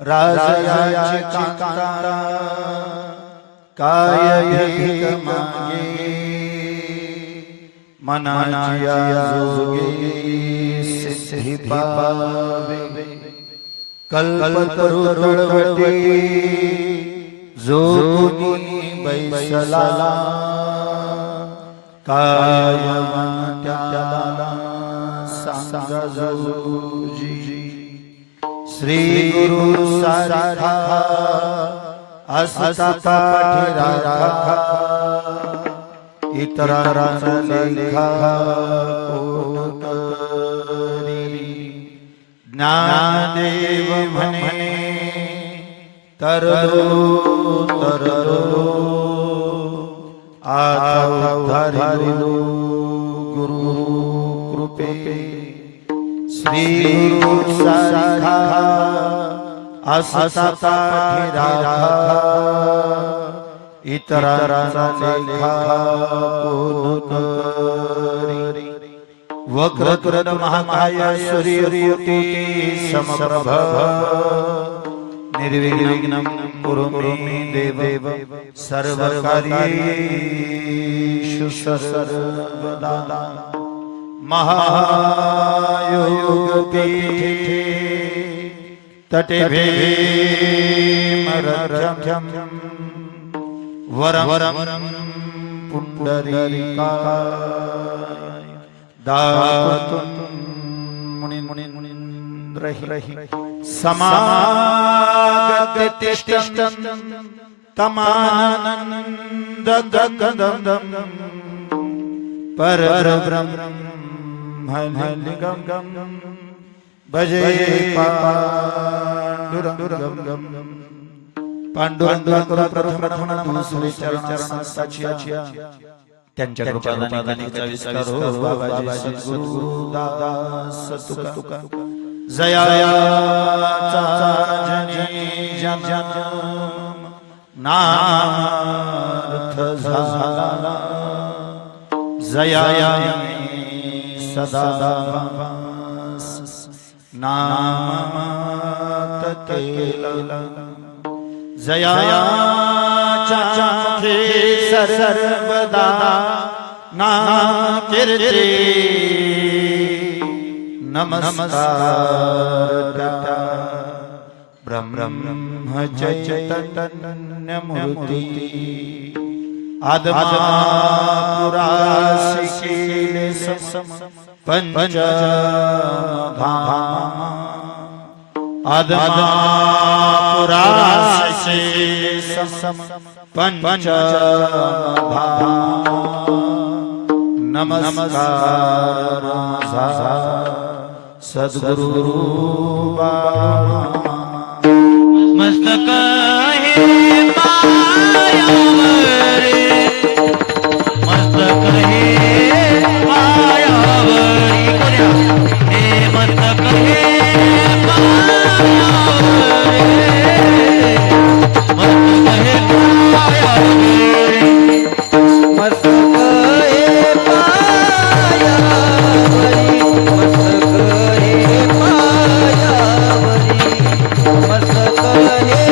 राजाची कांतारा काय भीक मागे मनाची जोगी सिद्धी पावे कल्पतरू तळवटी जो कोणी बैसला काय त्याला सांगा जोजी श्री गुरु सारखा असता पाठी राखा इतरांचा लेखा कोणी ज्ञानदेव म्हणे तरलो तरलो आता उधारिलो गुरु कृपे श्री गुरु सारखा असता पाठी राखा इतरांचा लेखा कोणी वक्रतुंड महाकाय सूर्यकोटी समप्रभ निर्विघ्नं कुरु मे देव सर्वकार्येषु सर्वदा महायोगपीठे तटे भीमरथं वरं पुंडरीकाय दातुं मुनीन्द्रहि समागतिष्ठं तमानन्दगगनं परब्रह्मलिङ्गं भजे पांडुरंगं पांडुरंगाकर प्रथम नमस्ते चरणाची त्यांच्या कृपादानाचा विस्तार हो बाबाजी सद्गुरु दास तुका जयाचा जनी जन नामार्थ झाला जया सदा नामात केला जयाचा सर्वदा नाम कीर्ती नमस्कार ब्रह्म चैतन्य मूर्ती आदमापुरासिके सम पंचधाम आदमापुरासिके सम पंचधाम नमस्कार सद्गुरु बाबा मस्तक हे मायावरी मस्तक हे मायावरी कोण्या हे मस्तक हे मायावरी मस्तक हे मायावरी मस्तक हे मायावरी मस्तक हे मायावरी मस्तक हे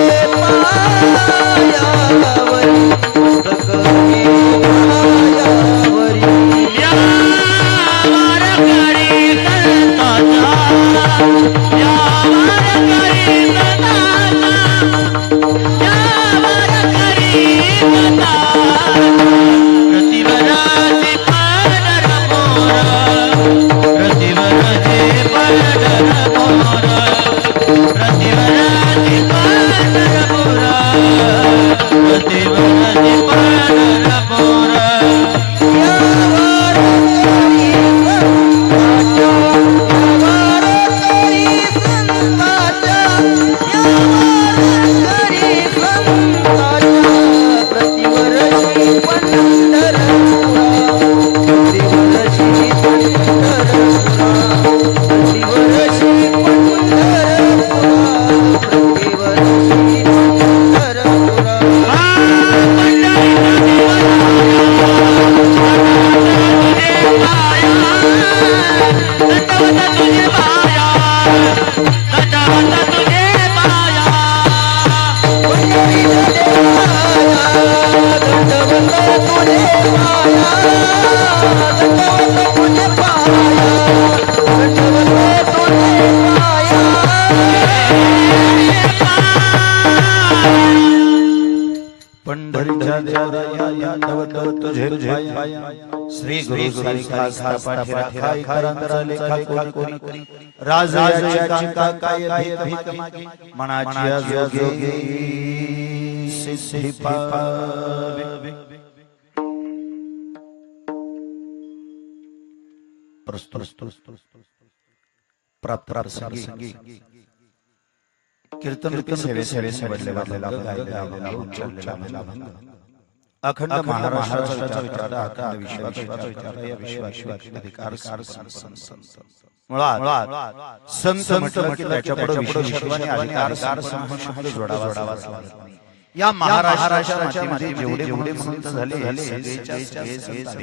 देवराया तव तुझे श्री गुरु सारिका पाठी खरंतर लेखा कोणी राजाची चिंता काय भीक मागे मनाची जोगे सिद्धी पावे प्राप्त प्रसंगी कीर्तन सेवे बदलेला अखंड महाराष्ट्राचा विचार अखंड विश्वाचा विचार या विश्वास अधिकार मुळात संत म्हटलं की त्याच्या पुढे विश्वास आणि अधिकार शब्द जोडावा या महाराष्ट्राच्या मध्ये जेवढे संत झाले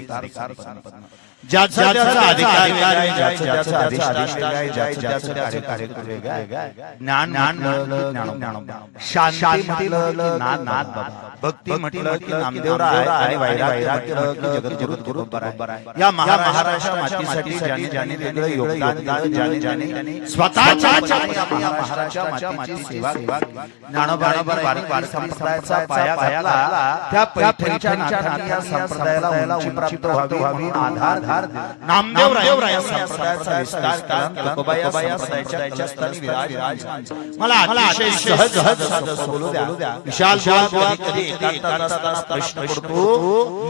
अधिकार ज्याचा अधिकार आहे ज्याचा अधिष्ठान आहे ज्याचं कार्य आहे ज्ञान शांती म्हटलं नाद भक्ती म्हटलं की नामदेवराय आणि वैराग्य म्हटलं की जगद्गुरु बरोबर आहे या महाराष्ट्र मातीसाठी ज्याने वेगळं योगदान ज्याने स्वतःच्या महाराष्ट्राच्या मातीची सेवा ज्ञानोबा बारीक संप्रदायाचा पाया घातला त्या पैठणच्या नाथांच्या संप्रदायाला उंची प्राप्त व्हावी आधार नामदेवराय संप्रदायाचा विस्तार केला तुकोबाया संप्रदायाच्या स्थानी विराज मला अतिशय सहज बोलू द्या विशाल कधी एकांतात प्रश्न पडतो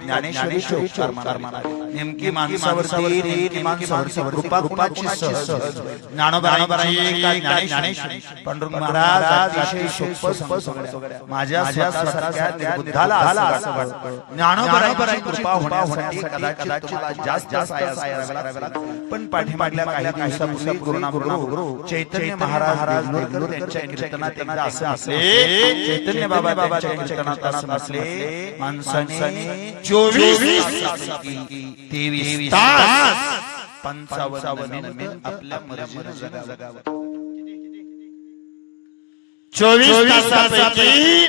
ज्ञानेश्वरीचे उच्चार म्हणावे नेमकी माणसावरती कृपाची सहज ज्ञानोबा ज्ञानेश्वरी पांडुरंग महाराज अतिशय सोपं माझ्या स्वतःच्या बुद्धाला असं वाटतं ज्ञानोबा कृपा होण्यासाठी कदाचित जास्त पण पाठीमागल्या काही दिवसापूर्वी गुरु चैतन्य महाराज त्यांच्या कीर्तनात एकदा असं असे चैतन्य बाबा कीर्तनात असं असले माणसाने 24 तास 55 मिनिट आपल्या मर्जीने जगावं 24 तासापैकी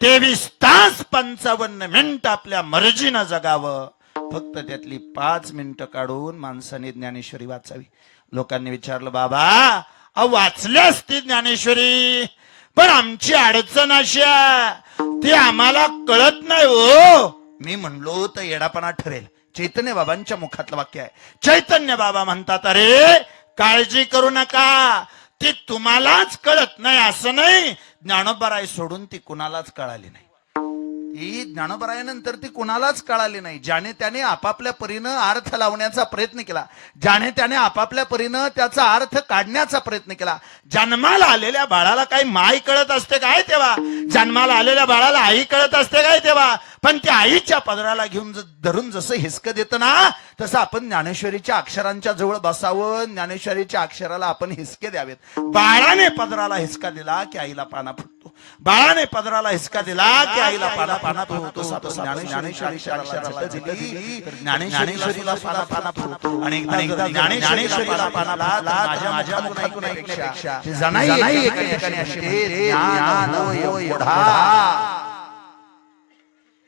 23 तास 55 मिनिट आपल्या मर्जीने जगावं फक्त त्यातली 5 मिनिटं काढून माणसाने ज्ञानेश्वरी वाचावी लोकांनी विचारलं बाबा वाचली असती ज्ञानेश्वरी पण आमची अडचण अशी ते आम्हाला कळत नाही हो मी म्हणलो तर येडापणा ठरेल चैतन्य बाबांच्या मुखातलं वाक्य आहे चैतन्य बाबा म्हणतात अरे काळजी करू नका ती तुम्हालाच कळत नाही असं नाही ज्ञानोबराय सोडून ती कुणालाच कळाली नाही ही ज्ञानोबरायानंतर ती कुणालाच कळाली नाही ज्याने त्याने आपापल्या परीनं अर्थ लावण्याचा प्रयत्न केला ज्याने त्याने आपापल्या परीनं त्याचा अर्थ काढण्याचा प्रयत्न केला जन्माला आलेल्या बाळाला काही माय कळत असते काय तेव्हा जन्माला आलेल्या बाळाला आई कळत असते काय तेव्हा पण त्या आईच्या पदराला घेऊन धरून जसं हिसकं देतं ना तसं आपण ज्ञानेश्वरीच्या अक्षरांच्या जवळ बसावं ज्ञानेश्वरीच्या अक्षराला आपण हिसके द्यावेत बाळाने पदराला हिसका दिला की आईला पाना फुटतो बाळाने पदराला हिसका दिला की आईला पाना फुटतो ज्ञानेश्वरीच्या अक्षराला दिली ज्ञानेश्वरीला पाना फुटतो आणि ज्ञानेश्वरीला पाना माझ्या मुखातून जनाई एका ठिकाणी असते ज्ञान एवढा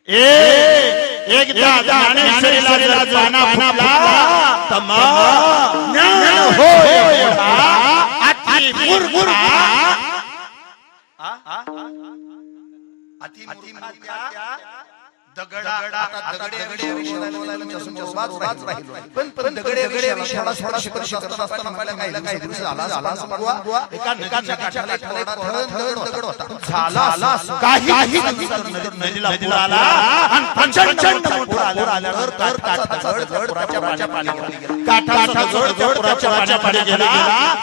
एकदा ज्ञानेश्वरीला पाना फुटला तर मग ज्ञान होय अति मूर्खत्या दगडे पण दगडे विषयाला स्पर्श करत असताना मला काही दिवस झाला एका नदीच्या दगड होता झाला काही नदीला पूर आला आणि प्रचंड पूर आला तर काठाचा पुराच्या पाणी गेला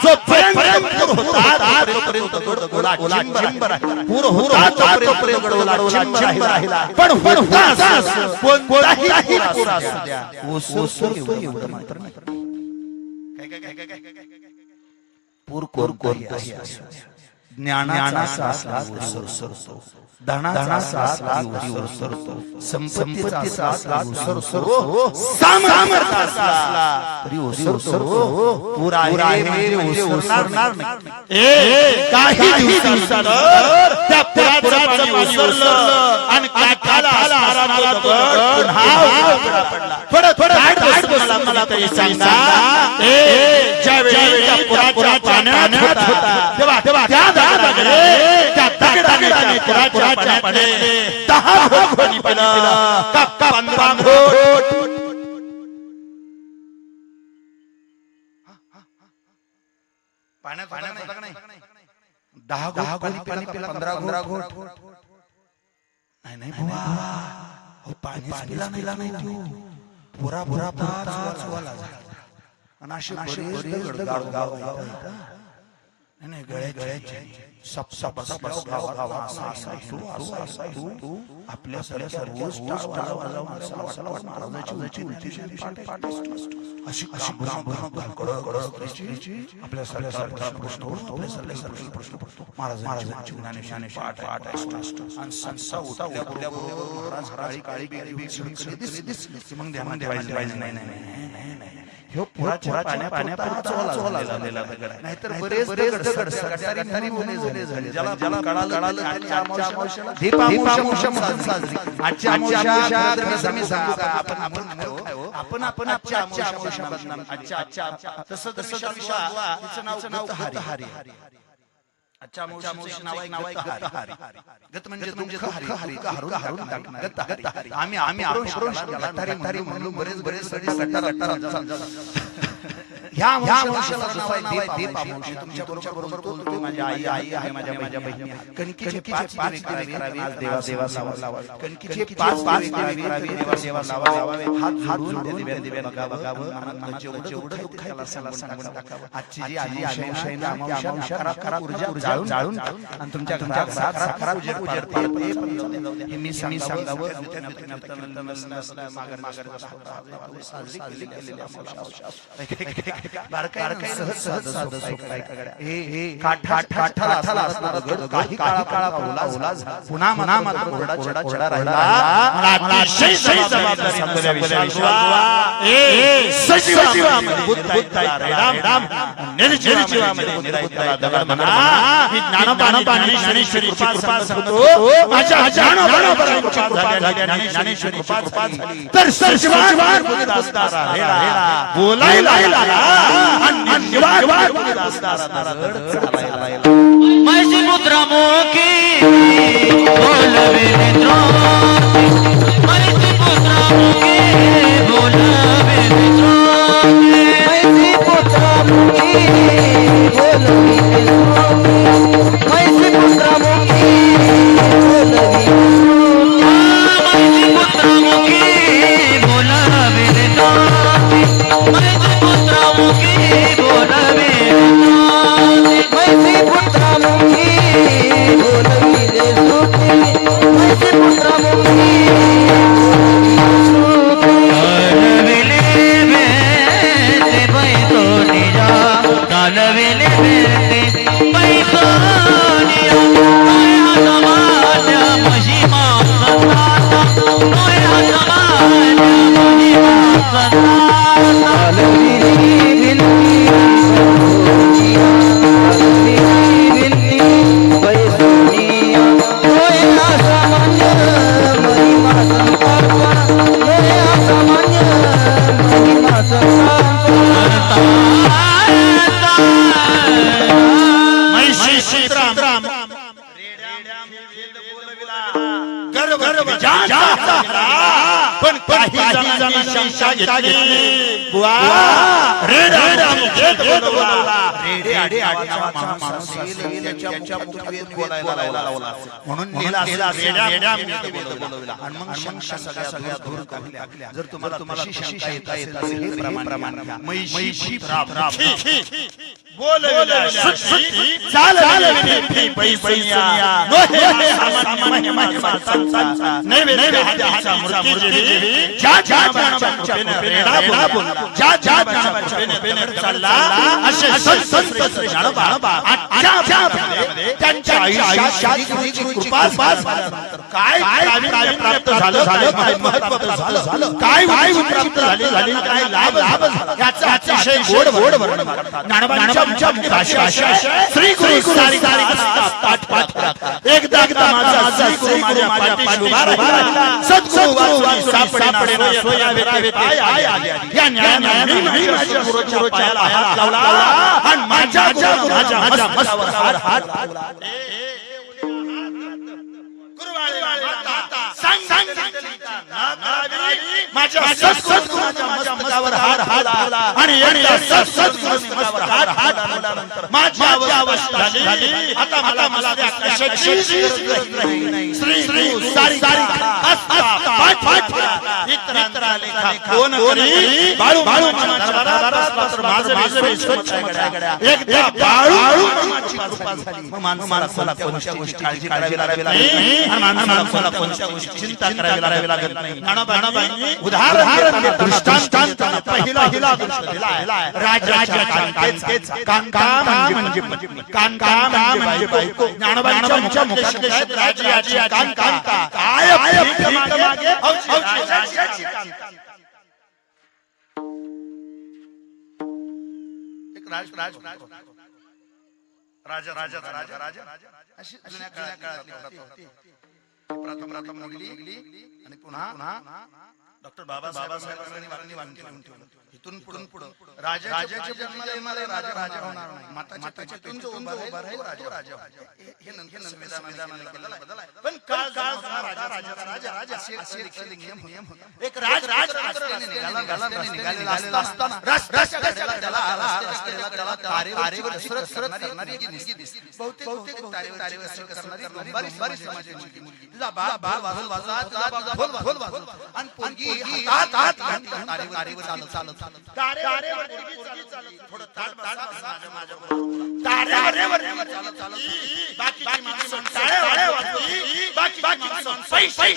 जो भयंकर होता तोपर्यंत दगड पूर होता तोपर्यंत दगड राहिला पण कोणताही पूर असू द्या ओसरतो एवढं मात्र पूर कोणताही असू द्या ज्ञानाचा असला ओसरतो धनाचा असला ओसरतो संपत्तीचा असला ओसरतो सामर्थ्य असला तरी ओसरतो पूर आहे म्हणजे ओसरणार नाही काही दिवसानंतर त्या पुराचं पाणी ओसरलं आणि काठाला असणारा तो दगड पुन्हा पडला मला तरी सांगा ज्यावेळी त्या पुराच्या पाण्यात होता तेव्हा त्या दगडाने त्या दगडाने पुराच्या पाण्यातले 10 घोट कोणी पिलं का 15 घोट पाण्यात होता का नाही 10 घोट पाणी पिला 15 घोट नाही नाही बुवा हो पाणी पिला नाही तू पुरा ताच वाला आणि अशी बरेच गाव नाही गळ्याचे सप गाव तू आपल्या रोज टाळ वाजवून महाराजाची उलटी अशी आपल्या प्रश्न पडतो महाराजांची ज्ञानेश्वरी पाठ आणि संसा उठल्याबरोबर काळी दिसली मग ध्यान ठेवायचं नाही ह्यो पुराच्या पाण्यापुरता नाहीतर बरेच दगड सरकारी मुले झाले ज्याला कळालं दीपामावस्या म्हणून साजरी आजच्या अमावस्या खरं मी सांगू का आपण आजच्या अमावस्या बदनाम आजच्या तसं तिचं नाव गतहारी अच्छा अमावस्या नाव आहे गतहारी गत म्हणजे दुःखहारी हरून टाकणार आम्ही गतहारी म्हणून बरेच ह्या अमावस्याला नाव आहे दीपामावस्या तुमच्या बरोबर माझी आई आहे माझ्या बहिणी कणकीचे 5 दिवे करावे आज देवा लावा कणकीचे 5 दिवे करावे देवा लावावे हात जोडून दिवे बघावं जेवढं दुःख आहे त्याला सांगून टाकावं आजची जी अमावस्या खरा ऊर्जा जाळून आणि तुमच्या घरात खरा उजेड हे मी सांगावं काठाला असणारा गड काही काळाला पुन्हा मात्र कोरडा राहिला मला अतिशय जबाबदारी सजीवामध्ये बुद्ध राम निर्जीवामध्ये निर्बुद्ध दगड म्हणा मी ज्ञानेश्वरी कृपा सांगतो माझ्या ज्ञानेश्वरी कृपा झाली तर सजीवान बुद्ध असणारा रेडा बोलायला मैसी मुद्रा मुखी बोलवे मित्रों मैसी मुद्रा मुखी बोलवे मित्रों मैसी मुद्रा मुखी बोलवे मित्रों मैसी मुद्रा मुखी बोलवे मैसी मुद्रा मुखी बोलवे मित्रों मैसी मुद्रा मुखी बोलवे मैसी पुत्रा मुखी बोलविले सुखी मैसी पुत्रा मुखी कालविले बेते बैतो निजा कालविले बेते बैतो निया नया समान्या महिमा संताता नया समान्या महिमा संताता कालविले बिनती पण काही जणांनी शंका घेतली बुवा रेडा बोलवला रेडे माणूस त्याच्या मुखात बोलायला लावला म्हणून लिहिला रेड्या बोलवला आणि मग शंका सगळ्या दूर टाकल्या जर तुम्हाला शंका येत असेल हे प्रमाण मैशी बोलविला सुट्टी चालविले पैसैया नोहे सामान्य माणसांचा नैवेद्य हातीचा मूर्ती ज्या रेडा बोलला ज्या पेने चालला असे संत ज्ञानोबा आजच्या त्यांच्या आयुष्यात गुरुची कृपा काय प्राप्त झालं काय महत्त्व झालं काय प्राप्त झाली काय लाभ झाला याचा अतिशय गोड वर्णन करतात ज्ञानोबांच्या भाषा श्री गुरु सारी पाठ एकदा माझा श्री गुरु माझ्या पाठीशी उभा राहिला सद्गुरु वाचून सापडेना सोयावे काय आले या ज्ञानाने मी माझ्या गुरुच्या पायाला हात लावला आणि माझ्या गुरुच्या मस्तकावर हात लावला माझ्या सद्गुरूंनी माझ्या मस्तकावर हात ठेवला आणि एकदा सद्गुरूंनी मस्तकावर हात ठेवल्यानंतर माझी अवस्था झाली. आता मला त्या कशाची गरज नाही. श्री सारी इतरांचा लेखा कोण करी? बाळू मामाच्या दरबारात मात्र माझं मी स्वच्छ गड्या. एकदा बाळू मामाची कृपा झाली. मग माणसाला कोणत्या गोष्टी काळजी करावी लागत नाही आणि माणसाला कोणत्या गोष्टी चिंता करावी लागत नाही. नानाबाईंनी उदाहरण दृष्टांत पहिला दिलाय. राजाच्या कांका म्हणजे बायको. नानाबाईंच्या मुखातले शब्द राजाची कांका काय भीक मागे राजाची कांका. राजा अशी जुन्या काळातली प्रथा होती. प्रथम निघली आणि पुन्हा डॉक्टर बाबासाहेबांनी वाक्य लिहून ठेवलं. इथून पुढे राजाच्या जन्माला राजा होणार नाही. माताच्या पेटीतून जो उभा राहील तो राजा. हे नंतर संविधानाने केलेलं आहे. पण काळ राजा असे नियम होते. एक राज निघालेला असताना रस्त्याच्या त्याला तारेवर सरत करणारी एक मुलगी दिसली. बहुतेक तारेवर सरत करणारी बंबारी समाजाची मुलगी. तुझा बाळ वाजवत आणि पोरगी हात तारेवर चालत तारेवर थोडं तारेवर बाकी माणसं टाळ्या वाजवली. बाकी माणसं पैसे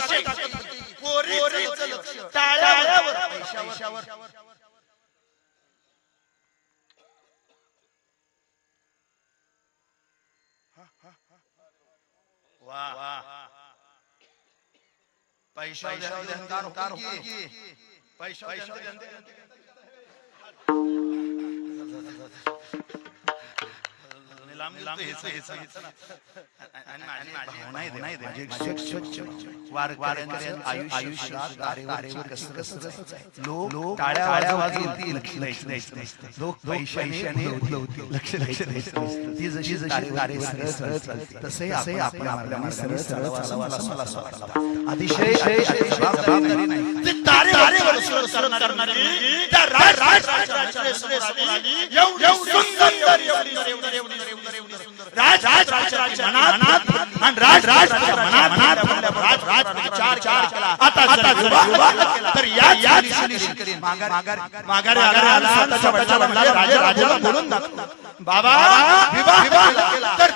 पोरीचं लक्ष टाळ्यावर पैशावर. वाह पैसा लोक टाळ्या वाजवतील लोक पैशाने लक्ष ती जशी तसे आपण आपल्या मार्गाने सरळ चालावं. अतिशय जबाबदारी नाही. तारेवर करणारी त्या राजाला बोलून बाबा विवाह तर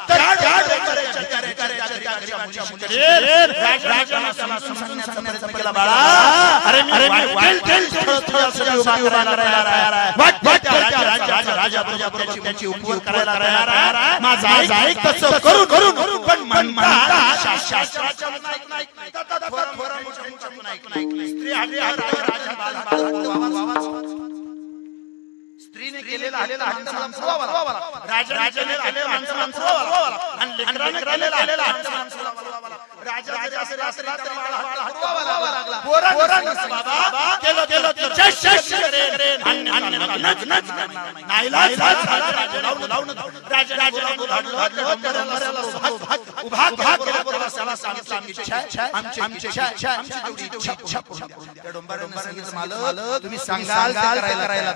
त्याची उपयोग करायला माझा ऐक तसं करून पण स्त्रीने केलेला राजाने केलेला आणि लेकराने केलेला तुम्ही सांगाल करायला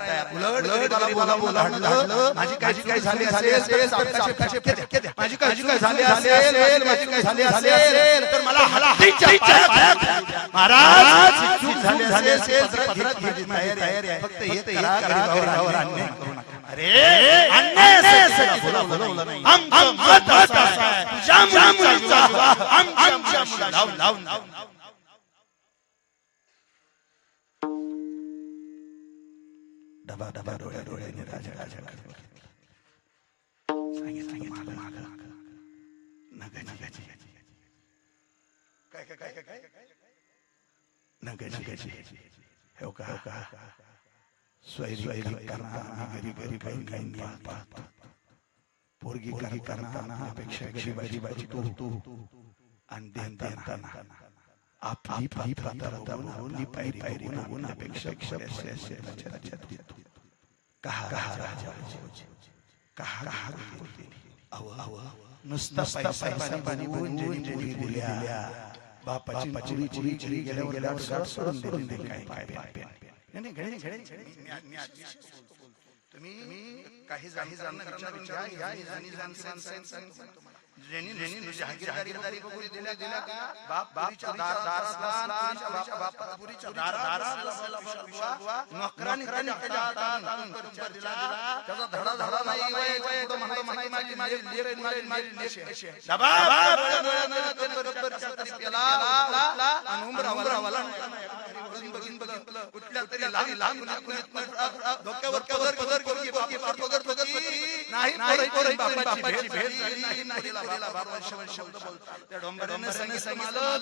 माझी काय झाली असेल माझी काय झाली असेल तर मला महाराज चूक झाली असेल तयारी आहे. फक्त हे करावर अन्याय करू नका. अरे अन्याय बोलवलं नाही. डबा डोळ्याने राजा सांगितलं माग नगाची हो का स्वैरी गरीब पोरगी करताना अपेक्षा गरीबाची तू आणि देताना आपली पायरी अपेक्षा कहा राजा नुसता पैसा पाणी दिल्या बापाची पुरी गेल्यावर गाठ सोडून दिली काय तुम्ही काही जणांना विचारून घ्या जहागीरदारी बघून दिल्या का बापच्या पुरीच्या दारात नोकरांनी त्याच्या हातात दिला त्याचा धडा नाही माझी कुठल्या तरी लहान डोक्यावर नाही शब्द बोलतात त्या डोंगराने सांगितलं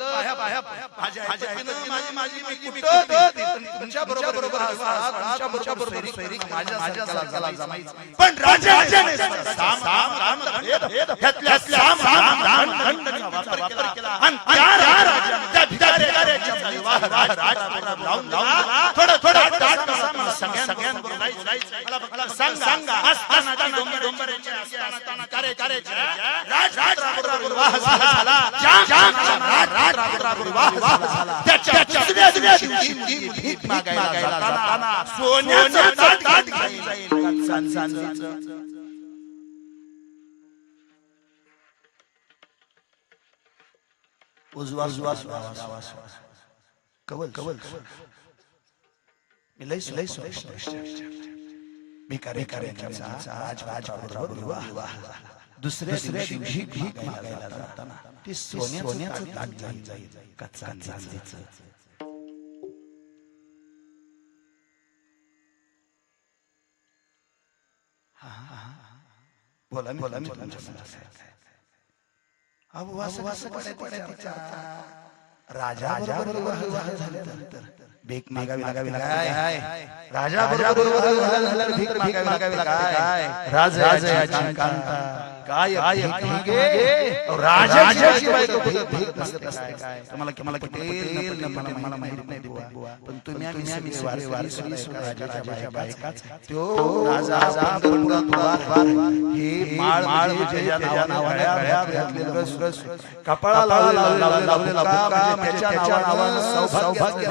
माझी तुमच्या बरोबर पण राजाने वापर केला आणि त्या भिकाऱ्याच्या विवाहात थोडं सगळ्यांबरोबर मला सांगा असताना विवाह झाला त्याच्या भीक मागायला जाताना सोन्याचं ताट घेऊन जाईल उजवा कवल मी लय दुसऱ्या दिवशी भीक मागायला जाताना ती सोन्याचं ताट घेऊन जाईल चांदीचं बोला मी राजा बरोबर विवाह झाल्यानंतर भीक मागावी लागावी राजा बरोबर भीक मागावी काय राजाची कांता काय राजाची बायको भीक मागत असते काय तुम्हाला किती मला माहिती नाही बुवा पण तुम्ही आम्ही वारकरी राजाच्या बायकाच तो राजा हे माळ ज्याच्या नावाने घातलेलं कपाळाला लावलेला त्याच्या नावानं सौभाग्य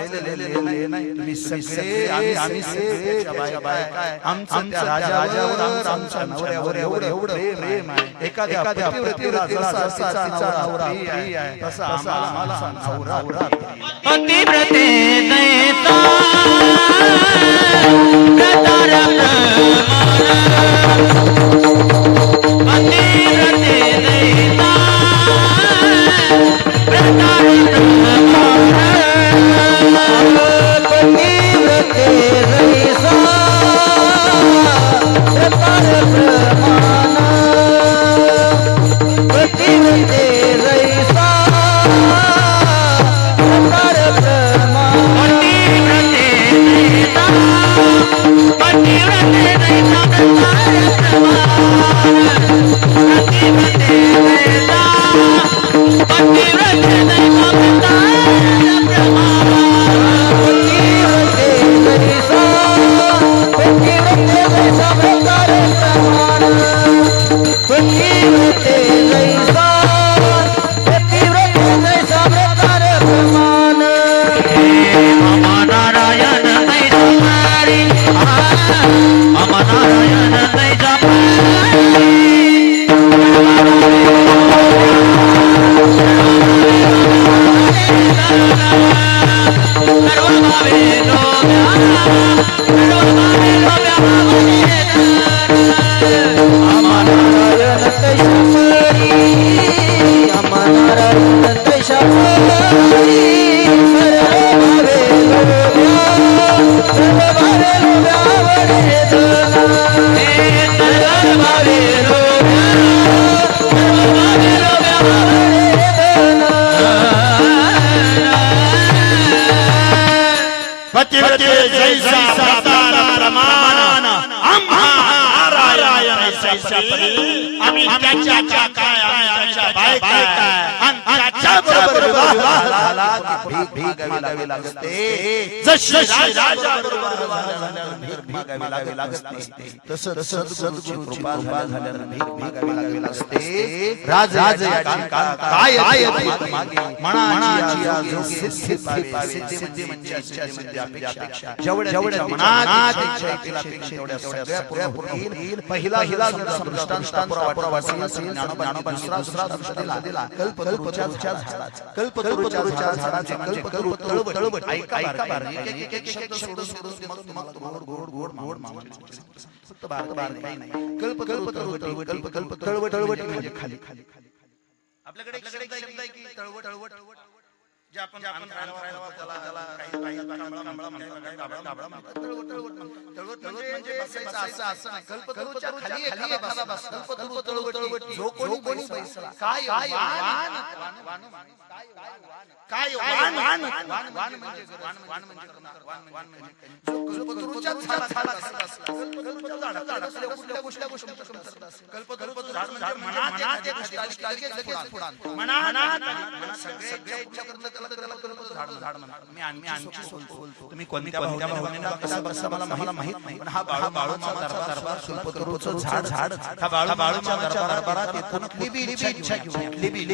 नाही तुम्ही सगळे आम्ही सगळे बायका आमच्या राजावर आमच्या नवऱ्यावर एवढं प्रेम आहे एखाद्या पतिव्रतेला जसा नवरा प्रिय आहे तसा आम्हाला नवरा पतिव्रते दैता प्रतार पतिव्रते दैता प्रतार आम्ही त्याच्या काय आमच्या बायका आणि त्याच्या बरोबर विवाह झाला की भीक मागावी लागते. जशी राजाबरोबर भीक मागावी लागते तसं सद्गुरूची कृपा झाल्यानं भीक मागावी लागते. राज काय मनाची सिद्धी म्हणजे अपेक्षा जेवढ्या मनात इच्छा तेवढ्या सगळ्या पूर्ण होईल. पहिला दृष्टांत पुरावा असेल ज्ञानोबा दुसरा दृष्टांत दिला कल्पतरूच्या झाडाचा. कल्पतरूच्या झाडाचे कल्पतरू तळवट ऐका एक शब्द सोडून मग तुम्हाला गोड फक्त बार नाही. कल्पतरू तळवट म्हणजे खाली आपल्याकडे एक शब्द आहे की तळवट जे आपण खायला त्याला काही तळवट म्हणजे असं नाही. कल्पतरूच्या खाली एखादा बसला. कल्पतरू तळवट जो कोणी बसला काय वाण म्हणजे कल्पतरूच्या झाडाला बसला. कल्पतरूच्या कुठल्या गोष्टी कल्पतरूचं झाड म्हणजे मनात लगेच मनात सगळ्या इच्छा करतात त्याला झाड म्हणतात. मी आणखी बोलतो तुम्ही कोणत्या भावनेने बघता मला माहित नाही. पण हा बाळूचा दरबार कल्पतरूचं झाड हा बाळूच्या दरबारात येताना कुठली इच्छा घेऊन मी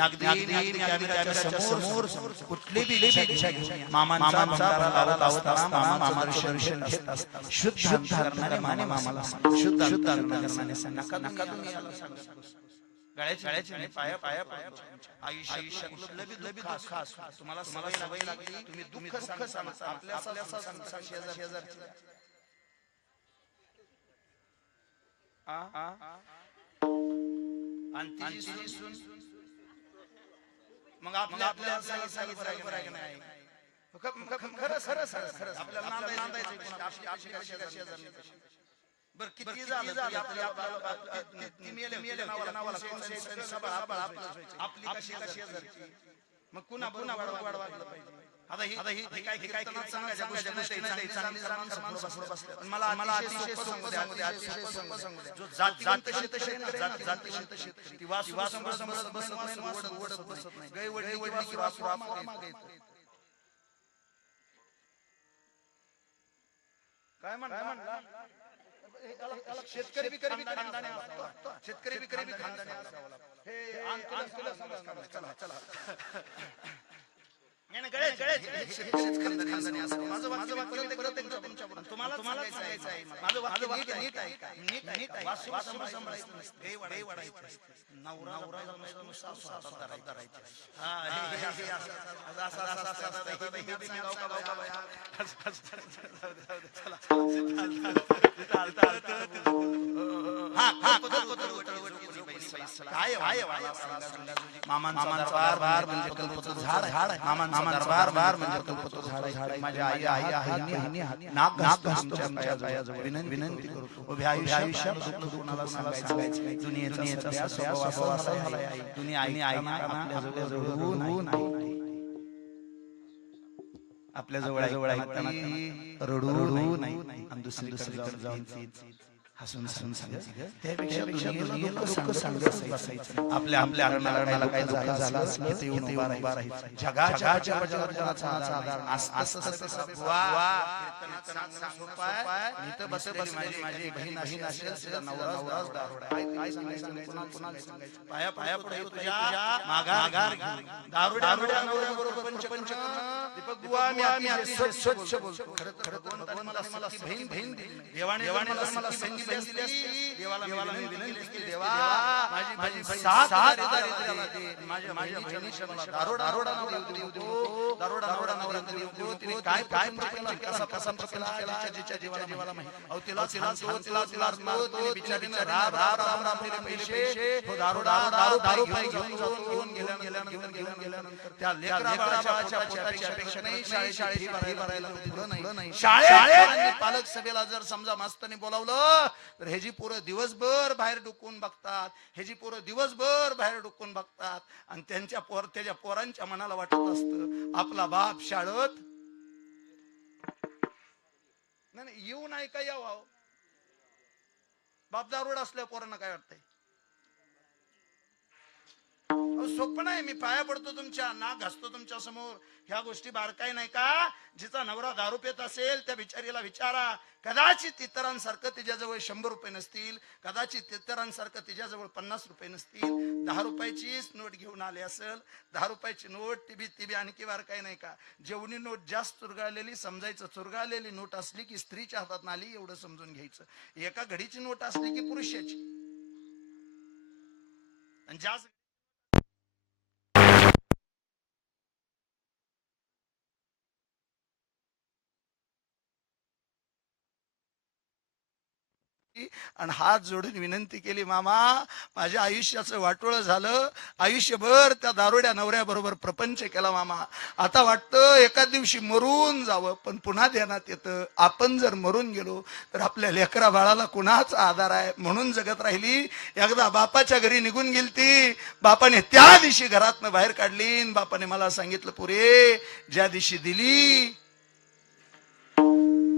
अगदी कॅमेऱ्याच्या समोर कुठली इच्छा घेऊन मामांचा लावत असताना मामाचं दर्शन घेत असताना शुद्ध करणारे मामाला शुद्ध करणारे नका तुम्ही याला सांगा. गळ्याची पाया आयुष्य खास तुम्हाला सवय लागली. तुम्ही दुःख सांगता आपल्या शेजारची आणि तिची सून मग आपल्याला सांगितलं नाही. खरं आपल्याला नांदायचं शेजारनी. बरं किती झालं ती मेले नावाला आपली कशी शेजारची मग पुन्हा वाढवायला पाहिजे. आता ही काय सांगायचं मला अतिशय सोपं सांगू द्या. जो जातीवंत शेतकरी ती वासू सांभाळत बसत नाही. गाय वडली की वासू मागे काय म्हणला शेतकरी बिकरी खानदानी चला तुम्हाला सांगायचं आहे माझं नीट आहे. नवरा मामांचा दरबार म्हणजे कल्पतरू झाड आहे. मामांचा दरबार म्हणजे कल्पतरू झाड आहे. माझी आई आहे नाक घासतो पायाजवळ विनंती करतो. उभ्या आयुष्यात दुःख कोणाला सांगायचं दुनियेचा स्वभाव असा आहे. दुनिया आपल्या जवळ आपल्या जवळ रडू नाही आणि दुसरीकडे जाऊन हसून सांगायचं. त्यापेक्षा दुनियेला दुःख सांगत बसायचं. आपल्या अंगाला काय झालं असलं ते येऊन उभा राहायचं. जगाच्या जनाचा आधार इथं बसलेली माझी बहीण असेल तिचा नवराच काय सांगायचं पाया पुढे तुझ्या माघार दारुड्या नवऱ्याबरोबर पंच दीपक बुवा मी स्वच्छ बोलतो. खरं मला बहीण देवाने मला संगीत देवाला विनंती केली. देवा माझी साथ माझ्या बहिणीच्या मला दारोडा नवरा देऊ दे. तिने काय कसा केला जिच्या जीवाला माहिती. अहो तिला बिचारीने राम पैसे दारू पाय घेऊन गेल्यानंतर त्या लेकराच्या पोटाची अपेक्षा नाही. शाळेची फी भरायला नाही. शाळेत पालक सभेला जर समजा मास्तरांनी बोलावलं तर ह्याची पोरं दिवसभर बाहेर डुकून बघतात. आणि त्याच्या पोरांच्या मनाला वाटत असतं आपला बाप शाळेत नाही येऊ नाही का यावं. बाप दारुड असल्या पोरांना काय वाटतंय सोपं नाही. मी पाया पडतो तुमच्या, नाक घासतो तुमच्या समोर. ह्या गोष्टी बारकाई नाही का? जिचा नवरा दारू पेत असेल त्या बिचारीला विचारा. कदाचित इतरांसारखं तिच्याजवळ 100 रुपये नसतील, कदाचित इतरांसारखं तिच्याजवळ 50 रुपये नसतील. 10 रुपयाचीच नोट घेऊन आले असेल. 10 रुपयाची नोट ती बी आणखी बारकाई नाही का? जेवढी नोट जास्त चुरगाळलेली समजायचं. चुरगाळलेली नोट असली की स्त्रीच्या हातात आली एवढं समजून घ्यायचं. एका घडीची नोट असली की पुरुषाची. आणि जास्त आणि हात जोडून विनंती केली, मामा माझ्या आयुष्याचं वाटोळं झालं. आयुष्यभर त्या दारुड्या नवऱ्याबरोबर प्रपंच केला मामा. आता वाटतं एका दिवशी मरून जावं, पण पुन्हा ध्यानात येतं आपण जर मरून गेलो तर आपल्या लेकरा बाळाला कुणाचा आधार आहे. म्हणून जगत राहिली. एकदा बापाच्या घरी निघून गेली ती. बापाने त्या दिवशी घरातनं बाहेर काढली. बापाने मला सांगितलं, पुरे ज्या दिवशी दिली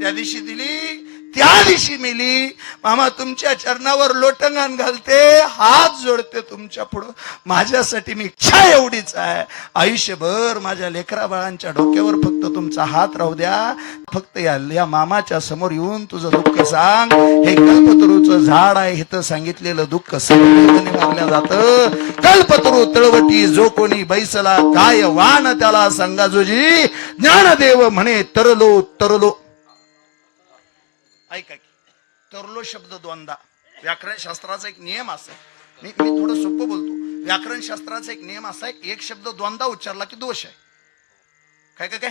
त्या दिवशी दिली त्या दिवशी मिली. मामा तुमच्या चरणावर लोटंगण घालते, हात जोडते तुमच्या पुढं. माझ्यासाठी मी इच्छा एवढीच आहे, आयुष्यभर माझ्या लेकरा बाळांच्या डोक्यावर फक्त तुमचा हात राहू द्या. फक्त या मामाच्या समोर येऊन तुझं दुःख सांग. हे कल्पतरूचं झाड आहे, हे तर सांगितलेलं दुःख सगळं मारल्या जातं. कल्पतरू तळवटी जो कोणी बैसला, काय वाण त्याला सांगा जोजी. ज्ञानदेव म्हणे तरलो तरलो. ऐका की, तरलो शब्द द्वंदा. व्याकरण शास्त्राचा एक नियम असा आहे. मी थोडं सोपं बोलतो. व्याकरण शास्त्राचा एक नियम असा आहे, एक शब्द द्वंदा उच्चारला की दोष आहे. काय काय काय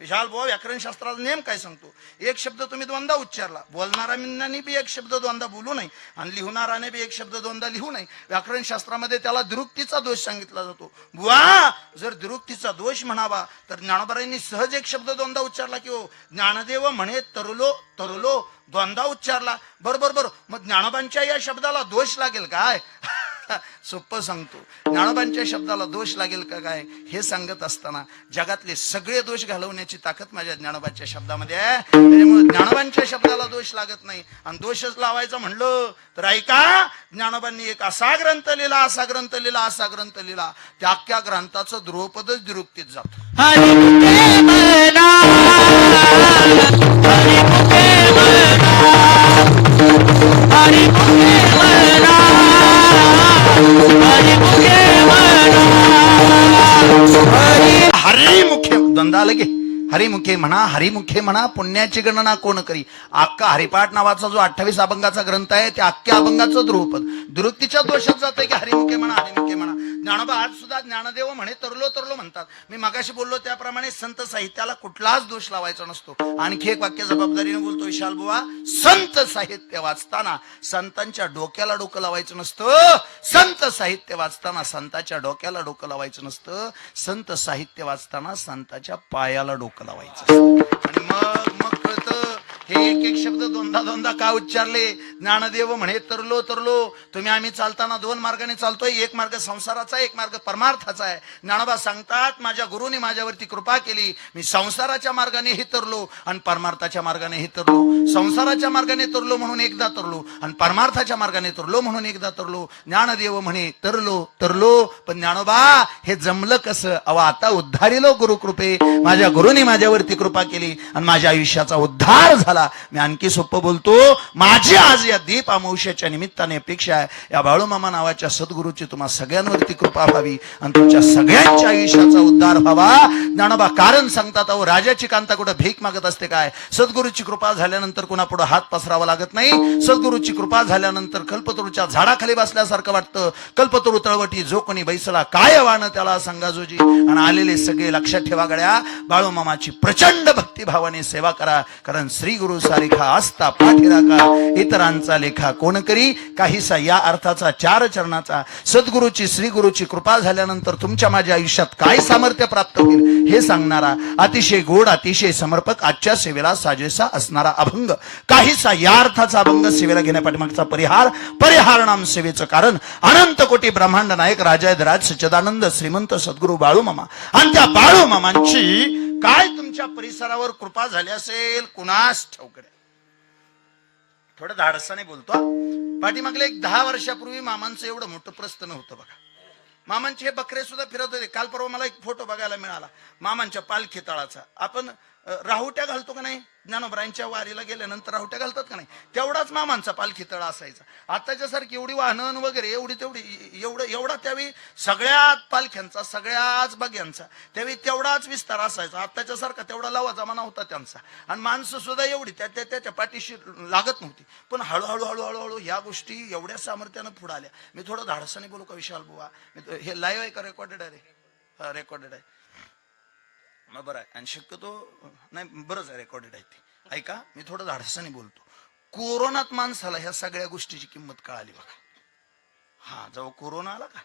विशाल भाऊ, व्याकरण शास्त्राचा नियम काय सांगतो? एक शब्द तुम्ही द्वंदा उच्चारला, बोलणाऱ्यांनी बी एक शब्द द्वंदा बोलू नये आणि लिहणाराने बी एक शब्द द्वंदा लिहू नये. व्याकरण शास्त्रामध्ये त्याला द्विरुक्तीचा दोष सांगितला जातो. बुवा जर द्विरुक्तीचा दोष म्हणावा तर ज्ञानोबारांनी सहज एक शब्द द्वंदा उच्चारला की हो. ज्ञानदेव म्हणे तरलो तरलो, द्वंदा उच्चारला. बरोबर. मग ज्ञानोबांच्या या शब्दाला दोष लागेल काय? सोपं सांगतो, ज्ञानोबांच्या शब्दाला दोष लागेल का काय हे सांगत असताना जगातले सगळे दोष घालवण्याची ताकद माझ्या ज्ञानोबांच्या शब्दामध्ये आहे. त्याच्यामुळे ज्ञानोबांच्या शब्दाला दोष लागत नाही. आणि दोषच लावायचं म्हणलं तर ऐका, ज्ञानोबांनी एक असा ग्रंथ लिहिला, असा ग्रंथ लिहिला, असा ग्रंथ लिहिला, त्या अख्ख्या ग्रंथाचं ध्रुवपदच द्विरुक्तीत जातं. हरिमुखे द्वंदा लगे. हरिमुखे म्हणा पुण्याची गणना कोण करी. अख्खा हरिपाठ नावाचा जो 28 अभंगाचा ग्रंथ आहे त्या अख्ख्या अभंगाचं ध्रुवपद दुरुक्तीच्या दोषात जातंय की हरिमुखे म्हणा. ज्ञानोबा आज सुद्धा ज्ञानदेव म्हणे तरलो तरलो म्हणतात. मी मगाशी बोललो त्याप्रमाणे संत साहित्याला कुठलाच दोष लावायचा नसतो. आणखी एक वाक्य जबाबदारीने बोलतो विशाल बुवा, संत साहित्य वाचताना संतांच्या डोक्याला डोकं लावायचं नसतं. संत साहित्य वाचताना संतांच्या डोक्याला डोकं लावायचं नसतं. संत साहित्य वाचताना संतांच्या पायाला डोकं लावायचं. आणि मग कळतं हे एक एक शब्द दोनदा का उच्चारले. ज्ञानदेव म्हणे तरलो तरलो. तुम्ही आम्ही चालताना दोन मार्गाने चालतोय, एक मार्ग संसाराचा, एक मार्ग परमार्थाचा आहे. ज्ञानोबा सांगतात माझ्या गुरुने माझ्यावरती कृपा केली, मी संसाराच्या मार्गानेही तरलो आणि परमार्थाच्या मार्गानेही तरलो. संसाराच्या मार्गाने तरलो म्हणून एकदा तरलो आणि परमार्थाच्या मार्गाने तरलो म्हणून एकदा तरलो. ज्ञानदेव म्हणे तरलो पण ज्ञानोबा हे जमलं कसं? आता उद्धारिलो गुरुकृपे. माझ्या गुरुने माझ्यावरती कृपा केली आणि माझ्या आयुष्याचा उद्धार झाला. मी आणखी सोपं बोलतो, माझी आज या दीप अमावस्याच्या निमित्ताने अपेक्षा आहे या बाळूमामा नावाच्या सद्गुरूची तुम्हा सगळ्यांवरती कृपा व्हावी आणि तुमच्या सगळ्यांच्या आयुष्याचा उद्धार व्हावा. ज्ञानोबा कारण सांगतात, अहो राजाची कांता कुठं भीक मागत असते काय? सद्गुरूची कृपा झाल्यानंतर कुणा पुढे हात पसरावा लागत नाही. सद्गुरूची कृपा झाल्यानंतर कल्पतरूच्या झाडाखाली बसल्यासारखं वाटतं. कल्पतरू तळवटी जो कोणी बैसला, काय वाण त्याला सांगा जोजी. आणि आलेले सगळे लक्षात ठेवा गड्या, बाळूमामाची प्रचंड भक्तिभावाने सेवा करा. कारण श्री गुरु सारिखा आस्था पाठीराखा, इतरांचा लेखा कोण करी. काहीसा या अर्थाचा 4 चरणाचा सद्गुरूची श्री गुरुची कृपा झाल्यानंतर तुमच्या माझ्या आयुष्यात काय सामर्थ्य प्राप्त होईल हे सांगणारा अतिशय गोड, अतिशय समर्पक, आजच्या सेवेला साजेसा असणारा अभंग. काहीसा या अर्थाचा अभंग सेवेला घेण्यापाठीमागचा परिहार नाम सेवेचं कारण अनंत कोटी ब्रह्मांड नायक राजाधिराज सच्चिदानंद श्रीमंत सद्गुरू बाळूमामा आणि त्या बाळूमामांची काय तुमच्या परिसरावर कृपा झाली असेल कुणास ठाऊक. थोडं धाडसाने बोलतो. पाठीमागले एक 10 वर्षापूर्वी मामांचं एवढं मोठं प्रस्थ नव्हतं बघा. मामांचे हे बकरे सुद्धा फिरत होते. काल परवा मला एक फोटो बघायला मिळाला मामांच्या पालखी तळाचा. आपण राहुट्या घालतो का नाही, ज्ञानोबरायांच्या वारीला गेल्यानंतर राहुट्या घालतात का नाही, तेवढाच मामांचा पालखी तळा असायचा. आताच्या सारखी एवढी वाहनं वगैरे एवढी तेवढी एवढा त्यावेळी सगळ्याच पालख्यांचा सगळ्याच बग्यांचा त्यावेळी तेवढाच विस्तार असायचा. आताच्या सारखा तेवढा लवा जमाना होता त्यांचा. आणि माणसं सुद्धा एवढी त्याच्या पाठीशी लागत नव्हती. पण हळूहळू हळूहळू ह्या गोष्टी एवढ्या सामर्थ्यानं पुढे आल्या. मी थोडं धाडसाने बोलू का विशाल बुवा? हे लाईव्ह आहे का रेकॉर्डेड आहे? रे रेकॉर्डेड आहे मग बरं आहे. आणि शक्यतो नाही बरंच आहे रेकॉर्डेड आहे ते. ऐका, मी थोडं धाडसाने बोलतो. कोरोनात माणसाला ह्या सगळ्या गोष्टीची किंमत कळाली बघा. हा, जेव्हा कोरोना आला का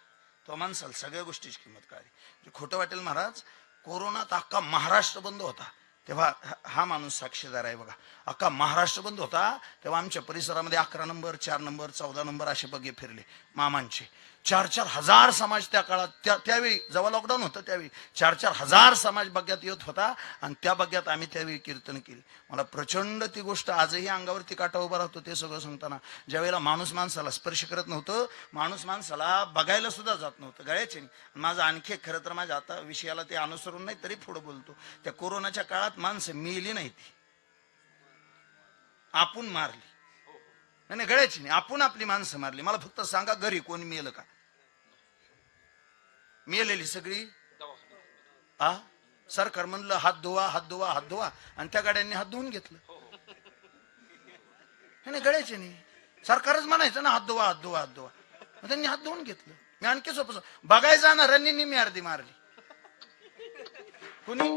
तो माणसाला सगळ्या गोष्टीची किंमत कळाली. खोटं वाटेल महाराज, कोरोनात अख्खा महाराष्ट्र बंद होता तेव्हा हा माणूस साक्षीदार आहे बघा. अख्खा महाराष्ट्र बंद होता तेव्हा आमच्या परिसरामध्ये 11 नंबर 4 नंबर 14 नंबर असे बगे फिरले मामांचे. 4-4 हजार समाज त्या काळात त्यावेळी जेव्हा लॉकडाऊन होतं त्यावेळी 4-4 हजार समाज बग्यात येत होता. आणि त्या बग्यात आम्ही त्यावेळी कीर्तन केली. मला प्रचंड ती गोष्ट आजही अंगावरती काटा उभा राहतो ते सगळं सांगताना. ज्या वेळेला माणूस माणसाला स्पर्श करत नव्हतं, माणूस माणसाला बघायला सुद्धा जात नव्हतं गळ्याचे. माझं आणखी खरं तर माझ्या आता विषयाला ते अनुसरून नाही तरी पुढे बोलतो. त्या कोरोनाच्या काळात माणसं मेली नाही, ती आपण मारली. नाही गळ्याची नाही, आपण आपली माणसं मारली. मला फक्त सांगा घरी कोणी मेलं का? मेलेली सगळी सरकार म्हणलं हात धुवा हात धुवा हात धुवा आणि त्या गाड्यांनी हात धुवून घेतलं. नाही गळ्याचे नाही, सरकारच म्हणायचं ना हात धुवा हात धुवा हात धुवा, त्यांनी हात धुवून घेतलं. मी आणखी सोपं बघायला जाणाऱ्यांनी मी अर्धी मारली. कुणी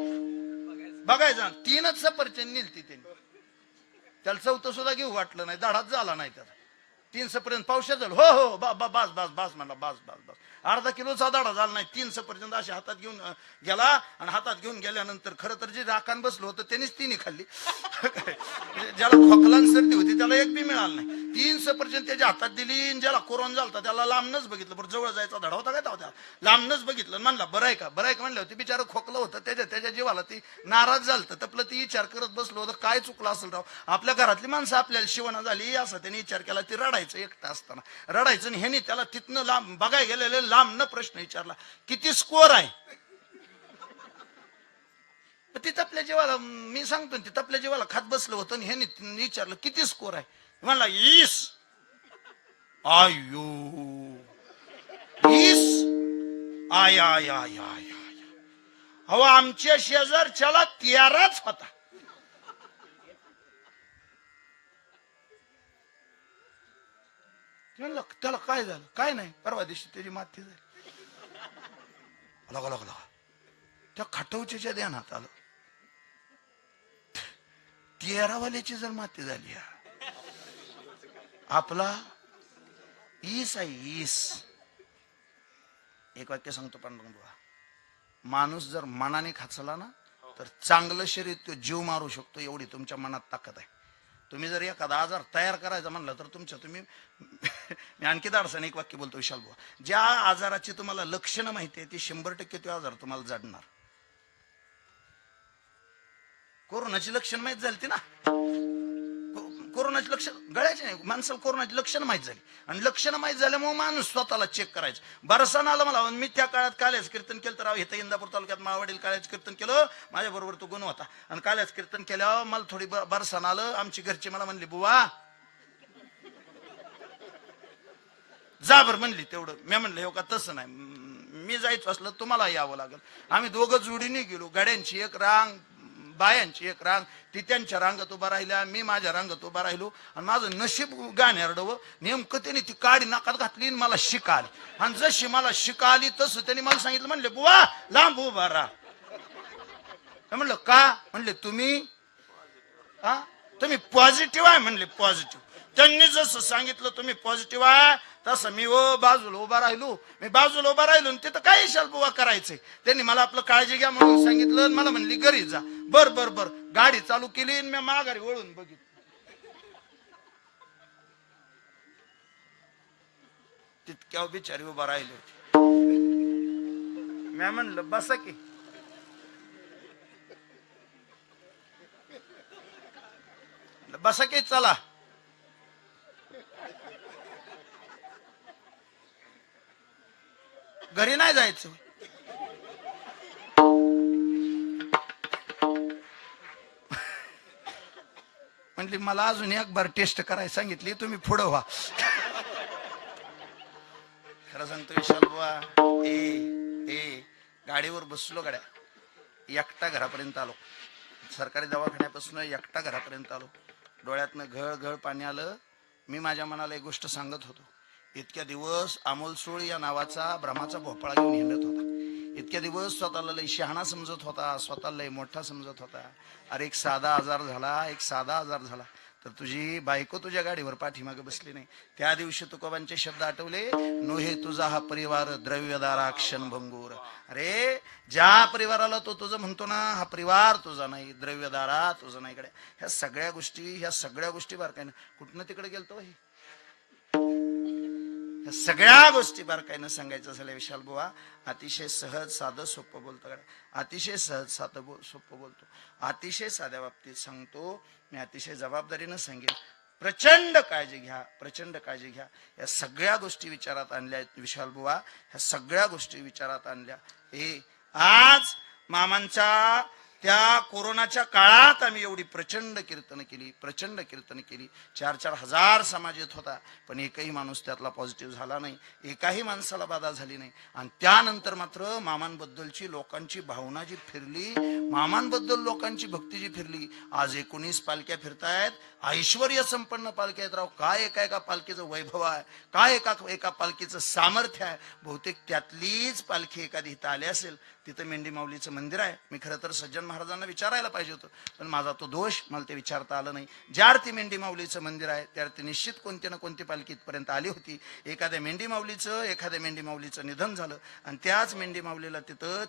बघायचं 3च सफरचंद नेलती त्यांनी, त्याला 4थं सुद्धा घेऊ वाटलं नाही, दाढात झाला नाही त्याला. 3 सफरचंद पावशा झालं. हो हो बास बास बास म्हणला बास बास बास. अर्धा किलोचा दाढा झाला नाही. 3 सफरचंद असे हातात घेऊन गेला. आणि हातात घेऊन गेल्यानंतर खरं तर जे राखान बसलो होतं त्यांनीच 3 खाल्ली. ज्याला खोकला सर्दी होती त्याला एक बी मिळालं नाही. 3 सफरचंद त्याच्या हातात दिली. ज्याला कोरोना झाला त्याला लांबनच बघितलं. बरं जवळ जायचा धडा होता काय त्या लांबनच बघितलं. म्हणला बरं आहे का बरं आहे का म्हणलं होती. बिचारं खोकलं होतं त्याच्या जीवाला ती नाराज झालं. तपलं ती विचार करत बसलो होतं काय चुकलं असेल राव. आपल्या घरातली माणसं आपल्याला शिवणा झाली असं त्यांनी विचार केला. ती रडायचं एकटा असताना रडायचं. आणि ह्यानी त्याला तिथनं लांब बघाय गेलेले लांब न प्रश्न विचारला किती स्कोअर आहे. ती तपल्या जीवाला मी सांगतो ती तपल्या जीवाला खात बसलं होतं. आणि ह्यानी विचारलं किती स्कोअर आहे. म्हणला 20. आयो 20. I I I I. अहो आमच्या शेजारच्याला 13च होता. त्याला काय झालं काय नाही. परवा दिवशी त्याची माती झाली. लगा त्या खटवच्या ध्यानात आलं 13वाल्याची जर माती झाली आपला 20 आहे 20. एक वाक्य सांगतो पांडुरंग बुवा, माणूस जर मनाने खाचला ना तर चांगलं शरीर तो जीव मारू शकतो. एवढी तुमच्या मनात ताकद आहे. तुम्ही जर एखादा आजार तयार करायचा म्हणलं तर तुम्ही मी आणखी दाडसाने एक वाक्य बोलतो विशाल बुवा, ज्या आजाराची तुम्हाला लक्षणं माहिती आहे ती 100% तो आजार तुम्हाला जडणार. कोरोनाची लक्षण माहीत झाली ना, कोरोनाची लक्षण गळ्याची नाही माणसाला कोरोनाची लक्षणं माहीत झाली. आणि लक्षणं माहीत झाल्यामुळे माणूस स्वतःला चेक करायचं. बरसानं आलं मला, मी त्या काळात काल्याच कीर्तन केलं. तर राव इथं इंदापूर तालुक्यात माळवाडील काल्याच कीर्तन केलं. माझ्या बरोबर तो गुण होता. आणि काल्याच कीर्तन केल्यावर मला थोडी बरसानं आलं. आमची घरची मला म्हणली बुवा जा बर म्हणली तेवढं. मी म्हणलं हो का तसं नाही, मी जायचं असलं तुम्हाला यावं लागेल. आम्ही दोघं जोडीने गेलो. गाड्यांची एक रांग बायांची एक रांग. ती त्यांच्या रांगात उभा राहिल्या, मी माझ्या रांगात उभा राहिलो. आणि माझं नशीब गाण्यारडवं नेमकं त्याने ती काडी नाकात घातली आणि मला शिका आली. आणि जशी मला शिका आली तसं त्यांनी मला सांगितलं. म्हणले बुवा लांब उभा राहा. म्हणलं का? म्हणले तुम्ही पॉझिटिव्ह आहे. म्हणले पॉझिटिव्ह. त्यांनी जसं सांगितलं तुम्ही पॉझिटिव्ह आहे तसं मी बाजूला उभा राहिलो. मी बाजूला उभा राहिलो आणि तिथं काय शाल बुवा करायचंय. त्यांनी मला आपलं काळजी घ्या म्हणून सांगितलं. मला म्हणली घरी जा. बर बर बर गाडी चालू केली आणि मी माघारी वळून बघितलं. तितक्या बिचारी उभा राहिली होती. मी म्हणलं बसा की. बसा की चला. घरी नाही जायचं. म्हटली मला अजून एक बार टेस्ट करायला सांगितली, तुम्ही पुढं व्हा. खरं सांगतो विशाल बुवा, गाडीवर बसलो, गाड्या एकटा घरापर्यंत आलो. सरकारी दवाखान्यापासून एकटा घरापर्यंत आलो. डोळ्यातनं घळ घळ पाणी आलं. मी माझ्या मनाला एक गोष्ट सांगत होतो. इतक्या दिवस अमोल सोळ या नावाचा भ्रमाचा भोपळा घेऊन हिंडत होता. इतक्या दिवस स्वतःला लय शहाणा समजत होता, स्वतःला लय मोठा समजत होता. अरे एक साधा आजार झाला तर तुझी बायको तुझ्या गाडीवर पाठीमागे बसली नाही. त्या दिवशी तुकोबांचे शब्द आठवले, नोहे तुझा हा परिवार द्रव्यदारा क्षणभंगूर. अरे ज्या परिवाराला तो तुझं म्हणतो ना, हा परिवार तुझा नाही, द्रव्यदारा तुझा नाही. कडे ह्या सगळ्या गोष्टी बारकाईनं कुठनं तिकडे गेलतो. ह्या सगळ्या गोष्टी बारकाईनं सांगायचं झालं विशाल बुवा. अतिशय सहज साधं सोपं बोलतो. अतिशय सहज साधं सोपं बोलतो. अतिशय साध्या बाबतीत सांगतो. मी अतिशय जबाबदारीनं सांगेन. प्रचंड काळजी घ्या. या सगळ्या गोष्टी विचारात आणल्या विशाल बुवा. ह्या सगळ्या गोष्टी विचारात आणल्या. आज मामांच्या त्या कोरोनाच्या काळात आम्ही एवढी प्रचंड कीर्तन केली. 4,000 हजार समाज येत होता, पण एकही माणूस त्यातला पॉझिटिव्ह झाला नाही. एकाही माणसाला बाधा झाली नाही. आणि त्यानंतर मात्र मामांबद्दलची लोकांची भावना जी फिरली, मामांबद्दल लोकांची भक्ती जी फिरली. आज 19 पालख्या फिरतायत, ऐश्वर्य संपन्न पालख्या आहेत. राव काय एका पालखीचं वैभव आहे, काय एका पालखीचं सामर्थ्य आहे. बहुतेक त्यातलीच पालखी एखादी इथं आली असेल. तिथं मेंढी माऊलीचं मंदिर आहे. मी खरं तर सज्जन महाराजांना विचारायला पाहिजे होतं, पण माझा तो दोष, मला ते विचारता आलं नाही. ज्यार्थी मेंढी माऊलीचं मंदिर आहे त्यार्थी निश्चित कोणती ना कोणती पालखी इथपर्यंत आली होती. एखाद्या मेंढी माऊलीचं निधन झालं आणि त्याच मेंढी माऊलीला तिथं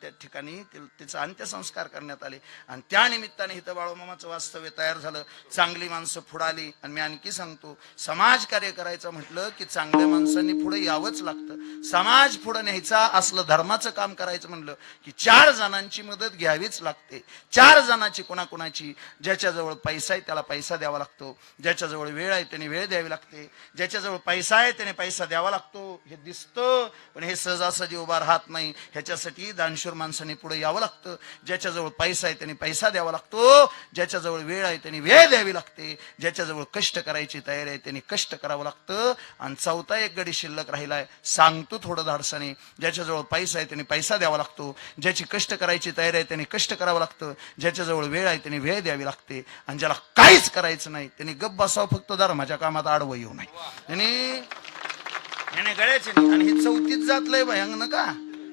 त्या ठिकाणी तिचं अंत्यसंस्कार करण्यात आले. आणि त्या निमित्ताने इथं बाळूमामाचं वास्तव्य तयार झालं. चांगली माणसं पुढे आली. आणि मी आणखी सांगतो, समाज कार्य करायचं म्हटलं की चांगल्या माणसांनी पुढे यावंच लागतं. समाज पुढे न्यायचा असलं धर्माचं काम करायचं म्हणलं की 4 जणांची मदत घ्यावीच लागते. 4 जणांची, कोणाकोणाची. ज्याच्याजवळ पैसा आहे त्याला पैसा द्यावा लागतो. ज्याच्याजवळ वेळ आहे त्याने वेळ द्यावी लागते. ज्याच्याजवळ पैसा आहे त्याने पैसा द्यावा लागतो. हे दिसतं, पण हे सहजासहजी उभा राहत नाही. ह्याच्यासाठी दानशूर माणसाने पुढे यावं लागतं. ज्याच्याजवळ पैसा आहे त्याने पैसा द्यावा लागतो. ज्याच्याजवळ वेळ आहे त्याने वेळ द्यावी लागते. ज्याच्याजवळ कष्ट करायची तयारी आहे त्याने कष्ट करावं लागतं. आणि चौथा एक गडी शिल्लक राहिलाय, सांगतो थोडं धाडसाने. ज्याच्याजवळ पैसा आहे त्याने पैसा द्यावा लागतो. ज्याची कष्ट करायची तयारी आहे त्याने कष्ट करावं लागतं. ज्याच्याजवळ वेळ आहे त्याने वेळ द्यावी लागते. आणि ज्याला काहीच करायचं नाही त्याने गप्प बसावं, फक्त धर्माच्या कामात आडवं येऊ नये. याने गळ्याचे नाही. आणि ही 34 जात लय भयंग का.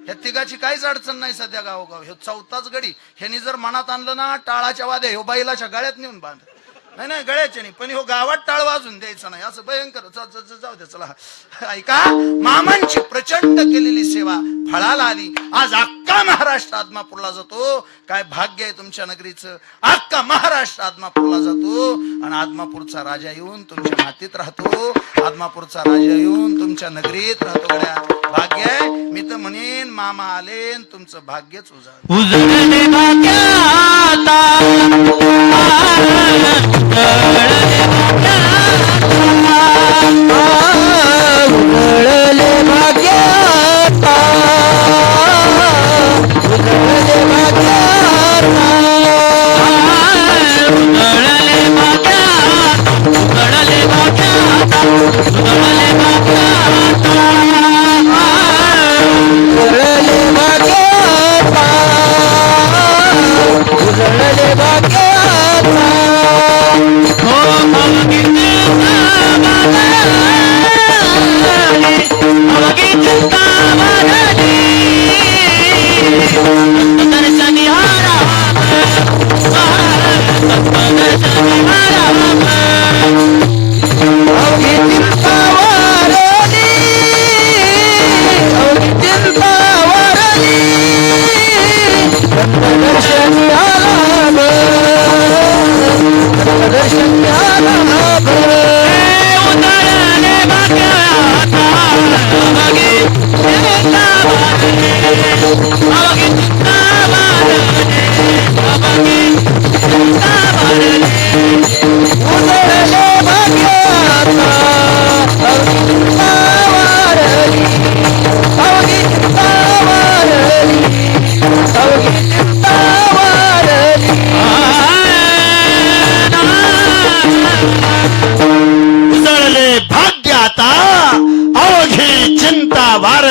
ह्या तिघाची काहीच अडचण नाही सध्या गावोगाव. हे 4थाच गडी. ह्यानी जर मनात आणलं ना, टाळाच्या वाद्या ह्यो बैलाच्या गळ्यात नेऊन बांध. नाही गळ्याचे नाही, पण हो गावात टाळ वाजून द्यायचं नाही, असं भयंकर. जाऊ दे, चला. ऐका, मामांची प्रचंड केलेली सेवा फळाला आली. आज अख्खा महाराष्ट्र आदमापूरला जातो. काय भाग्य आहे तुमच्या नगरीचं. अख्खा महाराष्ट्र आदमापूरला जातो. आणि आदमापूरचा राजा येऊन तुमच्या मातीत राहतो. आदमापूरचा राजा येऊन तुमच्या नगरीत राहतो. गड्या भाग्य आहे. मी तर म्हणेन मामा आले तुमचं भाग्यच उजळले भाग्याता. Oh,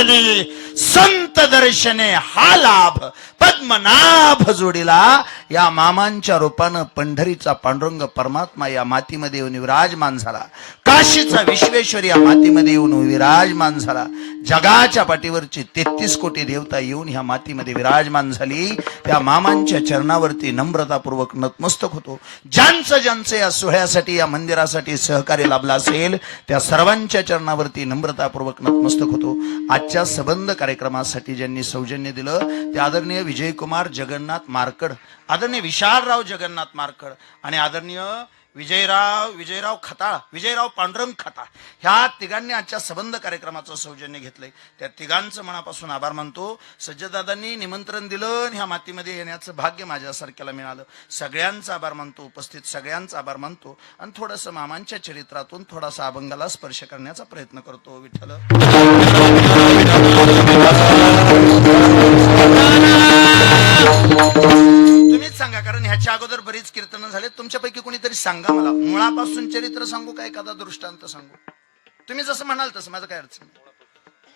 मिळाली संत दर्शने हा लाभ, पद्मनाभ जोडीला या मामांच्या रूपानं पंढरीचा पांडुरंग परमात्मा या मातीमध्ये येऊन विराजमान झाला, काशीचा विश्वेश्वर या मातीमध्ये येऊन विराजमान झाला, जगाच्या पाठीवरची 33 कोटी देवता येऊन ह्या मातीमध्ये विराजमान झाली. त्या मामांच्या चरणावरती नम्रतापूर्वक नतमस्तक होतो. ज्यांचं ज्यांचं या सोहळ्यासाठी या मंदिरासाठी सहकार्य लाभलं असेल त्या सर्वांच्या चरणावरती नम्रतापूर्वक नतमस्तक होतो. आजच्या सबंध कार्यक्रमासाठी ज्यांनी सौजन्य दिलं ते आदरणीय विजयकुमार जगन्नाथ मारकड, आदरणीय विशालराव जगन्नाथ मारकड आणि आदरणीय विजयराव खताळ, विजयराव पांडुरंग खताळ, ह्या तिघांनी आजच्या सबंध कार्यक्रमाचं सौजन्य घेतलंय. त्या तिघांचं मनापासून आभार मानतो. सज्जदादांनी निमंत्रण दिलं आणि ह्या मातीमध्ये येण्याचं भाग्य माझ्यासारख्याला मिळालं. सगळ्यांचा आभार मानतो, उपस्थित सगळ्यांचा आभार मानतो आणि थोडंसं मामांच्या चरित्रातून थोडासा अभंगाला स्पर्श करण्याचा प्रयत्न करतो. विठ्ठल तुम्हीच सांगा, कारण ह्याच्या अगोदर बरीच कीर्तनं झाले. तुमच्यापैकी कोणीतरी सांगा मला, मुळापासून चरित्र सांगू का एखादा दृष्टांत सांगू? तुम्ही जसं म्हणाल तसं, माझं काय अडचण नाही.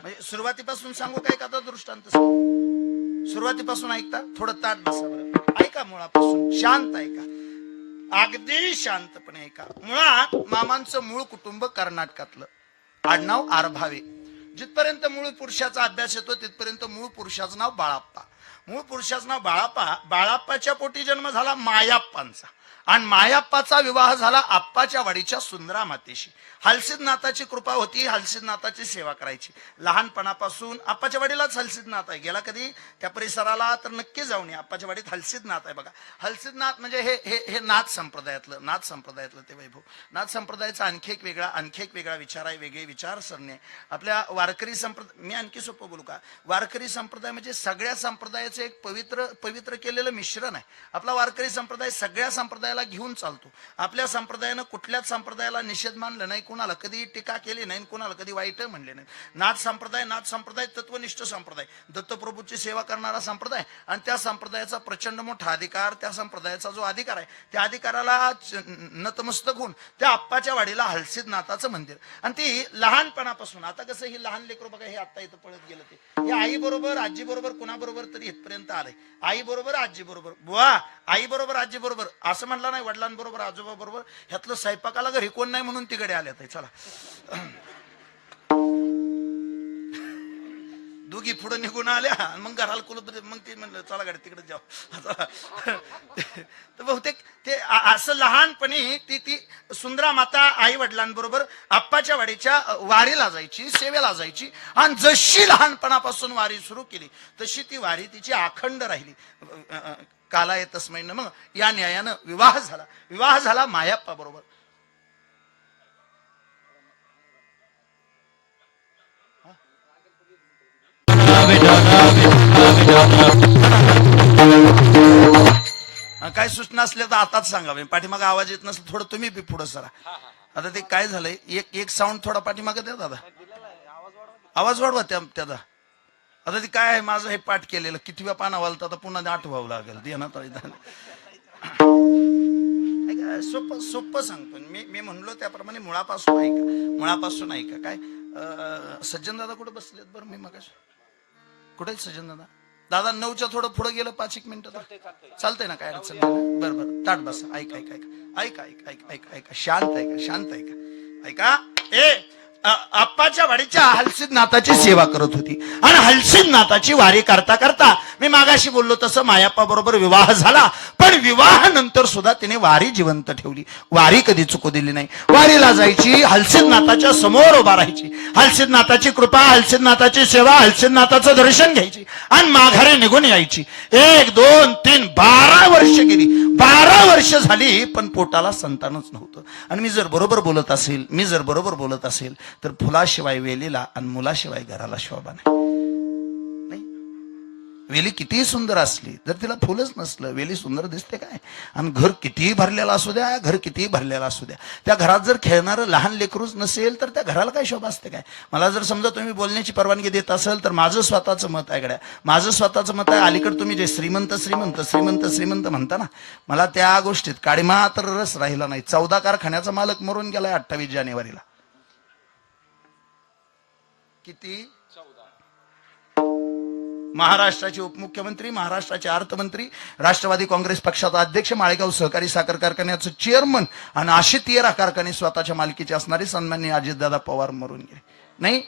म्हणजे सुरुवातीपासून सांगू का एखादा दृष्टांत सांगू? सुरुवातीपासून ऐकता, थोडं ताट बसा बरं. ऐका मुळापासून, शांत ऐका, अगदी शांतपणे ऐका. मुळात मामांचं मूळ कुटुंब कर्नाटकातलं, आडनाव आरभावे. जिथपर्यंत मूळ पुरुषाचा अभ्यास येतो तिथपर्यंत मूळ पुरुषाचं नाव बाळाप्पा. मूळ पुरुषाचं नाव बाळाप्पा. बाळाप्पाच्या पोटी जन्म झाला मायाप्पांचा आणि मायाप्पाचा विवाह झाला आप्पाच्या वाडीच्या सुंदरा मातेशी. हलसिद्धनाथाची कृपा होती, हलसिद्धनाथाची सेवा करायची. लहानपणापासून आप्पाच्या वाडीलाच हलसिद्धनाथ आहे. गेला कधी त्या परिसराला तर नक्की जाऊन या. आप्पाच्या वाडीत हलसिद्धनाथ आहे बघा. हलसिद्धनाथ म्हणजे हे नाथ संप्रदायातलं ते वैभव. नाथ संप्रदायाचा आणखी एक वेगळा विचार आहे, वेगळे विचारसरणी आहे. आपल्या वारकरी संप्रदाय, मी आणखी सोपं बोलू का? वारकरी संप्रदाय म्हणजे सगळ्या संप्रदायाचं एक पवित्र केलेलं मिश्रण आहे. आपला वारकरी संप्रदाय सगळ्या संप्रदायाला घेऊन चालतो. आपल्या संप्रदायानं कुठल्याच संप्रदायाला निषेध मानलं नाही, कुणाला कधी टीका केली नाही, कुणाला कधी वाईट म्हणले नाही. नाथ संप्रदाय तत्वनिष्ठ संप्रदाय, दत्तप्रभूची सेवा करणारा संप्रदाय आणि त्या संप्रदायाचा प्रचंड मोठा अधिकार, त्या संप्रदायाचा जो अधिकार आहे त्या अधिकाराला नतमस्तक होऊन त्या आप्पाच्या वाडीला हलसिद्धनाथाचं मंदिर. आणि ती लहानपणापासून, आता कसं ही लहान लेकरू बघा, हे आता इथं पळत गेलं, ते आई बरोबर आजी बरोबर कुणाबरोबर तरी इथपर्यंत आलंय. आई बरोबर आजी बरोबर, बुवा आई बरोबर आजी बरोबर असं म्हणलं नाही, वडिलांबरोबर आजोबा बरोबर. ह्यातलं स्वयंपाकाला घरी कोण नाही म्हणून तिकडे आले. चला दोघी पुढे निघून आल्या आणि मग घराला कुलूप, मग ते म्हणलं चला गाडी तिकडे जाऊ. तर बहुतेक ते असं लहानपणी ती सुंदरा माता आई वडिलांबरोबर आप्पाच्या वाडीच्या वारीला जायची, सेवेला जायची. आणि जशी लहानपणापासून वारी सुरू केली तशी ती वारी तिची अखंड राहिली. काला तस्मै नमः या न्यायानं विवाह झाला मायाप्पा बरोबर. काय सूचना असल्या तर आताच सांगावे, पाठीमागे आवाज येत नसला थोडं तुम्ही बी पुढं सरा. आता ते काय झालंय, एक साऊंड थोडा पाठीमागे द्या दादा, आवाज वाढवा त्याचा. आता ते काय आहे, माझं हे पाठ केलेलं कितव्या पानावाला आता पुन्हा आठवावं लागेल. सोपं सांगतो मी म्हणलो त्याप्रमाणे मुळापासून ऐका. काय सज्जन दादा कुठे बसलेत बरं? मी मग कुठे सज्जन दादा 9च्या थोडं पुढे गेलं 5-1 मिनिटं चालतंय ना, काय अडचण नाही. बरं ताट बसा. ऐका शांत ऐका. आप्पाच्या वाडीच्या हलसिद्धनाथाची सेवा करत होती आणि हलसिद्धनाथाची वारी करता करता मी मागाशी बोललो तसं मायाप्पा बरोबर विवाह झाला. पण विवाहानंतर सुद्धा तिने वारी जिवंत ठेवली, वारी कधी चुकू दिली नाही. वारीला जायची, हलसिद्धनाथाच्या समोर उभा राहायची, हलसिद्धनाथाची कृपा, हलसिद्धनाथाची सेवा, हलसिद्धनाथाचं दर्शन घ्यायची आणि माघारी निघून यायची. 1, 2, 3 12 वर्ष गेली. 12 वर्ष झाली पण पोटाला संतानच नव्हतं. आणि मी जर बरोबर बोलत असेल तर फुलाशिवाय वेलीला आणि मुलाशिवाय घराला शोभा नाही. वेली कितीही सुंदर असली जर तिला फुलच नसलं, वेली सुंदर दिसते काय? आणि घर कितीही भरलेला असू द्या, त्या घरात जर खेळणारं लहान लेकरूच नसेल तर त्या घराला काय शोभा असते काय? मला जर समजा तुम्ही बोलण्याची परवानगी देत असेल तर माझं स्वतःचं मत आहे गड्या, माझं स्वतःचं मत आहे. अलीकडे तुम्ही जे श्रीमंत म्हणता ना, मला त्या गोष्टीत काडीमा तर रस राहिला नाही. 14 कारखान्याचा मालक मरून गेलाय 28 जानेवारीला. किती? महाराष्ट्राचे उपमुख्यमंत्री, महाराष्ट्राचे अर्थमंत्री, राष्ट्रवादी काँग्रेस पक्षाचा अध्यक्ष, माळेगाव सहकारी साखर कारखान्याचं चेअरमन आणि अशी 13 कारखाने स्वतःच्या मालकीचे असणारे सन्माननीय अजितदादा पवार मरून गेले. नाही,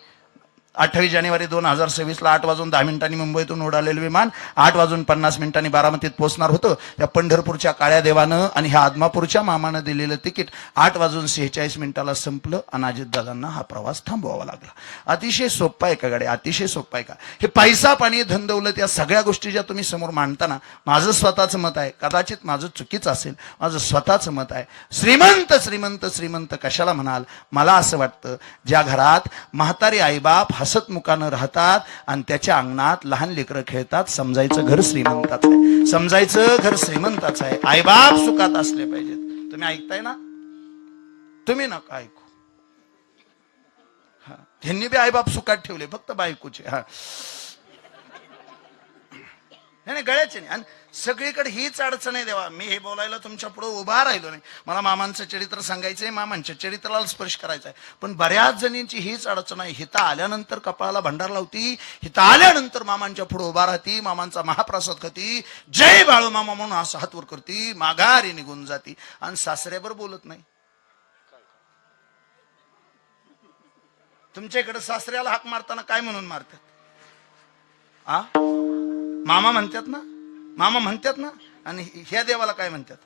28 जानेवारी 2026ला 8:10 मुंबईतून उडालेलं विमान 8:50 बारामतीत पोहोचणार होतं. त्या पंढरपूरच्या काळ्या देवानं आणि ह्या आदमापूरच्या मामानं दिलेलं तिकीट 8:46 संपलं आणि अजितदादांना हा प्रवास थांबवावा लागला. अतिशय सोप्पा आहे का गाड्या? अतिशय सोप्पा आहे का? हे पैसा पाणी धन दौलत या सगळ्या गोष्टी ज्या तुम्ही समोर मांडताना माझं स्वतःचं मत आहे, कदाचित माझं चुकीचं असेल, माझं स्वतःचं मत आहे. श्रीमंत श्रीमंत श्रीमंत कशाला म्हणाल? मला असं वाटतं ज्या घरात म्हातारी आईबाप हसत मुखानं राहतात आणि त्याच्या अंगणात लहान लेकरं खेळतात, समजायचं घर श्रीमंताचं आहे, समजायचं घर श्रीमंताचं आहे. आईबाप सुखात असले पाहिजेत. तुम्ही ऐकताय ना? तुम्ही नका ऐकू. हा, ह्यांनी बी आईबाप सुखात ठेवले, फक्त बायकोचे. हा, नाही गळ्याचे नाही. आणि सगळीकडे हीच अडचण आहे देवा. मी हे बोलायला तुमच्या पुढे उभा राहिलो नाही. मला मामांचं चरित्र सांगायचंय, मामांच्या चरित्राला स्पर्श करायचा आहे. पण बऱ्याच जणींची हीच अडचण आहे. हिता आल्यानंतर कपाळाला भंडार लावती, हिता आल्यानंतर मामांच्या पुढे उभा राहती, मामांचा महाप्रसाद खाती, जय बाळू मामा म्हणून असं हात वर करती, माघारी निघून जाती आणि सासऱ्यावर बोलत नाही. तुमच्या इकडे सासऱ्याला हाक मारताना काय म्हणून मारतात? आ, मामा म्हणतात ना, मामा म्हणतात ना. आणि ह्या देवाला काय म्हणतात?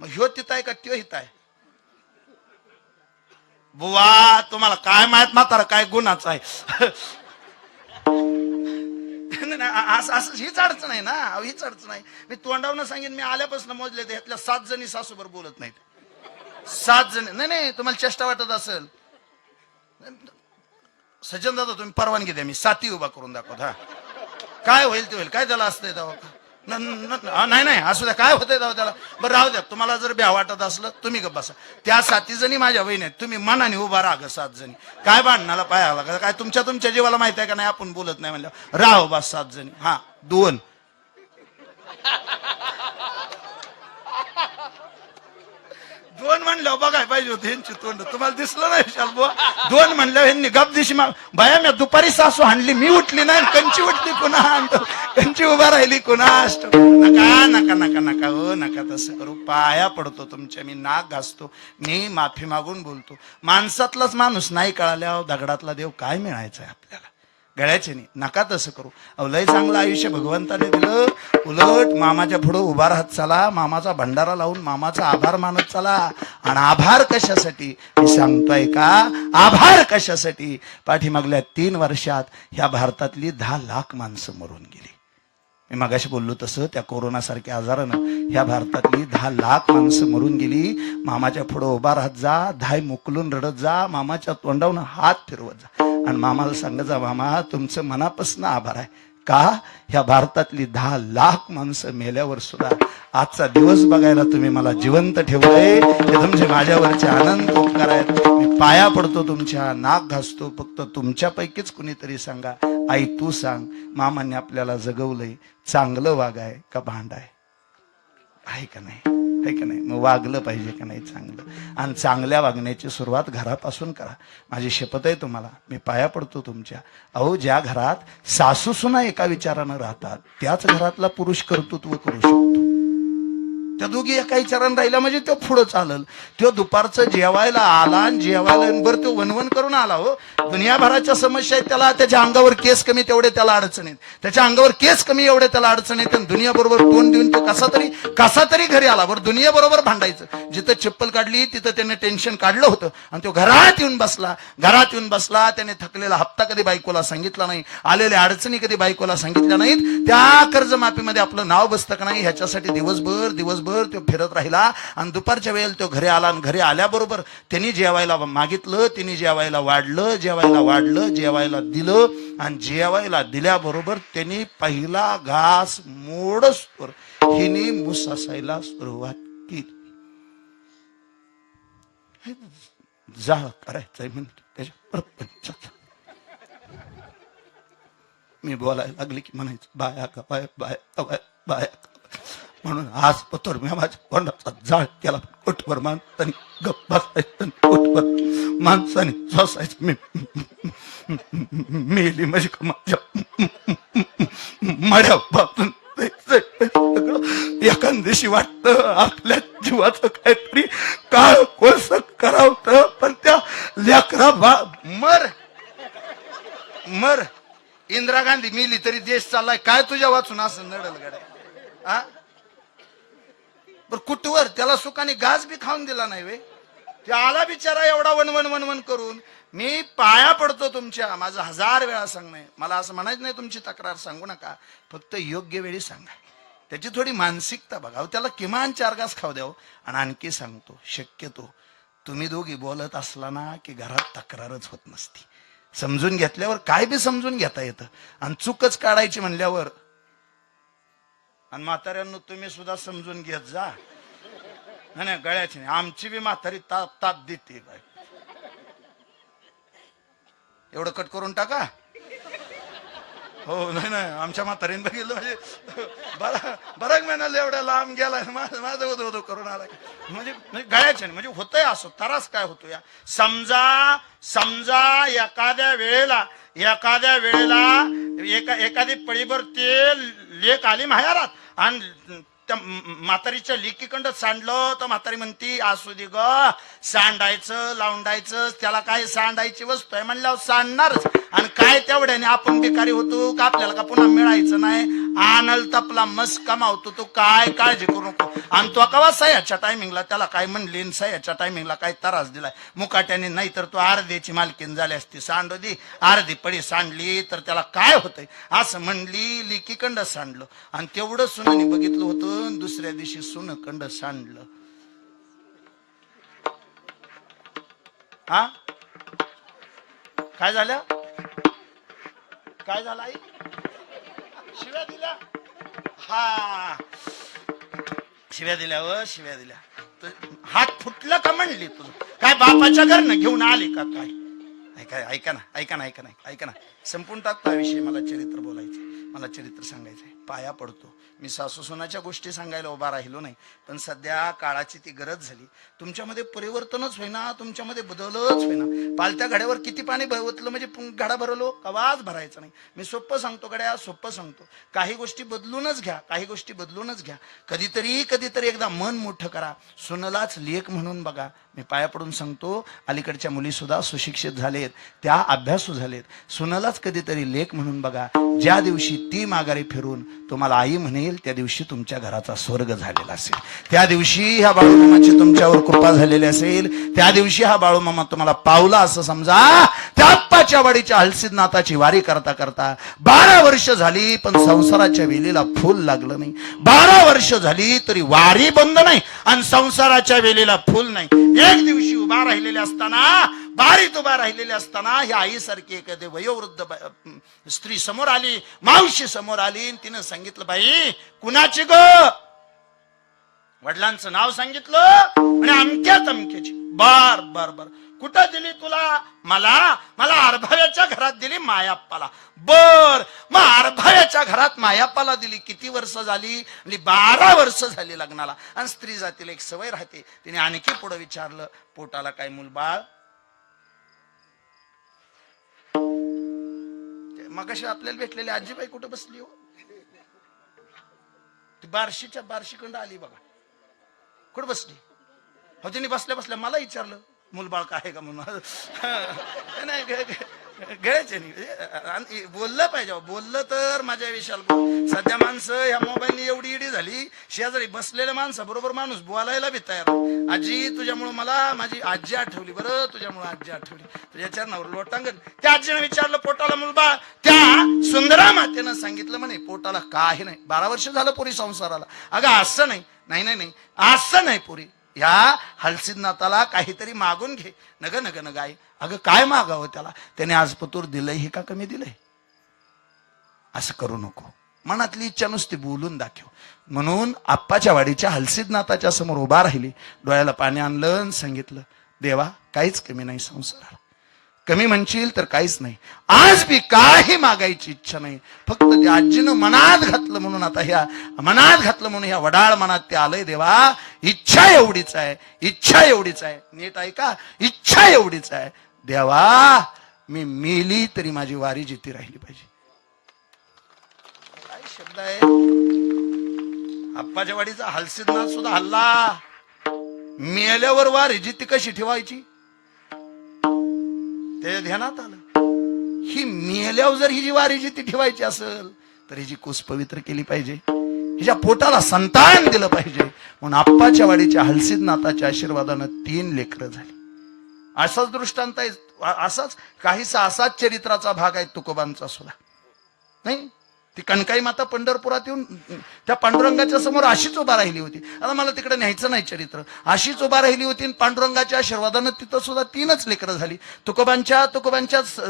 मग ह्यो तिथं आहे का त्यो हित आहे? बुवा तुम्हाला काय माहित म्हातारा काय गुणाचं आहे. असं हीच अडचण आहे ना, हीच अडचण आहे. मी तोंडावनं सांगेन, मी आल्यापासून मोजले ह्यातल्या 7 जणी सासूबर बोलत नाहीत. 7 जणी. नाही तुम्हाला चेष्टा वाटत असेल. सज्जन दादा तुम्ही परवानगी द्या, मी 7 उभा करून दाखवत. हा, काय होईल ते होईल, काय त्याला असतंय दावा? नाही असू द्या, काय होतंय दावा त्याला. बरं राहू द्या. तुम्हाला जर भ्या वाटत असलं तुम्ही गप्प बसा. त्या 7 जणी माझ्या बहिणी आहेत, तुम्ही मनाने उभा राहा ग. 7 जणी काय भांडणाला पाया लागला काय? तुमच्या जीवाला माहिती आहे का नाही? आपण बोलत नाही म्हणलं राहो बस 7 जणी. हा, 2 म्हणलं बघाय पाहिजे होते यांची तोंड. तुम्हाला दिसलं नाही शालबुवा? 2 म्हणलं ह्यांनी गप दिशी बाया. मी दुपारी सासू हाणली, मी उठली नाही, कंची उठली पुन्हा, कंची उभा राहिली कुणा. नका नका नका नका हो, नका तसं करू. पाया पडतो तुमच्या, मी नाक घासतो, मी माफी मागून बोलतो. माणसातलाच माणूस नाही कळाल्यावर दगडातला देव काय मिळायचा आहे आपल्याला? गळ्याचे नाही. नका तसं करू. लय चांगलं आयुष्य भगवंताने दिलं. उलट मामाच्या पुढे उभा राहत चला, मामाचा भंडारा लावून मामाचा आभार मानत चला. आणि आभार कशासाठी मी सांगतोय का? आभार कशासाठी? पाठीमागल्या 3 वर्षात ह्या भारतातली 10 लाख माणसं मरून गेली. मी मगाशी बोललो तसं त्या कोरोनासारख्या आजारानं ह्या भारतातली 10 लाख माणसं मरून गेली. मामाच्या पुढे उभा राहत जा, धाय मुकलून रडत जा, मामाच्या तोंडावून हात फिरवत जा आणि मामाला सांगत जा, मामा तुमचं मनापासून आभार आहे. का? ह्या भारतातली 10 लाख माणसं मेल्यावर सुद्धा आजचा दिवस बघायला तुम्ही मला जिवंत ठेवलंय. हे तुमचे माझ्यावरचे आनंद उपकार आहेत. मी पाया पडतो तुमच्या, नाक घासतो. फक्त तुमच्यापैकीच कुणीतरी सांगा, आई तू सांग, मामाने आपल्याला जगवलंय, चांगलं वागाय का भांडाय? आहे का नाही? आहे का नाही? मग वागलं पाहिजे का नाही चांगलं? आणि चांगल्या वागण्याची सुरुवात घरापासून करा. माझी शपथ आहे तुम्हाला, मी पाया पडतो तुमच्या. अहो ज्या घरात सासू सुना एका विचारानं राहतात त्याच घरातला पुरुष कर्तृत्व करू शकतो. त्या दोघी एका विचारानं राहिला म्हणजे तो पुढं चालल. तो दुपारचं जेवायला आला आणि जेवायला बरं तो वनवन करून आला. हो, दुनियाभराच्या समस्या आहेत त्याला. त्याच्या अंगावर केस कमी तेवढे त्याला अडचण आहेत, त्याच्या अंगावर केस कमी एवढे त्याला अडचण आहेत. आणि दुनियाबरोबर तोंड देऊन तो कसा तरी घरी आला. बरं दुनियाबरोबर भांडायचं. जिथं चप्पल काढली तिथं त्याने टेन्शन काढलं होतं आणि तो घरात येऊन बसला. त्याने थकलेला हप्ता कधी बायकोला सांगितला नाही, आलेल्या अडचणी कधी बायकोला सांगितल्या नाहीत. त्या कर्जमाफीमध्ये आपलं नाव बसतं का नाही ह्याच्यासाठी दिवसभर तो फिरत राहिला. आणि दुपारच्या वेळेला तो घरी आला आणि घरी आल्याबरोबर त्यांनी जेवायला मागितलं, तिने जेवायला वाढलं, जेवायला दिलं. आणि जेवायला दिल्याबरोबर त्यांनी पहिला घास मोडस्तोर हिने मुसासायला सुरुवात केली. जाळ करायचंय म्हणतो त्याच्या प्रपंचाचा. मी बोलायला लागली की म्हणायचं बाया का बाया म्हणून आज पतोर मी माझ्या कोणाचा जाळ केला. कोटभर माणसाने गप्प बसायचं, कोटभर माणसाने सोसायचं. मेली म्हणजे माझ्या मड्या बापून एखाद्याशी वाटतं आपल्या जीवाचं काहीतरी काळ कोळस करावं, पण त्या लेकरा मर मर. इंदिरा गांधी मिली तरी देश चाललाय काय तुझ्या वाचून असं नडल गड्या. बर कुठवर त्याला सुखाने घास बी खाऊन दिला नाही वे. ते आला बिचारा एवढा वनवन वनवन करून. मी पाया पडतो तुमच्या, माझं 1000 वेळा सांगणं. मला असं म्हणायचं नाही तुमची तक्रार सांगू नका, फक्त योग्य वेळी सांगा. त्याची थोडी मानसिकता बघा, त्याला किमान 4 घास खाऊ द्याव. आणि आणखी सांगतो, शक्यतो तुम्ही दोघी बोलत असला ना की घरात तक्रारच होत नसती. समजून घेतल्यावर काय बी समजून घेता येतं, आणि चूकच काढायची म्हणल्यावर. आणि म्हाताऱ्यांना तुम्ही सुद्धा समजून घेत जा. नाही गळ्याची नाही, आमची बी म्हातारी ताप देते. बाय एवढं कट करून टाका. हो नाही आमच्या म्हातारीने बघितलं म्हणजे बराच महिन्याला एवढ्या लांब गेलाय, माझं उदो करून आला. म्हणजे गळ्याचे म्हणजे होतंय असं. त्रास काय होतो या. समजा एखाद्या वेळेला एखादी पळीभर तेल लेक आली माहेरात आणि त्या म्हातारीच्या लेकीकडं सांडलं, तर म्हातारी म्हणती असू दे ग, सांडायचं लावंडायचं, त्याला काय सांडायची वस्तू आहे म्हणल्यावर सांडणारच. आणि काय तेवढ्याने आपण बेकारी होतो का, आपल्याला का पुन्हा मिळायचं नाही. आनल तपला मस कमावतो तो, काय काळजी करू नको. आणि तो कवा सह्याच्या टायमिंगला त्याला काय म्हणली, सह्याच्या टायमिंगला काय त्रास दिलाय मुकाट्याने. नाही तर तो अर्ध्याची मालकीन झाली असती. सांडू दे, अर्धी पडी सांडली तर त्याला काय होतंय असं म्हणली. लिकीकंड सांडलं आणि तेवढं सुनाने बघितलं होतं. दुसऱ्या दिवशी सुन कंड सांडलं. हा काय झालं, काय झालं आई, शिव्या दिल्या. हा शिव्या दिल्या शिव्या दिल्या. हात फुटलं का म्हणली तुझं काय, बापाच्या घरनं घेऊन आली का काय. ऐका ना संपून टाकतो हा विषय. मला चरित्र बोलायचं, मला चरित्र सांगायचंय. पाया पडतो, मी सासू सुनाच्या गोष्टी सांगायला उभा राहिलो नाही, पण सध्या काळाची ती गरज झाली. तुमच्यामध्ये परिवर्तनच होईना, तुमच्यामध्ये बदलच होईना. पालत्या घड्यावर किती पाणी भरवतलं म्हणजे घडा भरलो कवाच भरायचं नाही. मी सोपं सांगतो गड्या, सोपं सांगतो. काही गोष्टी बदलूनच घ्या. कधीतरी एकदा मन मोठं करा. सुनलाच लेख म्हणून बघा. मी पाया पडून सांगतो, अलीकडच्या मुली सुद्धा सुशिक्षित झालेत, त्या अभ्यासू झालेत. सुनलाच कधीतरी लेख म्हणून बघा. ज्या दिवशी ती माघारी फिरून तुम्हाला आई म्हणेल, त्या दिवशी तुमच्या घराचा स्वर्ग झालेला असेल. त्या दिवशी ह्या बाळूमामाची तुमच्यावर कृपा झालेली असेल. त्या दिवशी हा बाळूमामा तुम्हाला पावला असं समजा. त्या आप्पाच्या वाडीच्या हलसिद्धनाथाची वारी करता करता 12 वर्ष झाली, पण संसाराच्या वेलीला फूल लागलं नाही. 12 वर्ष झाली तरी वारी बंद नाही आणि संसाराच्या वेलीला फूल नाही. एक दिवशी बारीत उभा राहिलेले असताना ह्या आईसारखी एखादी वयोवृद्ध स्त्री समोर आली, मावशी समोर आली. तिनं सांगितलं, बाई कुणाची ग. वडिलांचं नाव सांगितलं आणि अमक्या तमक्याची. बर बर बर कुठं दिली तुला. मला आरभाव्याच्या घरात दिली मायाप्पाला. बर मग आरभाव्याच्या घरात मायाप्पाला दिली. किती वर्ष झाली. 12 वर्ष झाली लग्नाला. आणि स्त्री जातीला एक सवय राहते. तिने आणखी पुढे विचारलं, पोटाला काय मूलबाळ. मगाशी आपल्याला भेटलेली आजीबाई कुठं बसली हो. ती बार्शीकडं आली बघा. कुठं बसली हो. तिने बसल्या मला विचारलं, मूलबाळ काय आहे का म्हणून. नाही गळ्याचे नाही. बोललं पाहिजे, बोललं तर माझ्या विषयाला. सध्या माणसं ह्या मोबाईलनी एवढी इडी झाली, शेजारी बसलेल्या माणसा बरोबर माणूस बोलायला बी तयार. आजी तुझ्यामुळे मला माझी आजी आठवली. बरं तुझ्यामुळे आजी आठवली. तुझ्या चरणावर लोटांगण. त्या आजीने विचारलं, पोटाला मूलबाळ. त्या सुंदरा मातेनं सांगितलं म्हणे, पोटाला काही नाही. 12 वर्ष झालं पुरी संसाराला. अगं असं नाही असं नाही पुरी. या हलसिद्धनाथाला काहीतरी मागून घे. नग गाय. अगं काय मागावं त्याला. त्याने आज पतूर दिलंय हे का कमी दिलंय. असं करू नको. मनातली इच्छा नुसती बोलून दाखव. म्हणून आप्पाच्या वाडीच्या हलसिद्धनाथाच्या समोर उभा राहिली. डोळ्याला पाणी आणलं, सांगितलं, देवा काहीच कमी नाही संसाराला. कमी म्हणशील तर काहीच नाही. आज बी काही मागायची इच्छा नाही. फक्त त्या आजीनं मनात घातलं म्हणून आता ह्या वडाळ मनात ते आलंय. देवा इच्छा एवढीच आहे. नीट ऐका, इच्छा एवढीच आहे. देवा मी मेली तरी माझी वारी जिती राहिली पाहिजे. काय एकदा आहे आप्पाच्या वाडीचा हलसिद्धनाथ सुद्धा हल्ला. मेल्यावर वारी जी ती कशी ठेवायची ते ध्यानात आलं. ही मेल्यावर जर ही जी वारी जी ती ठेवायची असेल तर हिची कुस पवित्र केली पाहिजे, हिच्या पोटाला संतान दिलं पाहिजे. म्हणून आप्पाच्या वाडीच्या हलसिद्धनाथाच्या आशीर्वादानं 3 लेकरं झाली. असाच दृष्टांत आहे, असाच काहीसा असाच चरित्राचा भाग आहे तुकोबांचा सुद्धा नाही. ती कणकाई माता पंढरपुरात येऊन त्या पांडुरंगाच्या समोर अशीच उभा राहिली होती. आता मला तिकडे न्यायचं नाही चरित्र. अशीच उभा राहिली होती, पांडुरंगाच्या आशीर्वादानं तिथं सुद्धा 3च लेकरं झाली. तुकोबांच्या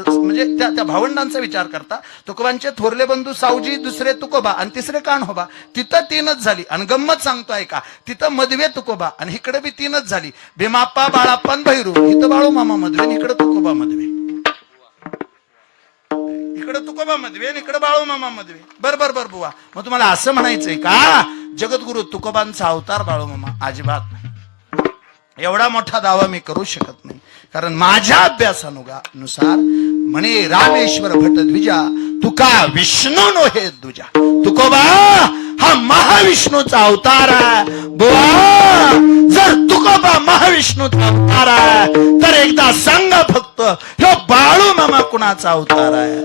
म्हणजे त्या भावंडांचा विचार करता तुकोबांचे थोरले बंधू सावजी, दुसरे तुकोबा आणि तिसरे कान्होबा. तिथं 3च झाली. आणि गंमत सांगतोय का, तिथं मधवे तुकोबा आणि इकडे बी 3च झाली. भीमाप्पा, बाळाप्पा आणि भैरू. इथं बाळू मामा मधवे, इकडे तुकोबा मधवे. इकडे तुकोबा मधवे आणि इकडे बाळू मामा मधवे. बर बुवा, मग तुम्हाला असं म्हणायचंय का जगद्गुरु तुकोबांचा अवतार बाळू मामा? अजिबात नाही. एवढा मोठा दावा मी करू शकत नाही, कारण माझ्या अभ्यासानुसार म्हणे रामेश्वर भट द्विजा तुका विष्णू नो हे दुजा. तुकोबा हा महाविष्णूचा अवतार आहे बुवा. जर तुकोबा महाविष्णूचा अवतार आहे तर एकदा सांगा फक्त ह्यो बाळू मामा कुणाचा अवतार आहे?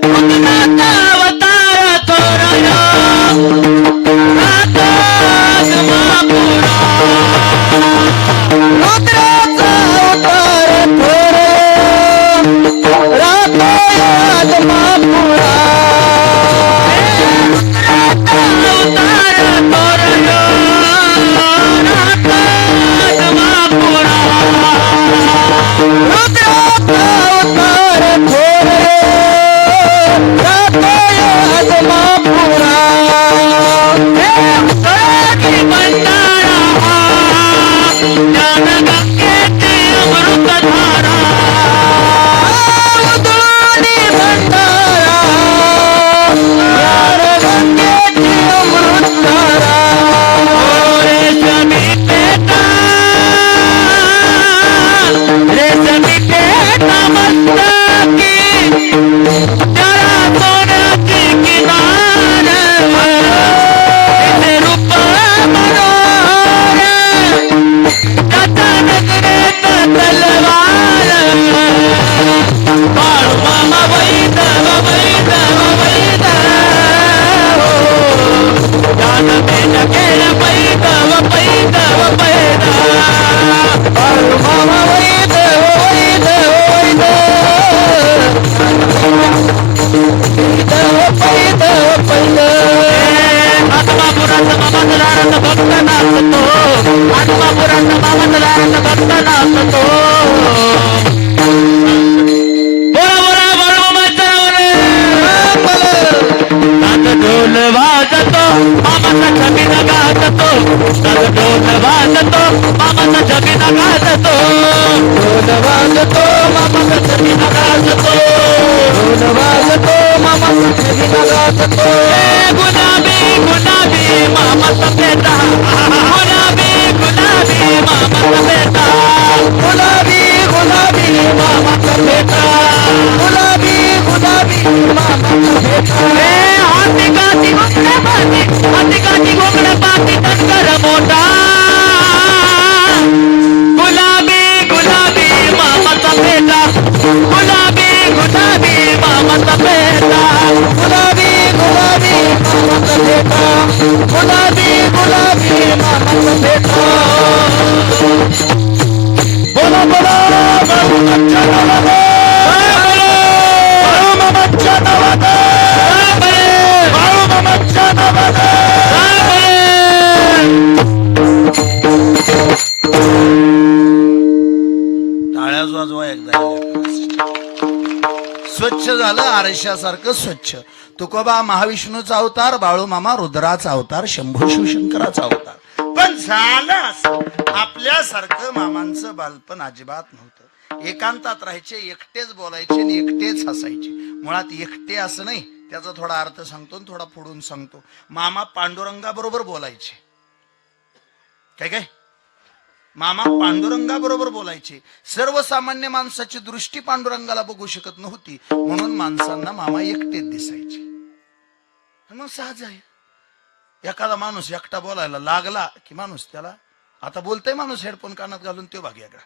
स्वच्छ झालं आरशासारखं स्वच्छ. तुकोबा महाविष्णूचा अवतार, बाळू मामा रुद्राचा अवतार, शंभू शिवशंकराचा अवतार. पण झालं असं, आपल्यासारखं मामांचं बालपण अजिबात नव्हतं. एकांतात राहायचे, एकटेच बोलायचे आणि एकटेच हसायचे. मुळात एकटे असं नाही, त्याचा थोडा अर्थ सांगतो आणि थोडा पुढून सांगतो. मामा पांडुरंगाबरोबर बोलायचे. काय मामा पांडुरंगाबरोबर बोलायचे. सर्वसामान्य माणसाची दृष्टी पांडुरंगाला बघू शकत नव्हती, म्हणून माणसांना मामा एकटेच दिसायचे. मग सहज आहे, एखादा माणूस एकटा बोलायला लागला की माणूस त्याला, आता बोलतोय माणूस हेडफोन कानात घालून, तो भाग वेगळा.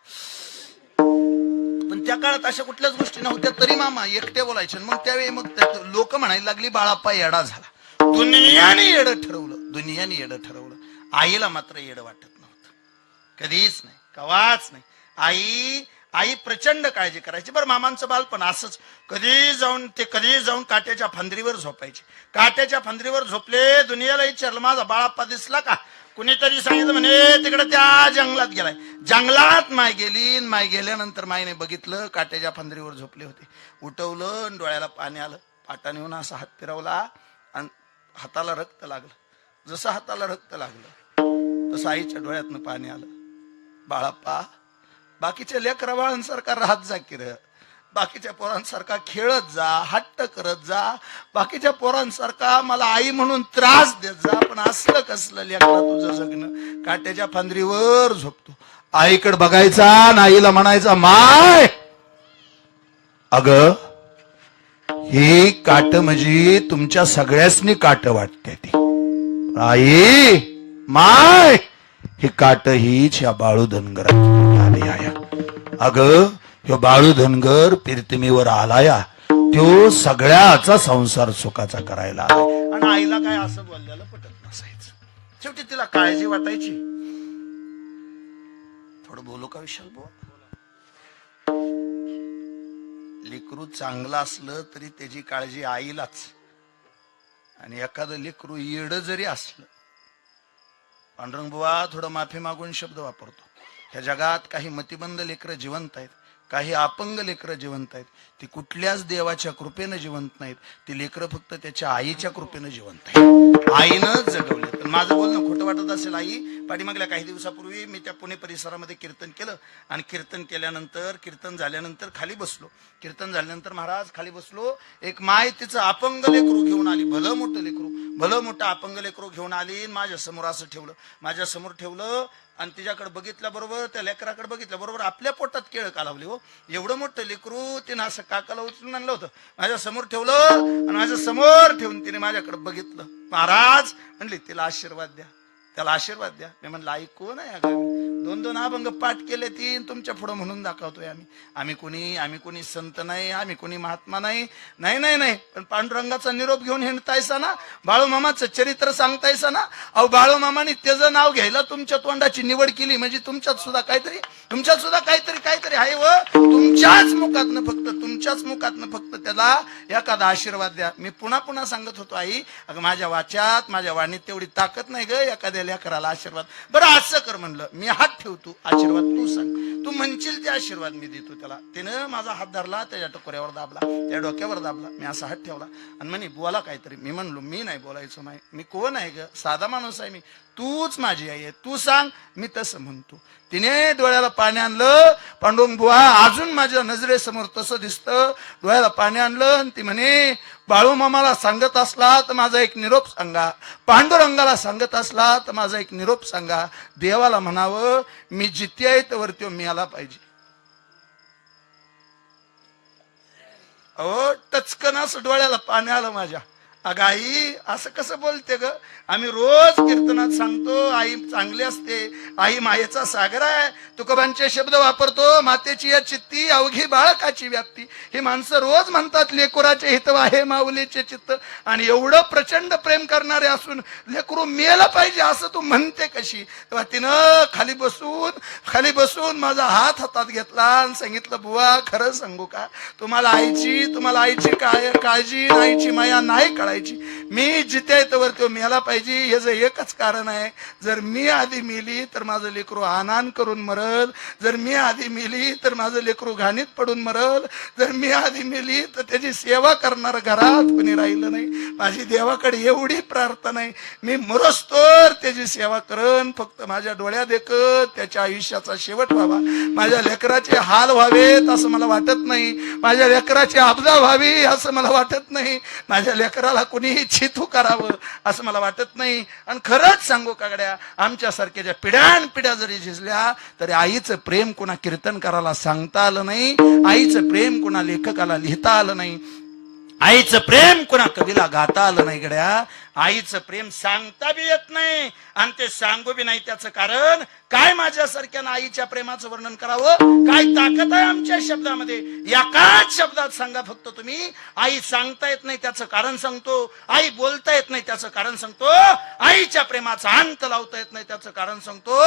पण त्या काळात अशा कुठल्याच गोष्टी नव्हत्या, तरी मामा एकटे बोलायचे. मग त्यावेळी मग लोक म्हणायला लागली बाळाप्पा येडा झाला. दुनियाने येडं ठरवलं, दुनियाने येडं ठरवलं. आईला मात्र येडं वाटत नव्हतं, कधीच नाही, कवाच नाही. आई प्रचंड काळजी करायची. बरं, मामांचं बालपण असंच. कधी जाऊन काट्याच्या फांदरीवर झोपायचे. काट्याच्या फांदरीवर झोपले, दुनियाला विचारलं माझा बाळाप्पा दिसला का? कुणीतरी सांगितलं म्हणे तिकडे त्या जंगलात गेलाय. जंगलात माय गेली. माय गेल्यानंतर मायने बघितलं काट्याच्या फांदरीवर झोपले होते. उठवलं, डोळ्याला पाणी आलं. पाटाने येऊन असा हात फिरवला आणि हाताला रक्त लागलं. जसं हाताला रक्त लागलं तसं आईच्या डोळ्यातनं पाणी आलं. बाळाप्पा, बाकीच्या लेकरा बाळांसारखा राहत जा की रे, बाकीच्या पोरांसारखा खेळत जा, हट्ट करत जा, बाकीच्या पोरांसारखा मला आई म्हणून त्रास देत जा. पण असलं कसलं लेकरा तुझं जगणं? काट्याच्या फांदरीवर झोपतो. आईकडे बघायचा आणि आईला म्हणायचा, माय अग ही काट म्हणजे तुमच्या सगळ्यासनी काट वाटते ती. आई माय हे काट हीच या बाळू धनगरात आली आया. अग ह्यो बाळू धनगर पिरतिमीवर आलाया, तो सगळ्याचा संसार सुखाचा करायला आलाय. आणि आईला काय असं बोलल्याला पटत नसायचं. शेवटी तिला काळजी वाटायची. थोडं बोलू का विशाल? बोल. लेकरू चांगलं असलं तरी त्याची काळजी आईलाच. आणि एखादं लेकरू येडं जरी असलं, पांडुरंग बुवा थोडं माफी मागून शब्द वापरतो, ह्या जगात काही मतिबंद लेकरं जिवंत आहेत, काही अपंग लेकरं जिवंत आहेत. ती कुठल्याच देवाच्या कृपेनं जिवंत नाहीत. ती लेकरं फक्त त्याच्या आईच्या कृपेनं जिवंत आहेत. आईनं जगवले. पण माझं बोलणं खोटं वाटत असेल. आई पाठीमागल्या काही दिवसापूर्वी मी त्या पुणे परिसरामध्ये कीर्तन केलं. आणि कीर्तन झाल्यानंतर खाली बसलो. कीर्तन झाल्यानंतर महाराज खाली बसलो. एक माय तिचं अपंग लेकरू घेऊन आली, भलं मोठं अपंग लेकरू घेऊन आली. माझ्या समोर असं ठेवलं, माझ्या समोर ठेवलं. आणि तिच्याकडे बघितल्याबरोबर, त्या लेकराकडे बघितल्याबरोबर आपल्या पोटात केळ कालावली. हो, एवढं मोठं लेकरू तिनं असं काकाला उचलून आणलं होतं, माझ्या समोर ठेवलं. आणि माझ्या समोर ठेवून तिने माझ्याकडे बघितलं. महाराज म्हणली तिला आशीर्वाद द्या, त्याला आशीर्वाद द्या. मी म्हणलं आई कोण आहे? अगं 2-2 अभंग पाठ केले, 3 तुमच्या पुढं म्हणून दाखवतोय. आम्ही कोणी संत नाही, आम्ही कोणी महात्मा नाही. नाही पण पांडुरंगाचा निरोप घेऊन हिंडतायसा ना, बाळू मामाचं चरित्र सांगतायसा ना. अहो बाळू मामाने त्याचं नाव घ्यायला तुमच्या तोंडाची निवड केली म्हणजे तुमच्यात सुद्धा काहीतरी आहे. व तुमच्याच मुखातनं फक्त त्याला एखादा आशीर्वाद द्या. मी पुन्हा सांगत होतो, आई अगं माझ्या वाच्यात, माझ्या वाणीत तेवढी ताकद नाही ग एखाद्या लेकराला आशीर्वाद. बरं असं कर म्हणलं, मी हात ठेवतो, आशीर्वाद तू सांग, तू म्हणशील ते आशीर्वाद मी देतो त्याला. त्यानं माझा हात धरला, त्याच्या टकोऱ्यावर दाबला, त्या डोक्यावर दाबला. मी असा हात ठेवला आणि म्हणे बोला काहीतरी. मी म्हणलो मी नाही बोलायचं, नाही मी कोण आहे ग, साधा माणूस आहे मी, तूच माझी आई आहे, तू सांग. मी तसं म्हणतो. तिने डोळ्याला पाणी आणलं. पांडुरंग बुवा अजून माझ्या नजरेसमोर तसं दिसतं. डोळ्याला पाणी आणलं आणि ती म्हणे बाळू मामाला सांगत असला तर माझा एक निरोप सांगा, पांडुरंगाला सांगत असला तर माझा एक निरोप सांगा. देवाला म्हणावं मी जिथे आहे तर वरती मी आला पाहिजे. अहो टचकन असं डोळ्याला पाणी आलं माझ्या. अगं आई असं कसं बोलते ग? आम्ही रोज कीर्तनात सांगतो आई चांगली असते, आई मायेचा सागर आहे. तुकोबांचे शब्द वापरतो, मातेची या चित्ती अवघी बाळकाची व्याप्ती. ही माणसं रोज म्हणतात लेकुराचे हितव आहे माऊलीचे चित्त. आणि एवढं प्रचंड प्रेम करणारे असून लेकरू मेलं पाहिजे असं तू म्हणते कशी? तेव्हा तिनं खाली बसून माझा हात हातात घेतला आणि सांगितलं बुवा खरं सांगू का, तुम्हाला आईची काळजी, आईची माया नाही कळायची. मी जिथे तर तो मेला पाहिजे याचं एकच कारण आहे, जर मी आधी मेली तर माझं लेकरू आनान करून मरल, जर मी आधी मेली तर माझं लेकरू घाणीत पडून मरल, जर मी आधी मेली तर त्याची सेवा करणार घरात कोणी राहिलं नाही. माझी देवाकडे एवढी प्रार्थना आहे, मी मरस्तोर त्याची सेवा करन. फक्त माझ्या डोळ्यात देखत त्याच्या आयुष्याचा शेवट व्हावा, माझ्या लेकराचे हाल व्हावेत असं मला वाटत नाही, माझ्या लेकराची आपदा व्हावी असं मला वाटत नाही, माझ्या लेकराला कोणीही छिथू करावं असं मला वाटत नाही. आणि खरंच सांगू कागड्या, आमच्यासारख्या पिढ्या जरी झिजल्या तरी आईचं प्रेम कोणा कीर्तन करायला सांगता आलं नाही, आईचं प्रेम कोणा लेखकाला लिहिता आलं नाही. आईचं प्रेम कुणा कवीला गाता आलं नाही गड्या. आईचं प्रेम सांगता बी येत नाही आणि ते सांगू बी नाही. त्याचं कारण काय? माझ्यासारख्यानं आईच्या प्रेमाचं वर्णन करावं? काय ताकद आहे आमच्या शब्दामध्ये? एकाच शब्दात सांगा फक्त तुम्ही. आई सांगता येत नाही त्याचं कारण सांगतो, आई बोलता येत नाही त्याचं कारण सांगतो, आईच्या प्रेमाचा अंत लावता येत नाही त्याचं कारण सांगतो,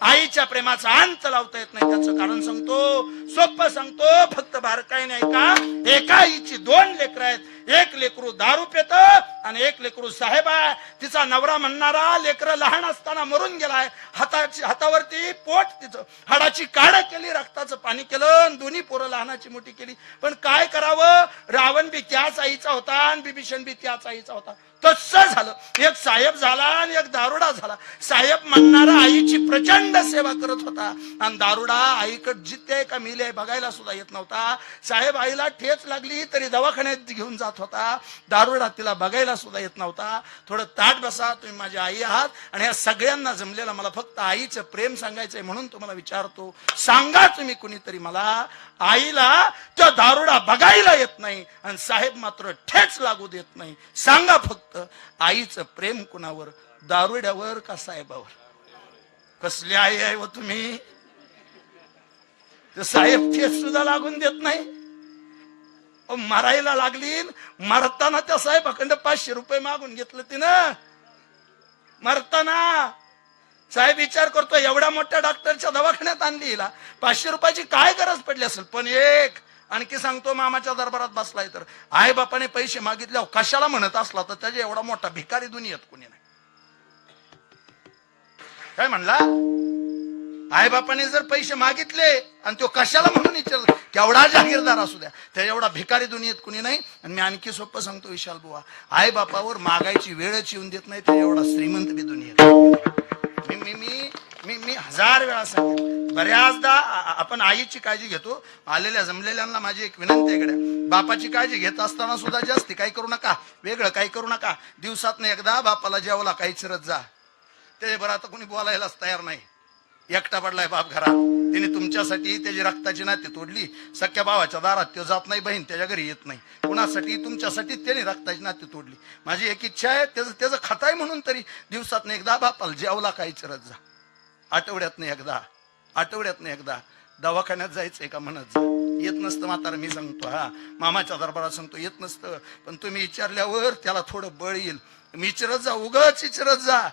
आईच्या प्रेमाचा अंत लावता येत नाही त्याचं कारण सांगतो. सोपं सांगतो, फक्त बारकाईने ऐका. एका आईची दोन लेकरं आहेत. एक लेकरू दारू पेत आणि एक लेकरू साहेब आहे. तिचा नवरा म्हणणारा लेकर लहान असताना मरून गेलाय. हातावरती पोट तिचं हाडाची काढ केली, रक्ताचं पाणी केलं, दोन्ही पोरं लहानाची मोठी केली. पण काय करावं? रावण बी त्याच आईचा होता आणि बिभीषण बी त्याच आईचा होता. तसं झालं. एक साहेब झाला आणि एक दारुडा झाला. साहेब म्हणणारा आईची प्रचंड सेवा करत होता आणि दारुडा आईकडे जिते का मिले बघायला सुद्धा येत नव्हता. साहेब आईला ठेच लागली तरी दवाखान्यात घेऊन जात होता. दारुडा तिला बघायला सुद्धा येत नव्हता. थोडं ताट बसा, तुम्ही माझी आई आहात आणि या सगळ्यांना जमलेला मला फक्त आईचं प्रेम सांगायचंय म्हणून तुम्हाला विचारतो. सांगा तुम्ही कुणीतरी मला, आईला तो दारुडा बघायला येत नाही आणि साहेब मात्र ठेच लागू देत नाही. सांगा फक्त आईचं प्रेम कुणावर? दारुड्यावर का साहेबावर? कसली आई आहे व तुम्ही? साहेब ठेच सुद्धा लागून देत नाही. मरायला लागली, मरताना त्या साहेबाकडे 500 रुपये मागून घेतलं तिनं. मरताना साहेब विचार करतो, एवढ्या मोठ्या डॉक्टरच्या दवाखान्यात आणली, हिला 500 रुपयाची काय गरज पडली असेल. पण एक आणखी सांगतो, मामाच्या दरबारात बसलाय तर आई बापाने पैसे मागितले कशाला म्हणत असला तर त्याच्या एवढा मोठा भिकारी दुनियेत कोणी नाही. काय म्हणला? आई बापाने जर पैसे मागितले आणि तो कशाला म्हणून विचारलं, केवढा जागीरदार असू द्या, त्या एवढा भिकारी दुनियेत कुणी नाही. आणि मी आणखी सोपं सांगतो विशाल बुवा, आई बापावर मागायची वेळच येऊन देत नाही, त्या एवढा श्रीमंत बी दुनियेत. मी 1000 वेळा सांगितलं. बऱ्याचदा आपण आईची काळजी घेतो. आलेल्या जमलेल्यांना माझी एक विनंती आहे गड्या, बापाची काळजी घेत असताना सुद्धा जास्ती काही करू नका, वेगळं काही करू नका. दिवसातनं एकदा बापाला जेवला काही चिरत जा. ते बरं आता कोणी बोलायलाच तयार नाही. एकटा पडलाय बाप घरात, तिने तुमच्यासाठी त्याची रक्ताची नाती तोडली. सख्या भावाच्या दारात तो जात नाही, बहीण त्याच्या घरी येत नाही. कुणासाठी? तुमच्यासाठी त्याने रक्ताची नाती तोडली. माझी एक इच्छा आहे, त्याचं खाताय म्हणून तरी दिवसातनं एकदा बापाला जेवला काही चिरत जा. आठवड्यातनं एकदा दवाखान्यात जायचंय का म्हणत जा. येत नसतं म्हातारा, मी सांगतो, हा मामाच्या दरबारात सांगतो, येत नसतं. पण तुम्ही विचारल्यावर त्याला थोडं बळ येईल. मी चिरत जा, उगाच चिरत जा.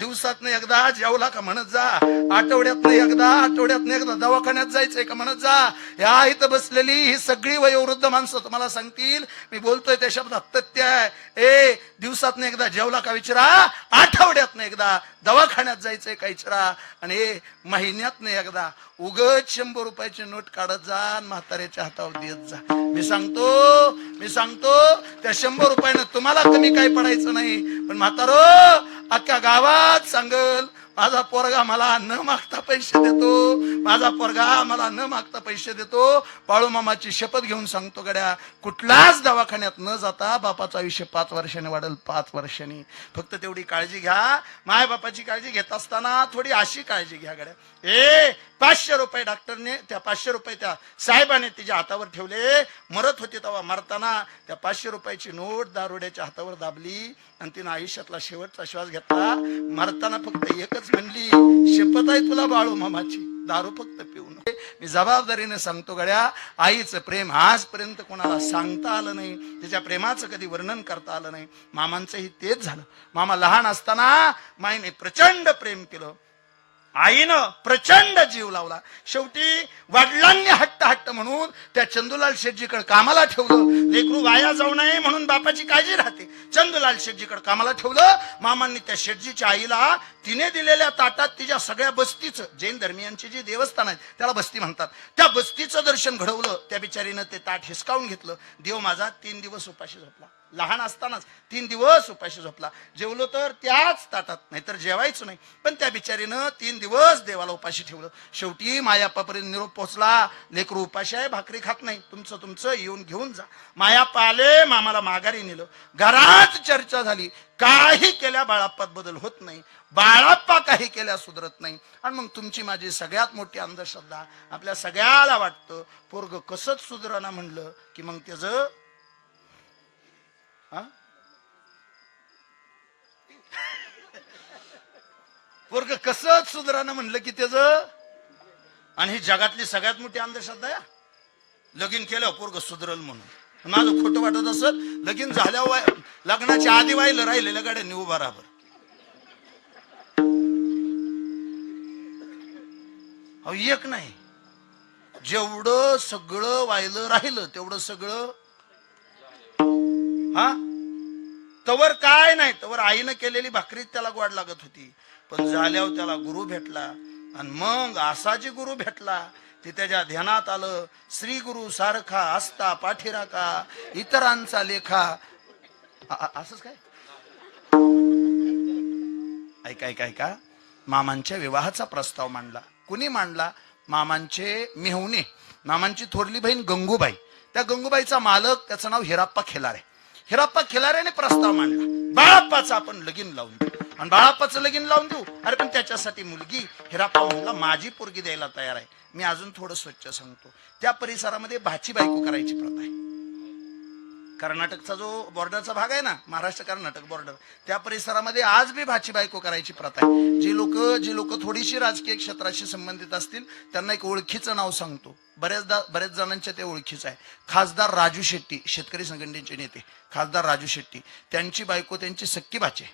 दिवसातनं एकदा जेवला का म्हणत जा. आठवड्यातनं एकदा दवाखान्यात जायचंय का म्हणत जा. या इथं बसलेली ही सगळी वयोवृद्ध माणसं तुम्हाला सांगतील, मी बोलतोय त्या शब्दात तथ्य आहे. दिवसातनं एकदा जेवला का विचारा, आठवड्यातनं एकदा दवाखान्यात जायचंय का विचारा, आणि महिन्यातनं एकदा उगाच 100 रुपयाची नोट काढत जा आणि म्हाताऱ्याच्या हातावर देत जा. मी सांगतो त्या 100 रुपयानं तुम्हाला कमी काही पडायचं नाही. पण म्हातारो अख्ख्या गावात सांगल, माझा पोरगा मला न मागता पैसे देतो, माझा पोरगा मला न मागता पैसे देतो. बाळू मामाची शपथ घेऊन सांगतो गड्या, कुठल्याच दवाखान्यात न जाता बापाचं आयुष्य 5 वर्षांनी वाढेल. 5 वर्षांनी. फक्त तेवढी काळजी घ्या. माय बापाची काळजी घेत असताना थोडी अशी काळजी घ्या गड्या. 500 रुपये डॉक्टरने, त्या 500 रुपये त्या साहेबाने तिच्या हातावर ठेवले. मरत होती तेव्हा मरताना त्या 500 रुपयाची नोट दारुड्याच्या हातावर दाबली आणि तिनं आयुष्यातला शेवटचा श्वास घेतला. मरताना फक्त एकच म्हणली, शपथ आहे तुला बाळू मामाची, दारू फक्त पिऊ नये. मी जबाबदारीने सांगतो गड्या, आईचं प्रेम आजपर्यंत कोणाला सांगता आलं नाही, त्याच्या प्रेमाचं कधी वर्णन करता आलं नाही. मामांचंही तेच झालं. मामा लहान असताना माईने प्रचंड प्रेम केलं, आईनं प्रचंड जीव लावला. शेवटी वडिलांनी हट्ट म्हणून त्या चंदूलाल शेटजीकडे कामाला ठेवलं. लेकरू वाया जाऊ नये म्हणून बापाची काळजी राहते. चंदूलाल शेटजीकडे कामाला ठेवलं. मामांनी त्या शेटजीच्या आईला तिने दिलेल्या ताटात तिच्या सगळ्या बस्तीचं, जैन धर्मियांची जी देवस्थान आहेत त्याला बस्ती म्हणतात, त्या बस्तीचं दर्शन घडवलं. त्या बिचारीनं ते ताट हिसकावून घेतलं. देव माझा 3 दिवस उपाशी झोपला. लहान असतानाच 3 दिवस उपाशी झोपला. जेवलो तर त्याच ताटात, नाहीतर जेवायचं नाही. पण त्या बिचारीनं 3 दिवस देवाला उपाशी ठेवलं. शेवटी मायाप्पापर्यंत निरोप पोहोचला, लेकरू उपाशी आहे, भाकरी खात नाही, तुमचं येऊन घेऊन जा. मायाप्पा आले, मामाला माघारी नेलं. घरात चर्चा झाली, काही केल्या बाळाप्पात बदल होत नाही, बाळाप्पा काही केल्या सुधरत नाही. आणि मग तुमची माझी सगळ्यात मोठी अंधश्रद्धा, आपल्या सगळ्याला वाटतं पोरग कसंच सुधरणा म्हणलं की मग त्याचं हा? पोरग कसं सुधरानं म्हणलं की त्याच, आणि ही जगातली सगळ्यात मोठी अंधश्रद्धा आहे. लगीन केलं पोरग सुधरल म्हणून. माझं खोटं वाटत असत, लगीन झाल्यावर लग्नाच्या आधी व्हायला राहिलेल्या गाड्यांनी उभा राहा. एक नाही, जेवढं सगळं व्हायलं राहिलं तेवढं सगळं. हा, तवर काय नाही, तवर आईनं केलेली भाकरीच त्याला गोड लागत होती. पण झाल्यावर त्याला गुरु भेटला, आणि मग असाची गुरु भेटला ते त्याच्या ध्यानात आलं. श्री गुरु सारखा असता पाठीराखा इतरांचा लेखा. असंच काय. ऐका ऐका ऐका, मामांच्या विवाहाचा प्रस्ताव मांडला. कुणी मांडला? मामांचे मेहुणे, मामांची थोरली बहीण गंगूबाई. त्या गंगूबाईचा मालक, त्याचं नाव हिराप्पा खिलारे. हिराप्पा खिलारेने प्रस्ताव मांडला, बाळाप्पाचं आपण लगीन लावून देऊ. आणि बाळाप्पाचं लगीन लावून देऊ. अरे पण त्याच्यासाठी मुलगी. हिराप्पा म्हणला माझी पोरगी द्यायला तयार आहे. मी अजून थोडं स्वच्छ सांगतो. त्या परिसरामध्ये भाची बायको करायची प्रथा आहे. कर्नाटकचा जो बॉर्डरचा भाग आहे ना, महाराष्ट्र कर्नाटक बॉर्डर, त्या परिसरामध्ये आज बी भाची बायको करायची प्रथा आहे. जी लोक थोडीशी राजकीय क्षेत्राशी संबंधित असतील त्यांना एक ओळखीचं नाव सांगतो. बरेच जणांच्या ते ओळखीचं आहे. खासदार राजू शेट्टी, शेतकरी संघटनेचे नेते खासदार राजू शेट्टी, त्यांची बायको त्यांची सख्खी भाची.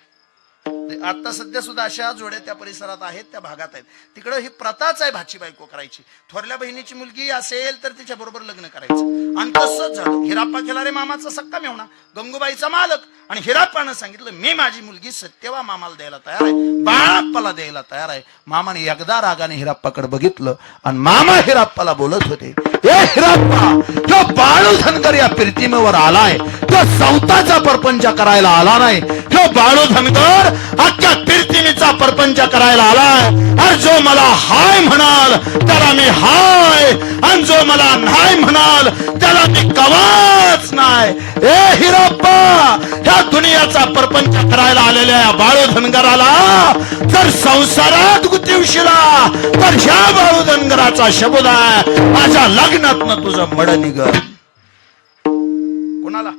आता सध्या सुद्धा अशा जोड्या त्या परिसरात आहेत, त्या भागात आहेत. तिकडं ही प्रथाच आहे भाची बायको करायची. थोरल्या बहिणीची मुलगी असेल तर तिच्या बरोबर लग्न करायचं. आणि तसंच झालं. हिराप्पा खिलारे मामाचा सक्का मेहुणा, गंगूबाईचा मालक. आणि हिराप्पानं सांगितलं मी माझी मुलगी सत्यवा मामाला द्यायला तयार आहे, बाळाप्पाला द्यायला तयार आहे. मामाने एकदा रागाने हिराप्पाकडे बघितलं आणि मामा हिराप्पाला बोलत होते, ए हिराप्पा, जो बाळू धनगर या प्रीतिमेवर आलाय तो सौताचा परपंच करायला आला नाही. जो बाळू धनगर अख्ख्या प्रीतिमेचा परपंच करायला आलाय. आणि जो मला हाय म्हणाल त्याला मी हाय, आणि जो मला नाही म्हणाल त्याला मी कवाच नाही. ए हिराप्पा, ह्या दुनियाचा परपंच करायला आलेल्या या बाळू धनगराला जर संसारात गुंतवशीला तर ह्या बाळू धनगराचा शब्द आहे, माझ्या लग्नात तुझं मड निघल. कोणाला?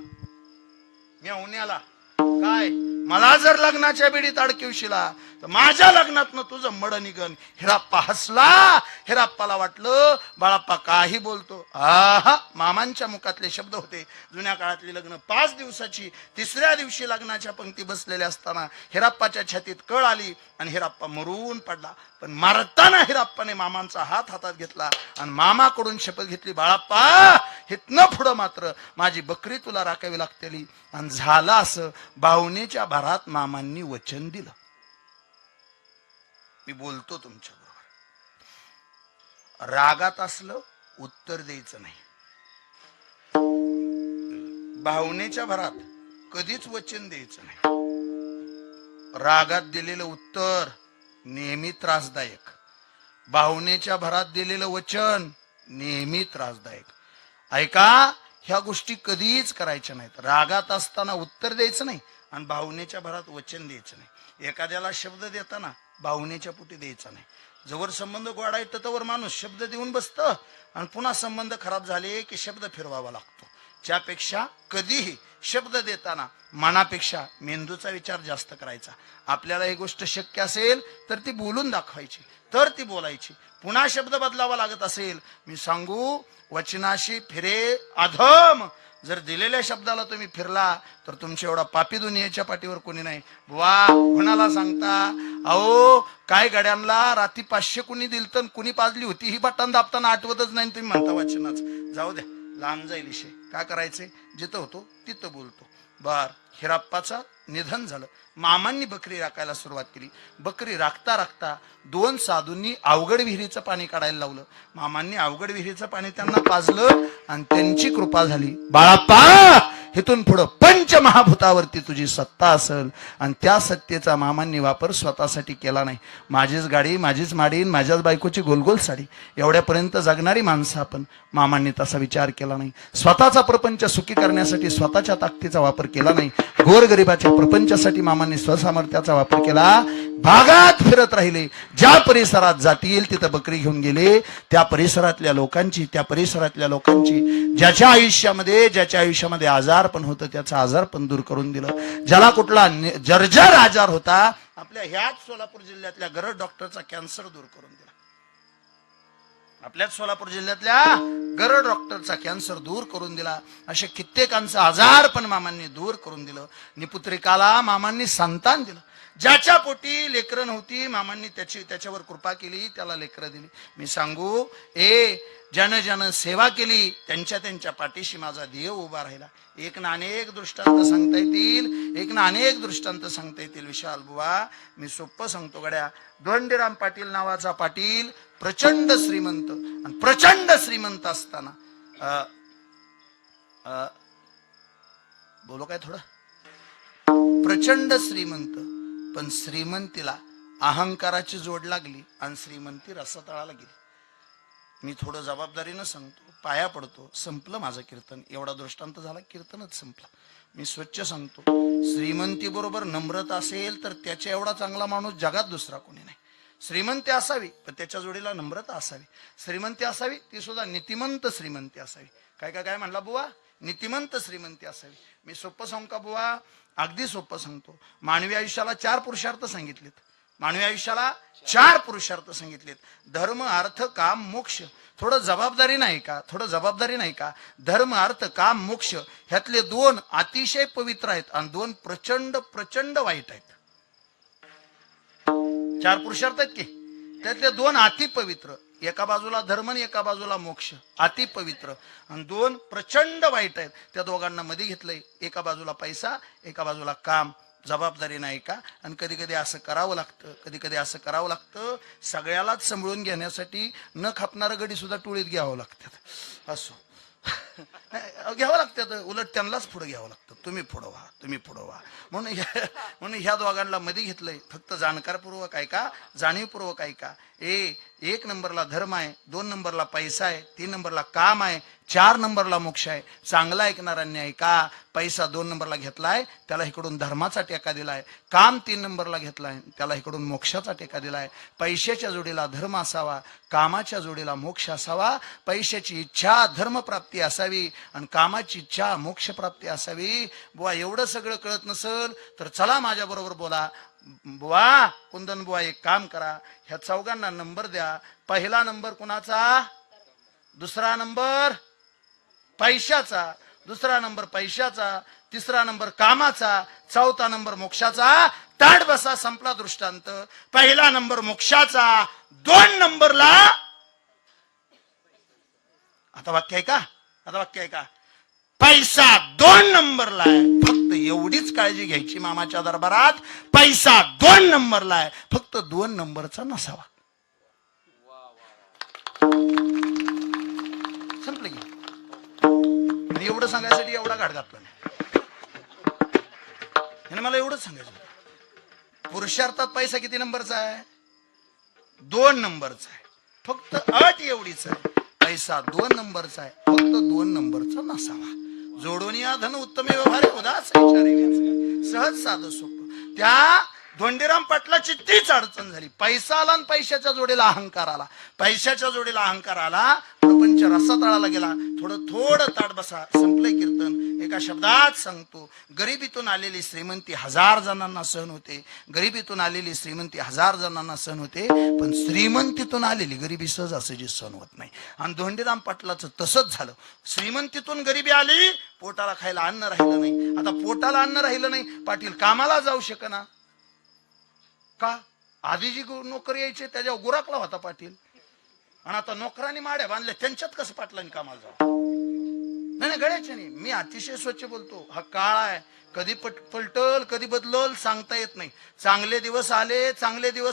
मेहुण्याला. काय? मला जर लग्नाच्या बेडीत अडकवशीला तर माझ्या लग्नात तुझं मड निघन. हिराप्पा हसला. हिराप्पाला वाटलं बाळाप्पा काही बोलतो. आहा, मामांच्या मुखातले शब्द होते. जुन्या काळातली लग्न 5 दिवसाची. तिसऱ्या दिवशी लग्नाच्या पंक्ती बसलेल्या असताना हिराप्पाच्या छातीत कळ आली आणि हिराप्पा मरून पडला. पण मारताना हिराप्पाने मामांचा हात हातात घेतला आणि मामाकडून शपथ घेतली, बाळाप्पा हितनं पुढं मात्र माझी बकरी तुला राखावी लागतेली. आणि झालं असं. भावनेच्या भरात मामांनी वचन दिलं, मी बोलतो तुमच्या बरोबर. रागात असलं उत्तर द्यायचं नाही. भावनेच्या भरात कधीच वचन द्यायचं नाही. रागात दिलेलं उत्तर नेहमी त्रासदायक. भावनेच्या भरात दिलेलं वचन नेहमी त्रासदायक. ऐका, ह्या गोष्टी कधीच करायच्या नाहीत. रागात असताना उत्तर द्यायचं नाही आणि भावनेच्या भरात वचन द्यायचं नाही. एखाद्याला शब्द देताना भावनेच्या पोटी द्यायचा नाही. जवळ संबंध गोड आहे तवर माणूस शब्द देऊन बसतं आणि पुन्हा संबंध खराब झाले की शब्द फिरवावा लागतो. त्यापेक्षा कधीही शब्द देताना मनापेक्षा मेंदूचा विचार जास्त करायचा. आपल्याला ही गोष्ट शक्य असेल तर ती बोलून दाखवायची, तर ती बोलायची. पुन्हा शब्द बदलावा लागत असेल, मी सांगू, वचनाशी फिरे अधम. जर दिलेल्या शब्दाला तुम्ही फिरला तर तुमच्या एवढा पापी दुनियेच्या पाठीवर कोणी नाही. वा, कोणाला सांगता? अहो, काय गड्यांना रात्री 500 कुणी दिलतं, कुणी पाजली होती ही बटन दाबताना आठवतच नाही. तुम्ही म्हणता वचनाच. जाऊ द्या, लांब जाईल विषय. काय करायचंय? जिथं होतो तिथं बोलतो. बर, हिराप्पाचं निधन झालं. मामांनी बकरी राखायला सुरुवात केली. बकरी राखता राखता 2 साधूंनी अवघड विहिरीचं पाणी काढायला लावलं. मामांनी अवघड विहिरीचं पाणी त्यांना पाजलं आणि त्यांची कृपा झाली. बाळाप्पा, इथून पुढं पंचमहाभूतावरती तुझी सत्ता असेल. आणि त्या सत्तेचा मामांनी वापर स्वतःसाठी केला नाही. माझीच गाडी, माझीच माडीन, माझ्याच बायकोची गोलगोल साडी, एवढ्यापर्यंत जगणारी माणसं आपण. मामांनी तसा विचार केला नाही. स्वतःचा प्रपंच सुखी करण्यासाठी स्वतःच्या ताकदीचा वापर केला नाही. गोरगरिबाच्या प्रपंचासाठी मामांनी स्वसामर्थ्याचा वापर केला. भागात फिरत राहिले. ज्या परिसरात जातील तिथं बकरी घेऊन गेले. त्या परिसरातल्या लोकांची ज्याच्या आयुष्यामध्ये आजार आजार पण होतं त्याचा आजार पण दूर करून दिलं. ज्याला कुठला जर्जर आजार होता आपल्या ह्याच सोलापूर जिल्ह्यातल्या गरज डॉक्टरचा कॅन्सर दूर करून दिला. आपल्याच सोलापूर जिल्ह्यातल्या गरज डॉक्टरचा कॅन्सर दूर करून दिला. असे कित्येकांचा आजार पण मामांनी दूर करून दिलं. निपुत्रिकाला मामांनी संतान दिलं. ज्याच्या पोटी लेकरं नव्हती मामांनी त्याच्यावर कृपा केली, त्याला लेकरं दिली. मी सांगू ज्यानं ज्यानं सेवा केली त्यांच्या पाठीशी माझा देव उभा राहिला. एक ना अनेक दृष्टांत सांगता येतील, एक ना अनेक दृष्टांत सांगता येतील. विशाल बुवा मी सोप्पं सांगतो गड्या. धोंडीराम पाटील नावाचा पाटील प्रचंड श्रीमंत, आणि प्रचंड श्रीमंत असताना बोलो काय थोडं, प्रचंड श्रीमंत, पण श्रीमंतीला अहंकाराची जोड लागली आणि श्रीमंती रसातळाला गेली. मी थोडं जबाबदारीनं सांगतो, पाया पडतो. संपलं माझं कीर्तन, एवढा दृष्टांत झाला, कीर्तनच संपलं. मी स्वच्छ सांगतो, श्रीमंती बरोबर नम्रता असेल तर त्याच्या एवढा चांगला माणूस जगात दुसरा कोणी नाही. श्रीमंती असावी पण त्याच्या जोडीला नम्रता असावी. श्रीमंती असावी ती सुद्धा नीतिमंत श्रीमंती असावी. काय म्हणला बुवा, नीतिमंत श्रीमंती असावी. मी सोपं सांगू का बुवा, अगदी सोपं सांगतो. मानवी आयुष्याला 4 पुरुषार्थ सांगितलेत. मानवी आयुष्याला 4 पुरुषार्थ सांगितलेत. धर्म अर्थ काम मोक्ष. थोडं जबाबदारी नाही का, थोडं जबाबदारी नाही का. धर्म अर्थ काम मोक्ष ह्यातले 2 अतिशय पवित्र आहेत आणि 2 प्रचंड प्रचंड वाईट आहेत. 4 पुरुषार्थ आहेत की त्यातले 2 अति पवित्र, एका बाजूला धर्म आणि एका बाजूला मोक्ष, अति पवित्र, आणि 2 प्रचंड वाईट आहेत. त्या दोघांना मध्ये घेतलंय. एका बाजूला पैसा, एका बाजूला काम. जबाबदारी नाही का. आणि कधी कधी असं करावं लागतं, कधी कधी असं करावं लागतं. सगळ्यालाच सांभाळून घेण्यासाठी न खापणारं गडी सुद्धा टोळीत घ्यावं लागतात. असो घ्यावं लागतात, उलट त्यांनाच पुढे घ्यावं लागतं. तुम्ही पुढं व्हा, तुम्ही पुढं व्हा. म्हणून ह्या दोघांना मध्ये घेतलंय. फक्त जाणकारपूर्वक ऐका, जाणीवपूर्वक ऐका. 1 नंबरला धर्म आहे, 2 नंबरला पैसा आहे, 3 नंबरला काम आहे, 4 नंबरला मोक्ष आहे. चांगला ऐकणाऱ्यांनी ऐका. पैसा 2 नंबरला घेतलाय, त्याला इकडून धर्माचा टेका दिलाय. काम 3 नंबरला घेतलाय, त्याला इकडून मोक्षाचा टेका दिलाय. पैशाच्या जोडीला धर्म असावा, कामाच्या जोडीला मोक्ष असावा. पैशाची इच्छा धर्मप्राप्ती असावी आणि कामाची इच्छा मोक्षप्राप्ती असावी. बुवा एवढं सगळं कळत नसल तर चला माझ्या बरोबर बोला. बुवा कुंदन बुवा एक काम करा, ह्या 4घांना नंबर द्या. पहिला नंबर कुणाचा, दुसरा नंबर पैशाचा, दुसरा नंबर पैशाचा, तिसरा नंबर कामाचा, 4था नंबर मोक्षाचा. ताट बसा, संपला दृष्टांत. पहिला नंबर मोक्षाचा, 2 नंबरला, आता वाक्य आहे का, आता वाक्य आहे का, पैसा 2 नंबरला आहे. फक्त एवढीच काळजी घ्यायची मामाच्या दरबारात, पैसा 2 नंबरला आहे, फक्त 2 नंबरचा नसावा. संपलं की. आणि एवढं सांगायसाठी एवढा घाट घातला आणि मला एवढंच सांगायचं. पुरुषार्थात पैसा किती नंबरचा आहे, 2 नंबरचा आहे. फक्त अट एवढीच आहे, पैसा 2 नंबरचा आहे, फक्त 2 नंबरचा नसावा. जोडून या धन उत्तम व्यवहार उदास सहज साधं सोपं. त्या धोंडीराम पाटलाची तीच अडचण झाली. पैसा आला आणि पैशाच्या जोडीला अहंकार आला. पैशाच्या जोडीला अहंकार आला, प्रपंच रसातळाला गेला. थोडं ताट बसा, संपलंय कीर्तन. एका शब्दात सांगतो, गरिबीतून आलेली श्रीमंती 1000 जणांना सहन होते. गरिबीतून आलेली श्रीमंती 1000 जणांना सहन होते, पण श्रीमंतीतून आलेली गरिबी सहजासहजी सहन होत नाही. आणि धोंडीराम पाटलाचं तसंच झालं. श्रीमंतीतून गरिबी आली, पोटाला खायला अन्न राहिलं नाही. आता पोटाला अन्न राहिलं नाही, पाटील कामाला जाऊ शकना का. आधी जी नोकर यायचे त्याच्यावर गुराकला होता पाटील, आणि आता नोकरांनी माड्या बांधल्या, त्यांच्यात कसं पाटलांनी कामाला जाऊ. नाही गळ्याच्या नाही. मी अतिशय स्वच्छ बोलतो. हा काळ आहे, कधी पलटल कधी बदलल सांगता येत नाही. चांगले दिवस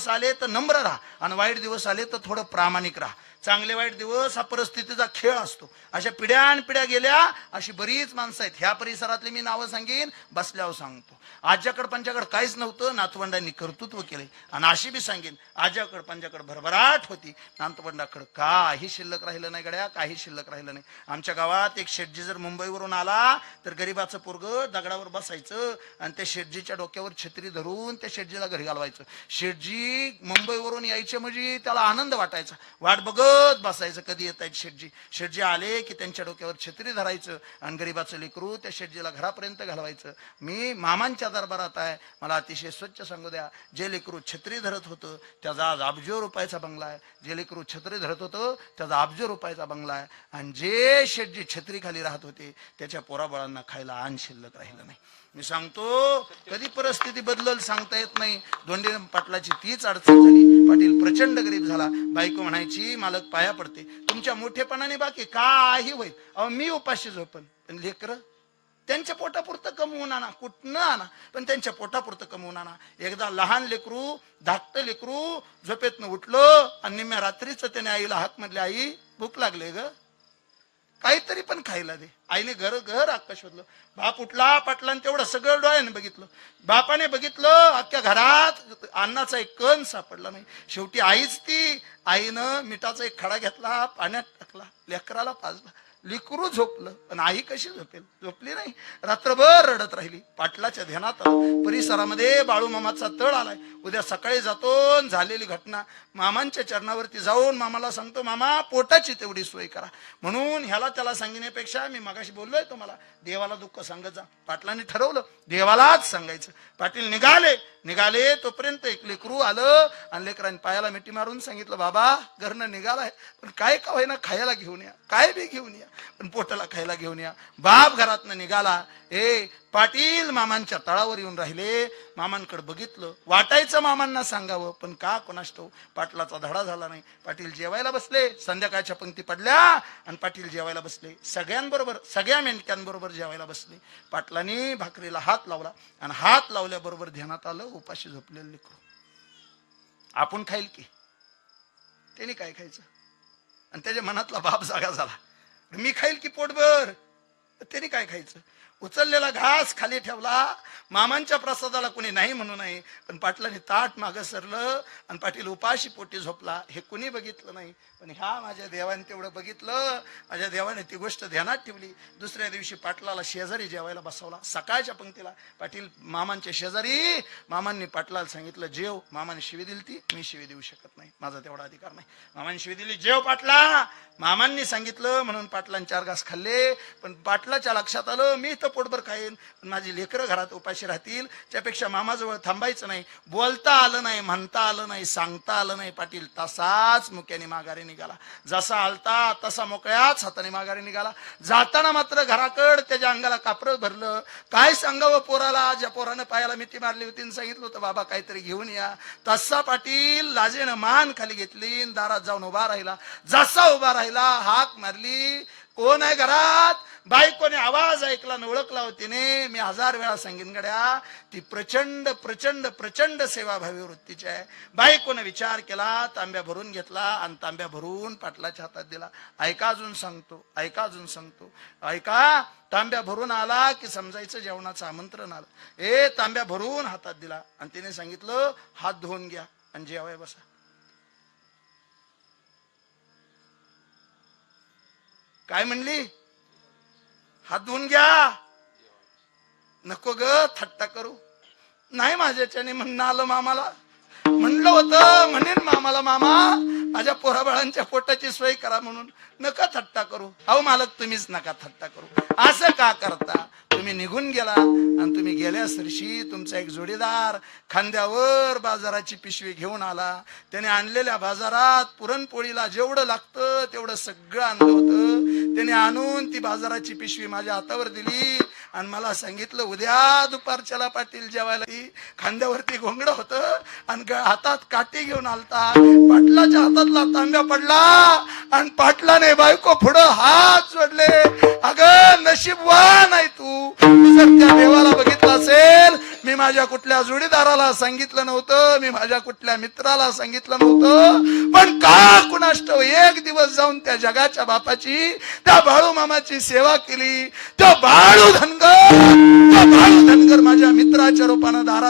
आले तर नम्र राहा, आणि वाईट दिवस आले तर थोडं प्रामाणिक राहा. चांगले वाईट दिवस हा परिस्थितीचा खेळ असतो. अशा पिढ्यान पिढ्या गेल्या, अशी बरीच माणसं आहेत. ह्या परिसरातली मी नावं सांगेन, बसल्यावर सांगतो. आज्याकडे पंजाकडे काहीच नव्हतं, नातवंडांनी कर्तृत्व केले. आणि अशी बी सांगेन, आज्याकडे पंजाकडे भरभराट होती, नातवंडाकडे काही शिल्लक राहिलं नाही गड्या, काही शिल्लक राहिलं नाही. आमच्या गावात एक शेटजी जर मुंबईवरून आला तर गरीबाचं पोरग दगडावर बसायचं आणि त्या शेटजीच्या डोक्यावर छत्री धरून त्या शेटजीला घरी घालवायचं. शेटजी मुंबईवरून यायचे म्हणजे त्याला आनंद वाटायचा, वाट बघत बसायचं कधी येत आहेत शेटजी. शेटजी आले की त्यांच्या डोक्यावर छत्री धरायचं आणि गरीबाचं लेकरू त्या शेटजीला घरापर्यंत घालवायचं. मी मामांच्या दरबारात आहे, मला अतिशय स्वच्छ सांगू द्या, जे लेकरू छत्री धरत होतं त्याचा आज अब्ज रुपयाचा बंगला आहे. जे लेकरू छत्री धरत होतं त्याचा अब्ज रुपयाचा बंगला आहे. आणि जे शेटजी छत्री खाली राहत होते त्याच्या पोराबाळांना खायला अन्न शिल्लक राहिलं नाही. मी सांगतो कधी परिस्थिती बदलल सांगता येत नाही. धोंडे पाटलाची तीच अडचण झाली. पाटील प्रचंड गरीब झाला. बायको म्हणायची मालक पाया पडते, तुमच्या मोठेपणाने बाकी काही होईल, अहो मी उपाशी झोपन, पण लेकर त्यांच्या पोटापुरतं कमवून आणा, कुठनं आणा पण त्यांच्या पोटापुरतं कमवून आणा. एकदा लहान लेकरू धाकटं लेकरू झोपेतनं उठलं आणि निम्या रात्रीच त्याने आईला हाक म्हटले, आई भूक लागले ग, काहीतरी पण खायला दे. आईने घर घर अख्खा शोधलं. बाप उठला पाटलाने तेवढं सगळं डोळ्याने बघितलं, बापाने बघितलं, अख्ख्या घरात अन्नाचा एक कण सापडला नाही. शेवटी आईच ती. आईनं मिठाचा एक खडा घेतला, पाण्यात टाकला, लेकराला पाजला, लेकरू झोपलं. पण आई कशी झोपेल? झोपली नाही, रात्रभर रडत राहिली. पाटलाच्या ध्यानात आलं परिसरामध्ये बाळू मामाचा तळ आलाय, उद्या सकाळी जातो. झालेली घटना मामांच्या चरणावरती जाऊन मामाला सांगतो, मामा पोटाची तेवढी सोय करा. म्हणून ह्याला त्याला सांगण्यापेक्षा मी मगाशी बोललोय तुम्हाला, देवाला दुःख सांगत जा. पाटलांनी ठरवलं देवालाच सांगायचं. पाटील निघाले तोपर्यंत एक लेकरू आलं आणि लेकरांनी पायाला मिठी मारून सांगितलं, बाबा घरनं निघालाय पण काय का होईना खायला घेऊन या, काय बी घेऊन या, पण पोटाला खायला घेऊन या. बाप घरातनं निघाला. पाटील मामांच्या तळावर येऊन राहिले. मामांकडे बघितलं, वाटायचं मामांना सांगावं, पण का कोणास ठाऊक पाटलाचा धडा झाला नाही. पाटील जेवायला बसले, संध्याकाळच्या पंक्ती पडल्या आणि पाटील जेवायला बसले. सगळ्यांबरोबर, सगळ्या मेंढक्यांबरोबर जेवायला बसले. पाटलांनी भाकरीला हात लावला आणि हात लावल्याबरोबर ध्यानात आलं, उपाशी झोपलेलं लेकरू. आपण खाईल की, त्याने काय खायचं? आणि त्याच्या मनातला बाप जागा झाला, मी खाईल की पोटभर, त्याने काय खायचं? उचललेला घास खाली ठेवला. मामांच्या प्रसादाला कोणी नाही म्हणू नये, पण पाटलाने ताट मागं सरलं आणि पाटील उपाशी पोटी झोपला. हे कुणी बघितलं नाही, पण ह्या माझ्या देवाने तेवढं बघितलं. माझ्या देवाने ती गोष्ट ध्यानात ठेवली. दुसऱ्या दिवशी पाटलाला शेजारी जेवायला बसवला. सकाळच्या पंक्तीला पाटील मामांच्या शेजारी. मामांनी पाटलाला सांगितलं, जेव. मामाने शिवी दिली ती, मी शिवी देऊ शकत नाही, माझा तेवढा अधिकार नाही. मामाने शिवी दिली, जेव पाटला. मामांनी सांगितलं म्हणून पाटलांनी 4 घास खाल्ले. पण पाटलाच्या लक्षात आलं, मी तर पोटभर खाईन, पण माझी लेकरं घरात उपाशी राहतील, त्यापेक्षा मामाजवळ थांबायचं नाही. बोलता आलं नाही, म्हणता आलं नाही, सांगता आलं नाही. पाटील तसाच मुक्याने माघारी निघाला. जसा आलता तसा मोकळ्याच हाताने माघारी निघाला. जाताना मात्र घराकड त्याच्या अंगाला कापरं भरलं. काय सांगावं पोराला, ज्या पोरानं पायाला मिठी मारली होती, सांगितलं होतं बाबा काहीतरी घेऊन या, तसा पाटील लाजेनं मान खाली घेतली, दारात जाऊन उभा राहिला. जसा उभा राहिला, हाक मारली, कोण आहे घरात? बायकोने आवाज ऐकला न ओळखला होतीने. मी 1000 वेळा सांगेन गड्या, ती प्रचंड प्रचंड प्रचंड सेवाभावी वृत्तीची आहे. बायकोने विचार केला, तांब्या भरून घेतला आणि तांब्या भरून पाटलाच्या हातात दिला. ऐका अजून सांगतो, ऐका अजून सांगतो, ऐका. तांब्या भरून आला की समजायचं जेवणाचं आमंत्रण आलं. तांब्या भरून हातात दिला आणि तिने सांगितलं, हात धुवून घ्या आणि जेवाय बसा. काय म्हणली? हात धुवून घ्या. नको ग थट्टा करू. नाही माझ्याच्याने म्हणणं आलं मामाला. म्हणलं होतं म्हणेन मामाला, मामा माझ्या पोराबाळांच्या पोटाची सोय करा म्हणून, नका थट्टा करू. अहो मालक तुम्हीच नका थट्टा करू. असं का करता? तुम्ही निघून गेला आणि तुम्ही गेल्या सरशी तुमचा एक जोडीदार खांद्यावर बाजाराची पिशवी घेऊन आला. त्याने आणलेल्या बाजारात पुरणपोळीला जेवढं लागतं तेवढं सगळं आणलं होतं. त्याने आणून ती बाजाराची पिशवी माझ्या हातावर दिली आणि मला सांगितलं, उद्या दुपारच्याला पाटील जेवायला. खांद्यावरती घोंगडं होतं आणि हातात काठी घेऊन आलता. पाटलाच्या हातातला तांब्या पडला आणि पाटलाने बायको पुढं हात जोडले. अगं नशीबवान आहे तू, जर त्या देवाला बघितलं असेल. मी माझ्या कुठल्या जोडीदाराला सांगितलं नव्हतं, मी माझ्या कुठल्या मित्राला सांगितलं नव्हतं, पण का कुणास ठाऊक एक दिवस जाऊन त्या जगाच्या बापाची, त्या बाळू मामाची सेवा केली. तो बाळू धनगर माझ्या मित्राच्या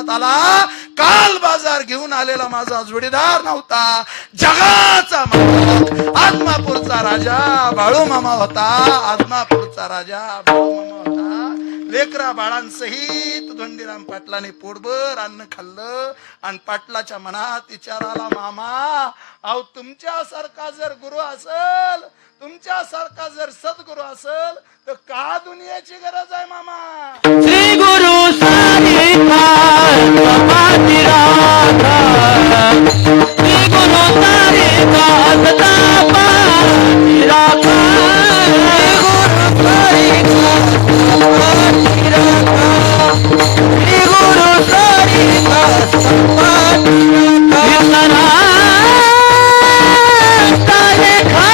बाजारात आला, काल बाजार घेऊन आलेला माझा जोडीदार नव्हता, जगाचा मालक आदमापूरचा राजा बाळू मामा होता. आदमापूरचा राजा बाळू मामा होता. लेकरा बाळांसहित धोंडीराम पाटलाने पोटभर अन्न खाल्लं आणि पाटलाच्या मनात विचार आला, मामा अहो तुमच्यासारखा जर गुरु असेल, तुमच्यासारखा जर सद्गुरु असेल तर का दुनियाची गरज आहे मामा. श्री गुरु सारिका समाधी राखा, श्री गुरु सारिका समाधी राखा, श्री गुरु सारिका समाधी राखा.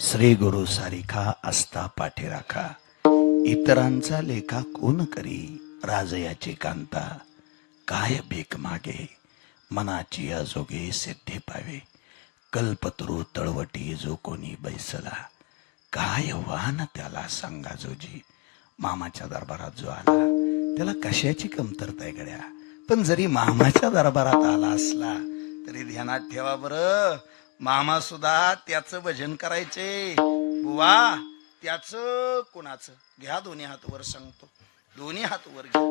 श्री गुरु सारिखा असता पाठी राखा, इतरांचा लेखा कोण करी. राजयाची कांता काय भीक मागे, मनाची अजोगे सिद्धी पावे. कल्पतरू तळवटी जो कोणी बैसला, काय वान त्याला सांगा जोजी. मामाच्या दरबारात जो आला त्याला कशाची कमतरता आहे गड्या. पण जरी मामाच्या दरबारात आला असला तरी ध्यानात ठेवा बरं, मामा सुद्धा त्याचं भजन करायचे. बुवा त्याचं कुणाचं घ्या, दोन्ही हात वर सांगतो, दोन्ही हात वर घ्या.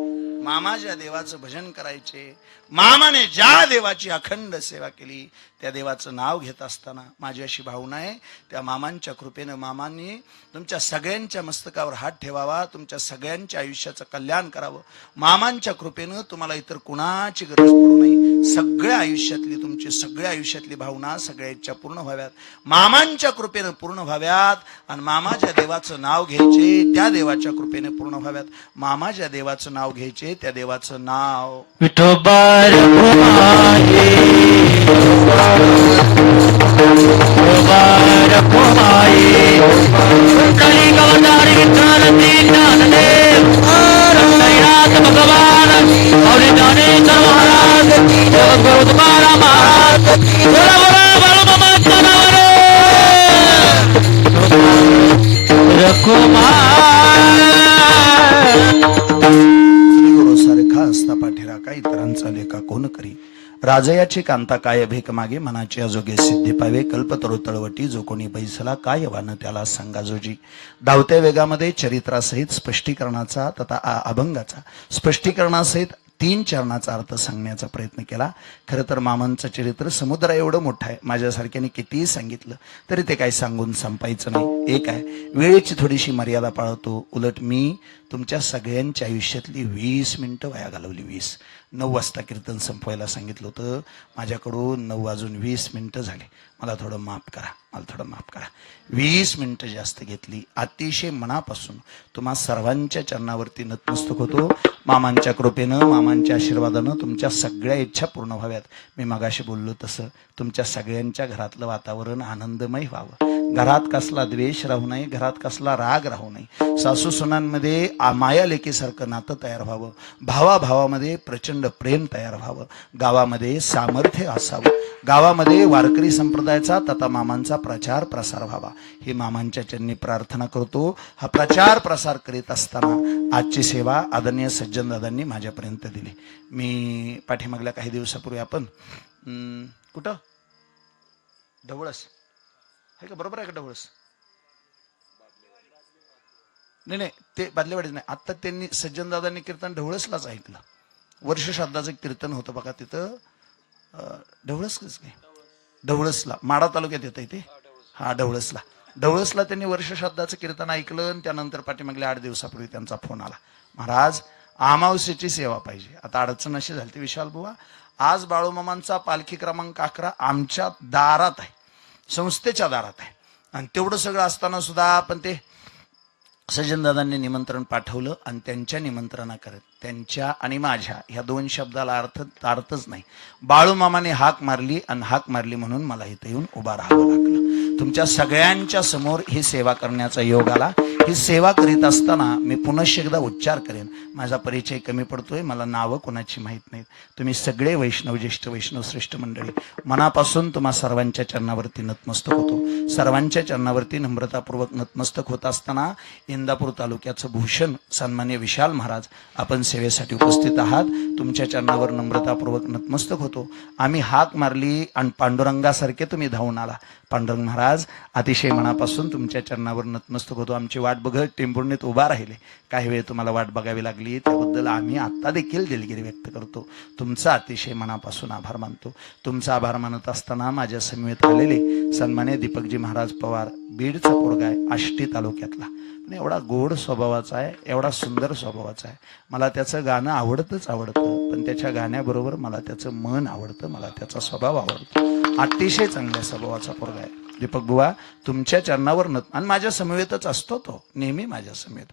मामाच्या देवाचं भजन करायचे. मामाने ज्या देवाची अखंड सेवा केली त्या देवाचं नाव घेत असताना माझी अशी भावना आहे, त्या मामांच्या कृपेनं मामांनी तुमच्या सगळ्यांच्या मस्तकावर हात ठेवावा, तुमच्या सगळ्यांच्या आयुष्याचं कल्याण करावं. मामांच्या कृपेनं तुम्हाला इतर कुणाची गरज पडू नये. सगळ्या आयुष्यातली तुमची सगळ्या आयुष्यातली भावना सगळ्या इच्छा पूर्ण व्हाव्यात, मामांच्या कृपेनं पूर्ण व्हाव्यात. आणि मामाच्या देवाचं नाव घ्यायचे, त्या देवाच्या कृपेने पूर्ण व्हाव्यात. मामाच्या देवाचं नाव घ्यायचे, त्या देवाचं नाव विठोबार कुमाये, विठोबार कुमाये, कली गवतारी विठ्ठल ज्ञानदेव, रत्नयात भगवान और ज्ञानेश्वर महाराज, जगद्गुरु तुकाराम महाराज, बोला बोला बाळू मामाच्या नावाने. असता पाठी राखा, इतरांचा लेखा कोण करी. राजयाची कांता काय भीक मागे, मनाची अजोगे सिद्धी पावे. कल्पतरू तळवटी जो कोणी बैसला, काय वान त्याला सांगा जोजी. धावत्या वेगामध्ये चरित्रासहित स्पष्टीकरणाचा तथा अभंगाचा स्पष्टीकरणासहित 3 चरणाचा अर्थ सांगण्याचा प्रयत्न केला. खरं तर मामांचं चरित्र समुद्र एवढं मोठं आहे, माझ्यासारख्याने कितीही सांगितलं तरी ते काही सांगून संपायचं नाही. एक आहे, वेळेची थोडीशी मर्यादा पाळतो. उलट मी तुमच्या सगळ्यांच्या आयुष्यातली 20 मिनिटं वाया घालवली. 9 वाजता कीर्तन संपवायला सांगितलं होतं, माझ्याकडून 9 वाजून 20 मिनिटं झाले. मला थोडं माफ करा, मला थोडं माफ करा. 20 मिनिटं जास्त घेतली. अतिशय मनापासून तुम्हा सर्वांच्या चरणावरती नतमस्तक होतो. मामांच्या कृपेनं, मामांच्या आशीर्वादानं तुमच्या सगळ्या इच्छा पूर्ण व्हाव्यात. मी मगाशी बोललो तसं तुमच्या सगळ्यांच्या घरातलं वातावरण आनंदमय व्हावं. घरात कसला द्वेष राहू नये, घरात कसला राग राहू नये. सासू सुनांमध्ये माया लेकीसारखं नातं तयार व्हावं. भावाभावामध्ये प्रचंड प्रेम तयार व्हावं. गावामध्ये सामर्थ्य असावं. गावामध्ये वारकरी संप्रदायाचा तथा मामांचा प्रचार प्रसार व्हावा, ही मामांच्या चरणी प्रार्थना करतो. हा प्रचार प्रसार करीत असताना आजची सेवा आदरणीय सज्जन दादांनी माझ्यापर्यंत दिली. मी पाठीमागल्या काही दिवसापूर्वी आपण कुठं ढवळस आहे का, बरोबर आहे का ढवळस? नाही, ते बादलेवाडीच नाही. आता त्यांनी सज्जन दादांनी कीर्तन ढवळसलाच ऐकलं. वर्ष श्राद्धाचं कीर्तन होतं बघा तिथं. ढवळस कस काय, ढवळसला माडा तालुक्यात येत आहे ते. हा ढवळसला त्यांनी वर्ष श्राद्धाचं कीर्तन ऐकलं. आणि त्यानंतर पाठीमागल्या 8 दिवसापूर्वी त्यांचा फोन आला, महाराज अमावस्येची सेवा पाहिजे. आता अडचण अशी झाली, विशाल बुवा, आज बाळूमामांचा पालखी क्रमांक 11 आमच्या दारात आहे, संस्थेच्या दारात आहे. आणि तेवढं सगळं असताना सुद्धा आपण ते सज्जनदादांनी निमंत्रण पाठवलं आणि त्यांच्या निमंत्रणाकरत त्यांच्या आणि माझ्या ह्या दोन शब्दाला अर्थच नाही. बाळूमामाने हाक मारली आणि हाक मारली म्हणून मला इथे येऊन उभा राहावं लागलं. तुमच्या सगळ्यांच्या समोर ही सेवा करण्याचा योग आला. ही सेवा करीत असताना मी पुनश्च एकदा उच्चार करेन, माझा परिचय कमी पडतोय, मला नावं कोणाची माहीत नाहीत. तुम्ही सगळे वैष्णव, ज्येष्ठ वैष्णव श्रेष्ठ मंडळी, मनापासून तुम्हा सर्वांच्या चरणावरती नतमस्तक होतो. सर्वांच्या चरणावरती नम्रतापूर्वक नतमस्तक होत असताना इंदापूर तालुक्याचं भूषण सन्मान्य विशाल महाराज, आपण सेवेसाठी उपस्थित आहात. तुमच्या चरणावर नम्रतापूर्वक नतमस्तक होतो. आम्ही हाक मारली आणि पांडुरंगासारखे तुम्ही धावून आला. पांडुरंग महाराज, अतिशय मनापासून तुमच्या चरणावर नतमस्तक होतो. आमची वाट बघत टेंभुर्णीत उभा राहिले, काही वेळ तुम्हाला वाट बघावी लागली, त्याबद्दल आम्ही आता देखील दिलगिरी व्यक्त करतो. तुमचा अतिशय मनापासून आभार मानतो. तुमचा आभार मानत असताना माझ्या समवेत आलेले सन्मान्य दीपकजी महाराज पवार, बीडचा पोरगा आहे, आष्टी तालुक्यातला, पण एवढा गोड स्वभावाचा आहे, एवढा सुंदर स्वभावाचा आहे. मला त्याचं गाणं आवडतं, पण त्याच्या गाण्याबरोबर मला त्याचं मन आवडतं, मला त्याचा स्वभाव आवडतो. अतिशय चांगल्या स्वभावाचा पोरगा आहे दीपक बुवा. तुमच्या चरणावर आणि माझ्या समवेतच असतो तो नेहमी माझ्या समवेत.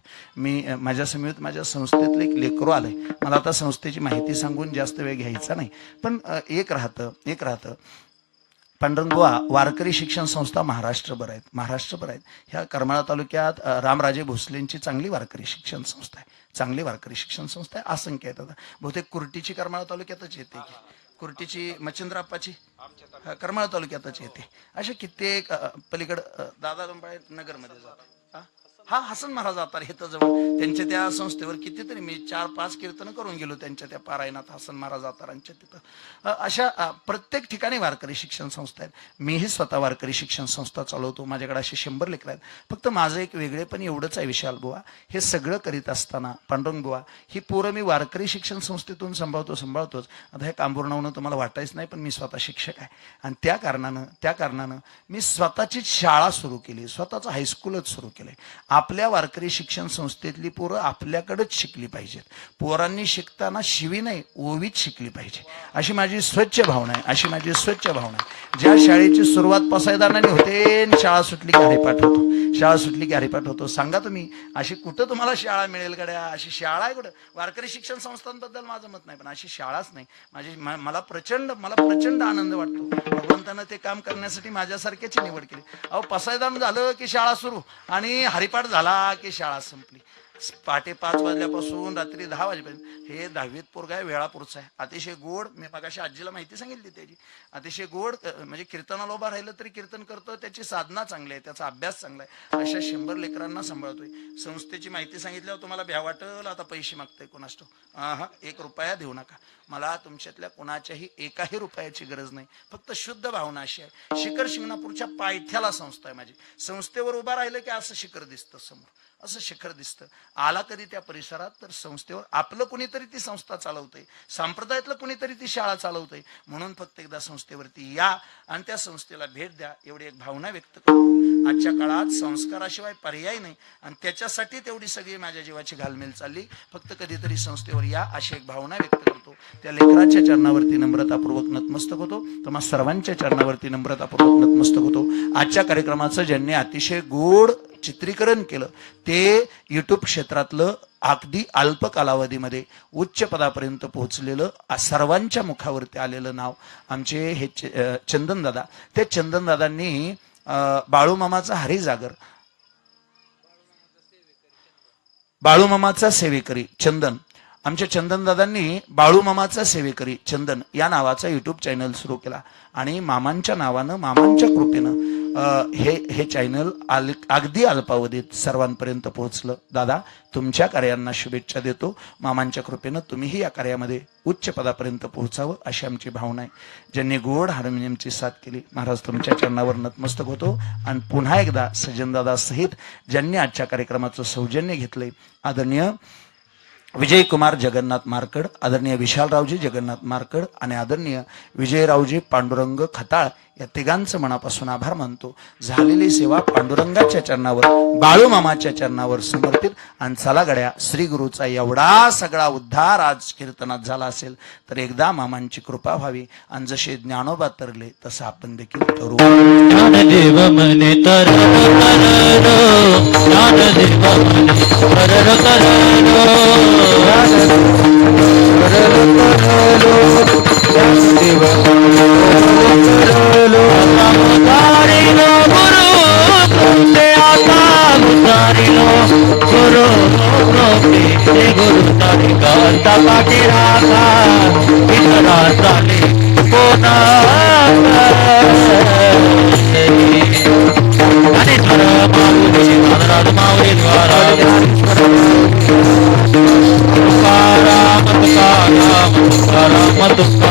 माझ्या समवेत माझ्या संस्थेतलं एक लेकरू आलंय. मला आता संस्थेची माहिती सांगून जास्त वेळ घ्यायचा नाही, पण एक राहतं पांडुरंगबुवा, वारकरी शिक्षण संस्था महाराष्ट्रभर आहेत. ह्या करमाळा तालुक्यात रामराजे भोसलेंची चांगली वारकरी शिक्षण संस्था आहे. असंख्य आहेत. आता बहुतेक कुर्टीची करमाळा तालुक्यातच येते, कुर्टीची मच्छिंद्राप्पाची करमाळा तालुक्यातच येते. असे कित्येक पलीकडं दादा रंबाळे नगरमध्ये जातात. हा हसन महाराज जातात हे तर जवळ. त्यांच्या त्या संस्थेवर कितीतरी मी 4-5 कीर्तन करून गेलो त्यांच्या त्या पारायणात, हसन महाराज जातारांच्या तिथं. अशा प्रत्येक ठिकाणी वारकरी शिक्षण संस्था आहेत. मीही स्वतः वारकरी शिक्षण संस्था चालवतो. माझ्याकडे असे 100 लेकरं आहेत. फक्त माझं एक वेगळेपण एवढंच आहे विशाल बुवा, हे सगळं करीत असताना पांडुरंग बुवा, ही पोरं मी वारकरी शिक्षण संस्थेतून सांभाळतोच. आता हे कांबुर्णावून तुम्हाला वाटायच नाही, पण मी स्वतः शिक्षक आहे आणि त्या कारणानं मी स्वतःचीच शाळा सुरू केली, स्वतःचं हायस्कूलच सुरू केलंय. आपल्या वारकरी शिक्षण संस्थेतली पोरं आपल्याकडेच शिकली पाहिजेत. पोरांनी शिकताना शिवी नाही, ओवीत शिकली पाहिजे, अशी माझी स्वच्छ भावना आहे. ज्या शाळेची सुरुवात पसायदानाने होते, शाळा सुटली की हरिपाठ होतो. सांगा तुम्ही, अशी कुठं तुम्हाला शाळा मिळेल गड्या? अशी शाळा आहे कुठं? वारकरी शिक्षण संस्थांबद्दल माझं मत नाही, पण अशी शाळाच नाही. मला प्रचंड आनंद वाटतो. भगवंतानं ते काम करण्यासाठी माझ्यासारख्याची निवड केली. अहो, पसायदान झालं की शाळा सुरू आणि हरिपाठ झाला की शाळा संपली. पहाटे 5 वाजल्यापासून रात्री 10 वाजेपर्यंत. हे 10वीत पोरगा आहे, वेळापूरचा आहे, अतिशय गोड. मी मगाशी आजीला माहिती सांगितली त्याची. अतिशय गोड, म्हणजे कीर्तनाला उभा राहिलं तरी कीर्तन करतो. त्याची साधना चांगली आहे, त्याचा अभ्यास चांगला आहे. अशा 100 लेकरांना सांभाळतोय. संस्थेची माहिती सांगितल्यावर तुम्हाला भ्या वाटल, आता पैसे मागताय कोणास ठाऊक. 1 रुपया देऊ नका. मला तुमच्यातल्या कोणाच्याही एकाही रुपयाची गरज नाही. फक्त शुद्ध भावना अशी आहे, शिखर शिंगणापूरच्या पायथ्याला संस्था आहे माझी. संस्थेवर उभा राहिलं की असं शिखर दिसतं समोर, असं शिखर दिसतं. आला कधी त्या परिसरात तर संस्थेवर आपलं कुणीतरी ती संस्था चालवतंय, संप्रदायातलं कुणीतरी ती शाळा चालवतंय. म्हणून फक्त एकदा संस्थेवरती या आणि त्या संस्थेला भेट द्या, एवढी एक भावना व्यक्त करतो. आजच्या काळात संस्काराशिवाय पर्याय नाही आणि त्याच्यासाठी तेवढी सगळी माझ्या जीवाची घालमेल चालली. फक्त कधीतरी संस्थेवर या अशी एक भावना व्यक्त करतो. त्या लेकराच्या चरणावरती नम्रतापूर्वक नतमस्तक होतो. तुम्हा सर्वांच्या चरणावरती नम्रतापूर्वक नतमस्तक होतो. आजच्या कार्यक्रमाचं ज्यांनी अतिशय गोड चित्रीकरण केलं ते युट्यूब क्षेत्रातलं अगदी अल्प कालावधीमध्ये उच्च पदापर्यंत पोहोचलेलं, सर्वांच्या मुखावरती आलेलं नाव आमचे हे चंदन दादा. ते चंदन दादांनी बाळूमामाचा हरिजागर, बाळूमामाचा सेवेकरी चंदन, आमच्या चंदन दादांनी बाळूमामाचा सेवेकरी चंदन या नावाचा युट्यूब चॅनल सुरू केला आणि मामांच्या नावानं, मामांच्या कृपेनं हे चॅनल अगदी अल्पावधीत सर्वांपर्यंत पोहोचलं. दादा, तुमच्या कार्यांना शुभेच्छा देतो. मामांच्या कृपेनं तुम्हीही या कार्यामध्ये उच्च पदापर्यंत पोहोचावं अशी आमची भावना आहे. ज्यांनी गोड हार्मोनियमची साथ केली, महाराज तुमच्या चरणावर नतमस्तक होतो. आणि पुन्हा एकदा सज्जनदादा सहित ज्यांनी आजच्या कार्यक्रमाचं सौजन्य घेतलंय, आदरणीय विजयकुमार जगन्नाथ मारकड, आदरणीय विशालरावजी जगन्नाथ मारकड आणि आदरणीय विजयरावजी पांडुरंग खताळ या तिघांचं मनापासून आभार मानतो. झालेली सेवा पांडुरंगाच्या चरणावर, बाळू मामाच्या चरणावर समर्पित. आणि चला गड्या, श्री गुरुचा एवढा सगळा उद्धार आज कीर्तनात झाला असेल तर एकदा मामांची कृपा व्हावी. आणि जसे ज्ञानोबा तरले तसं आपण देखील करू. ज्ञानदेव मने तरर तरर, ज्ञानदेव मने तरर तरर, उतारिलो गुरु कृपे, आता उतारिलो गुरु कृपे, गुरु तारी करता पाठी राखा, इतरा चाले कोणा आणि थर माऊली नादराज माऊली द्वारा तुकाराम तुकाराम तुकाराम तुकाराम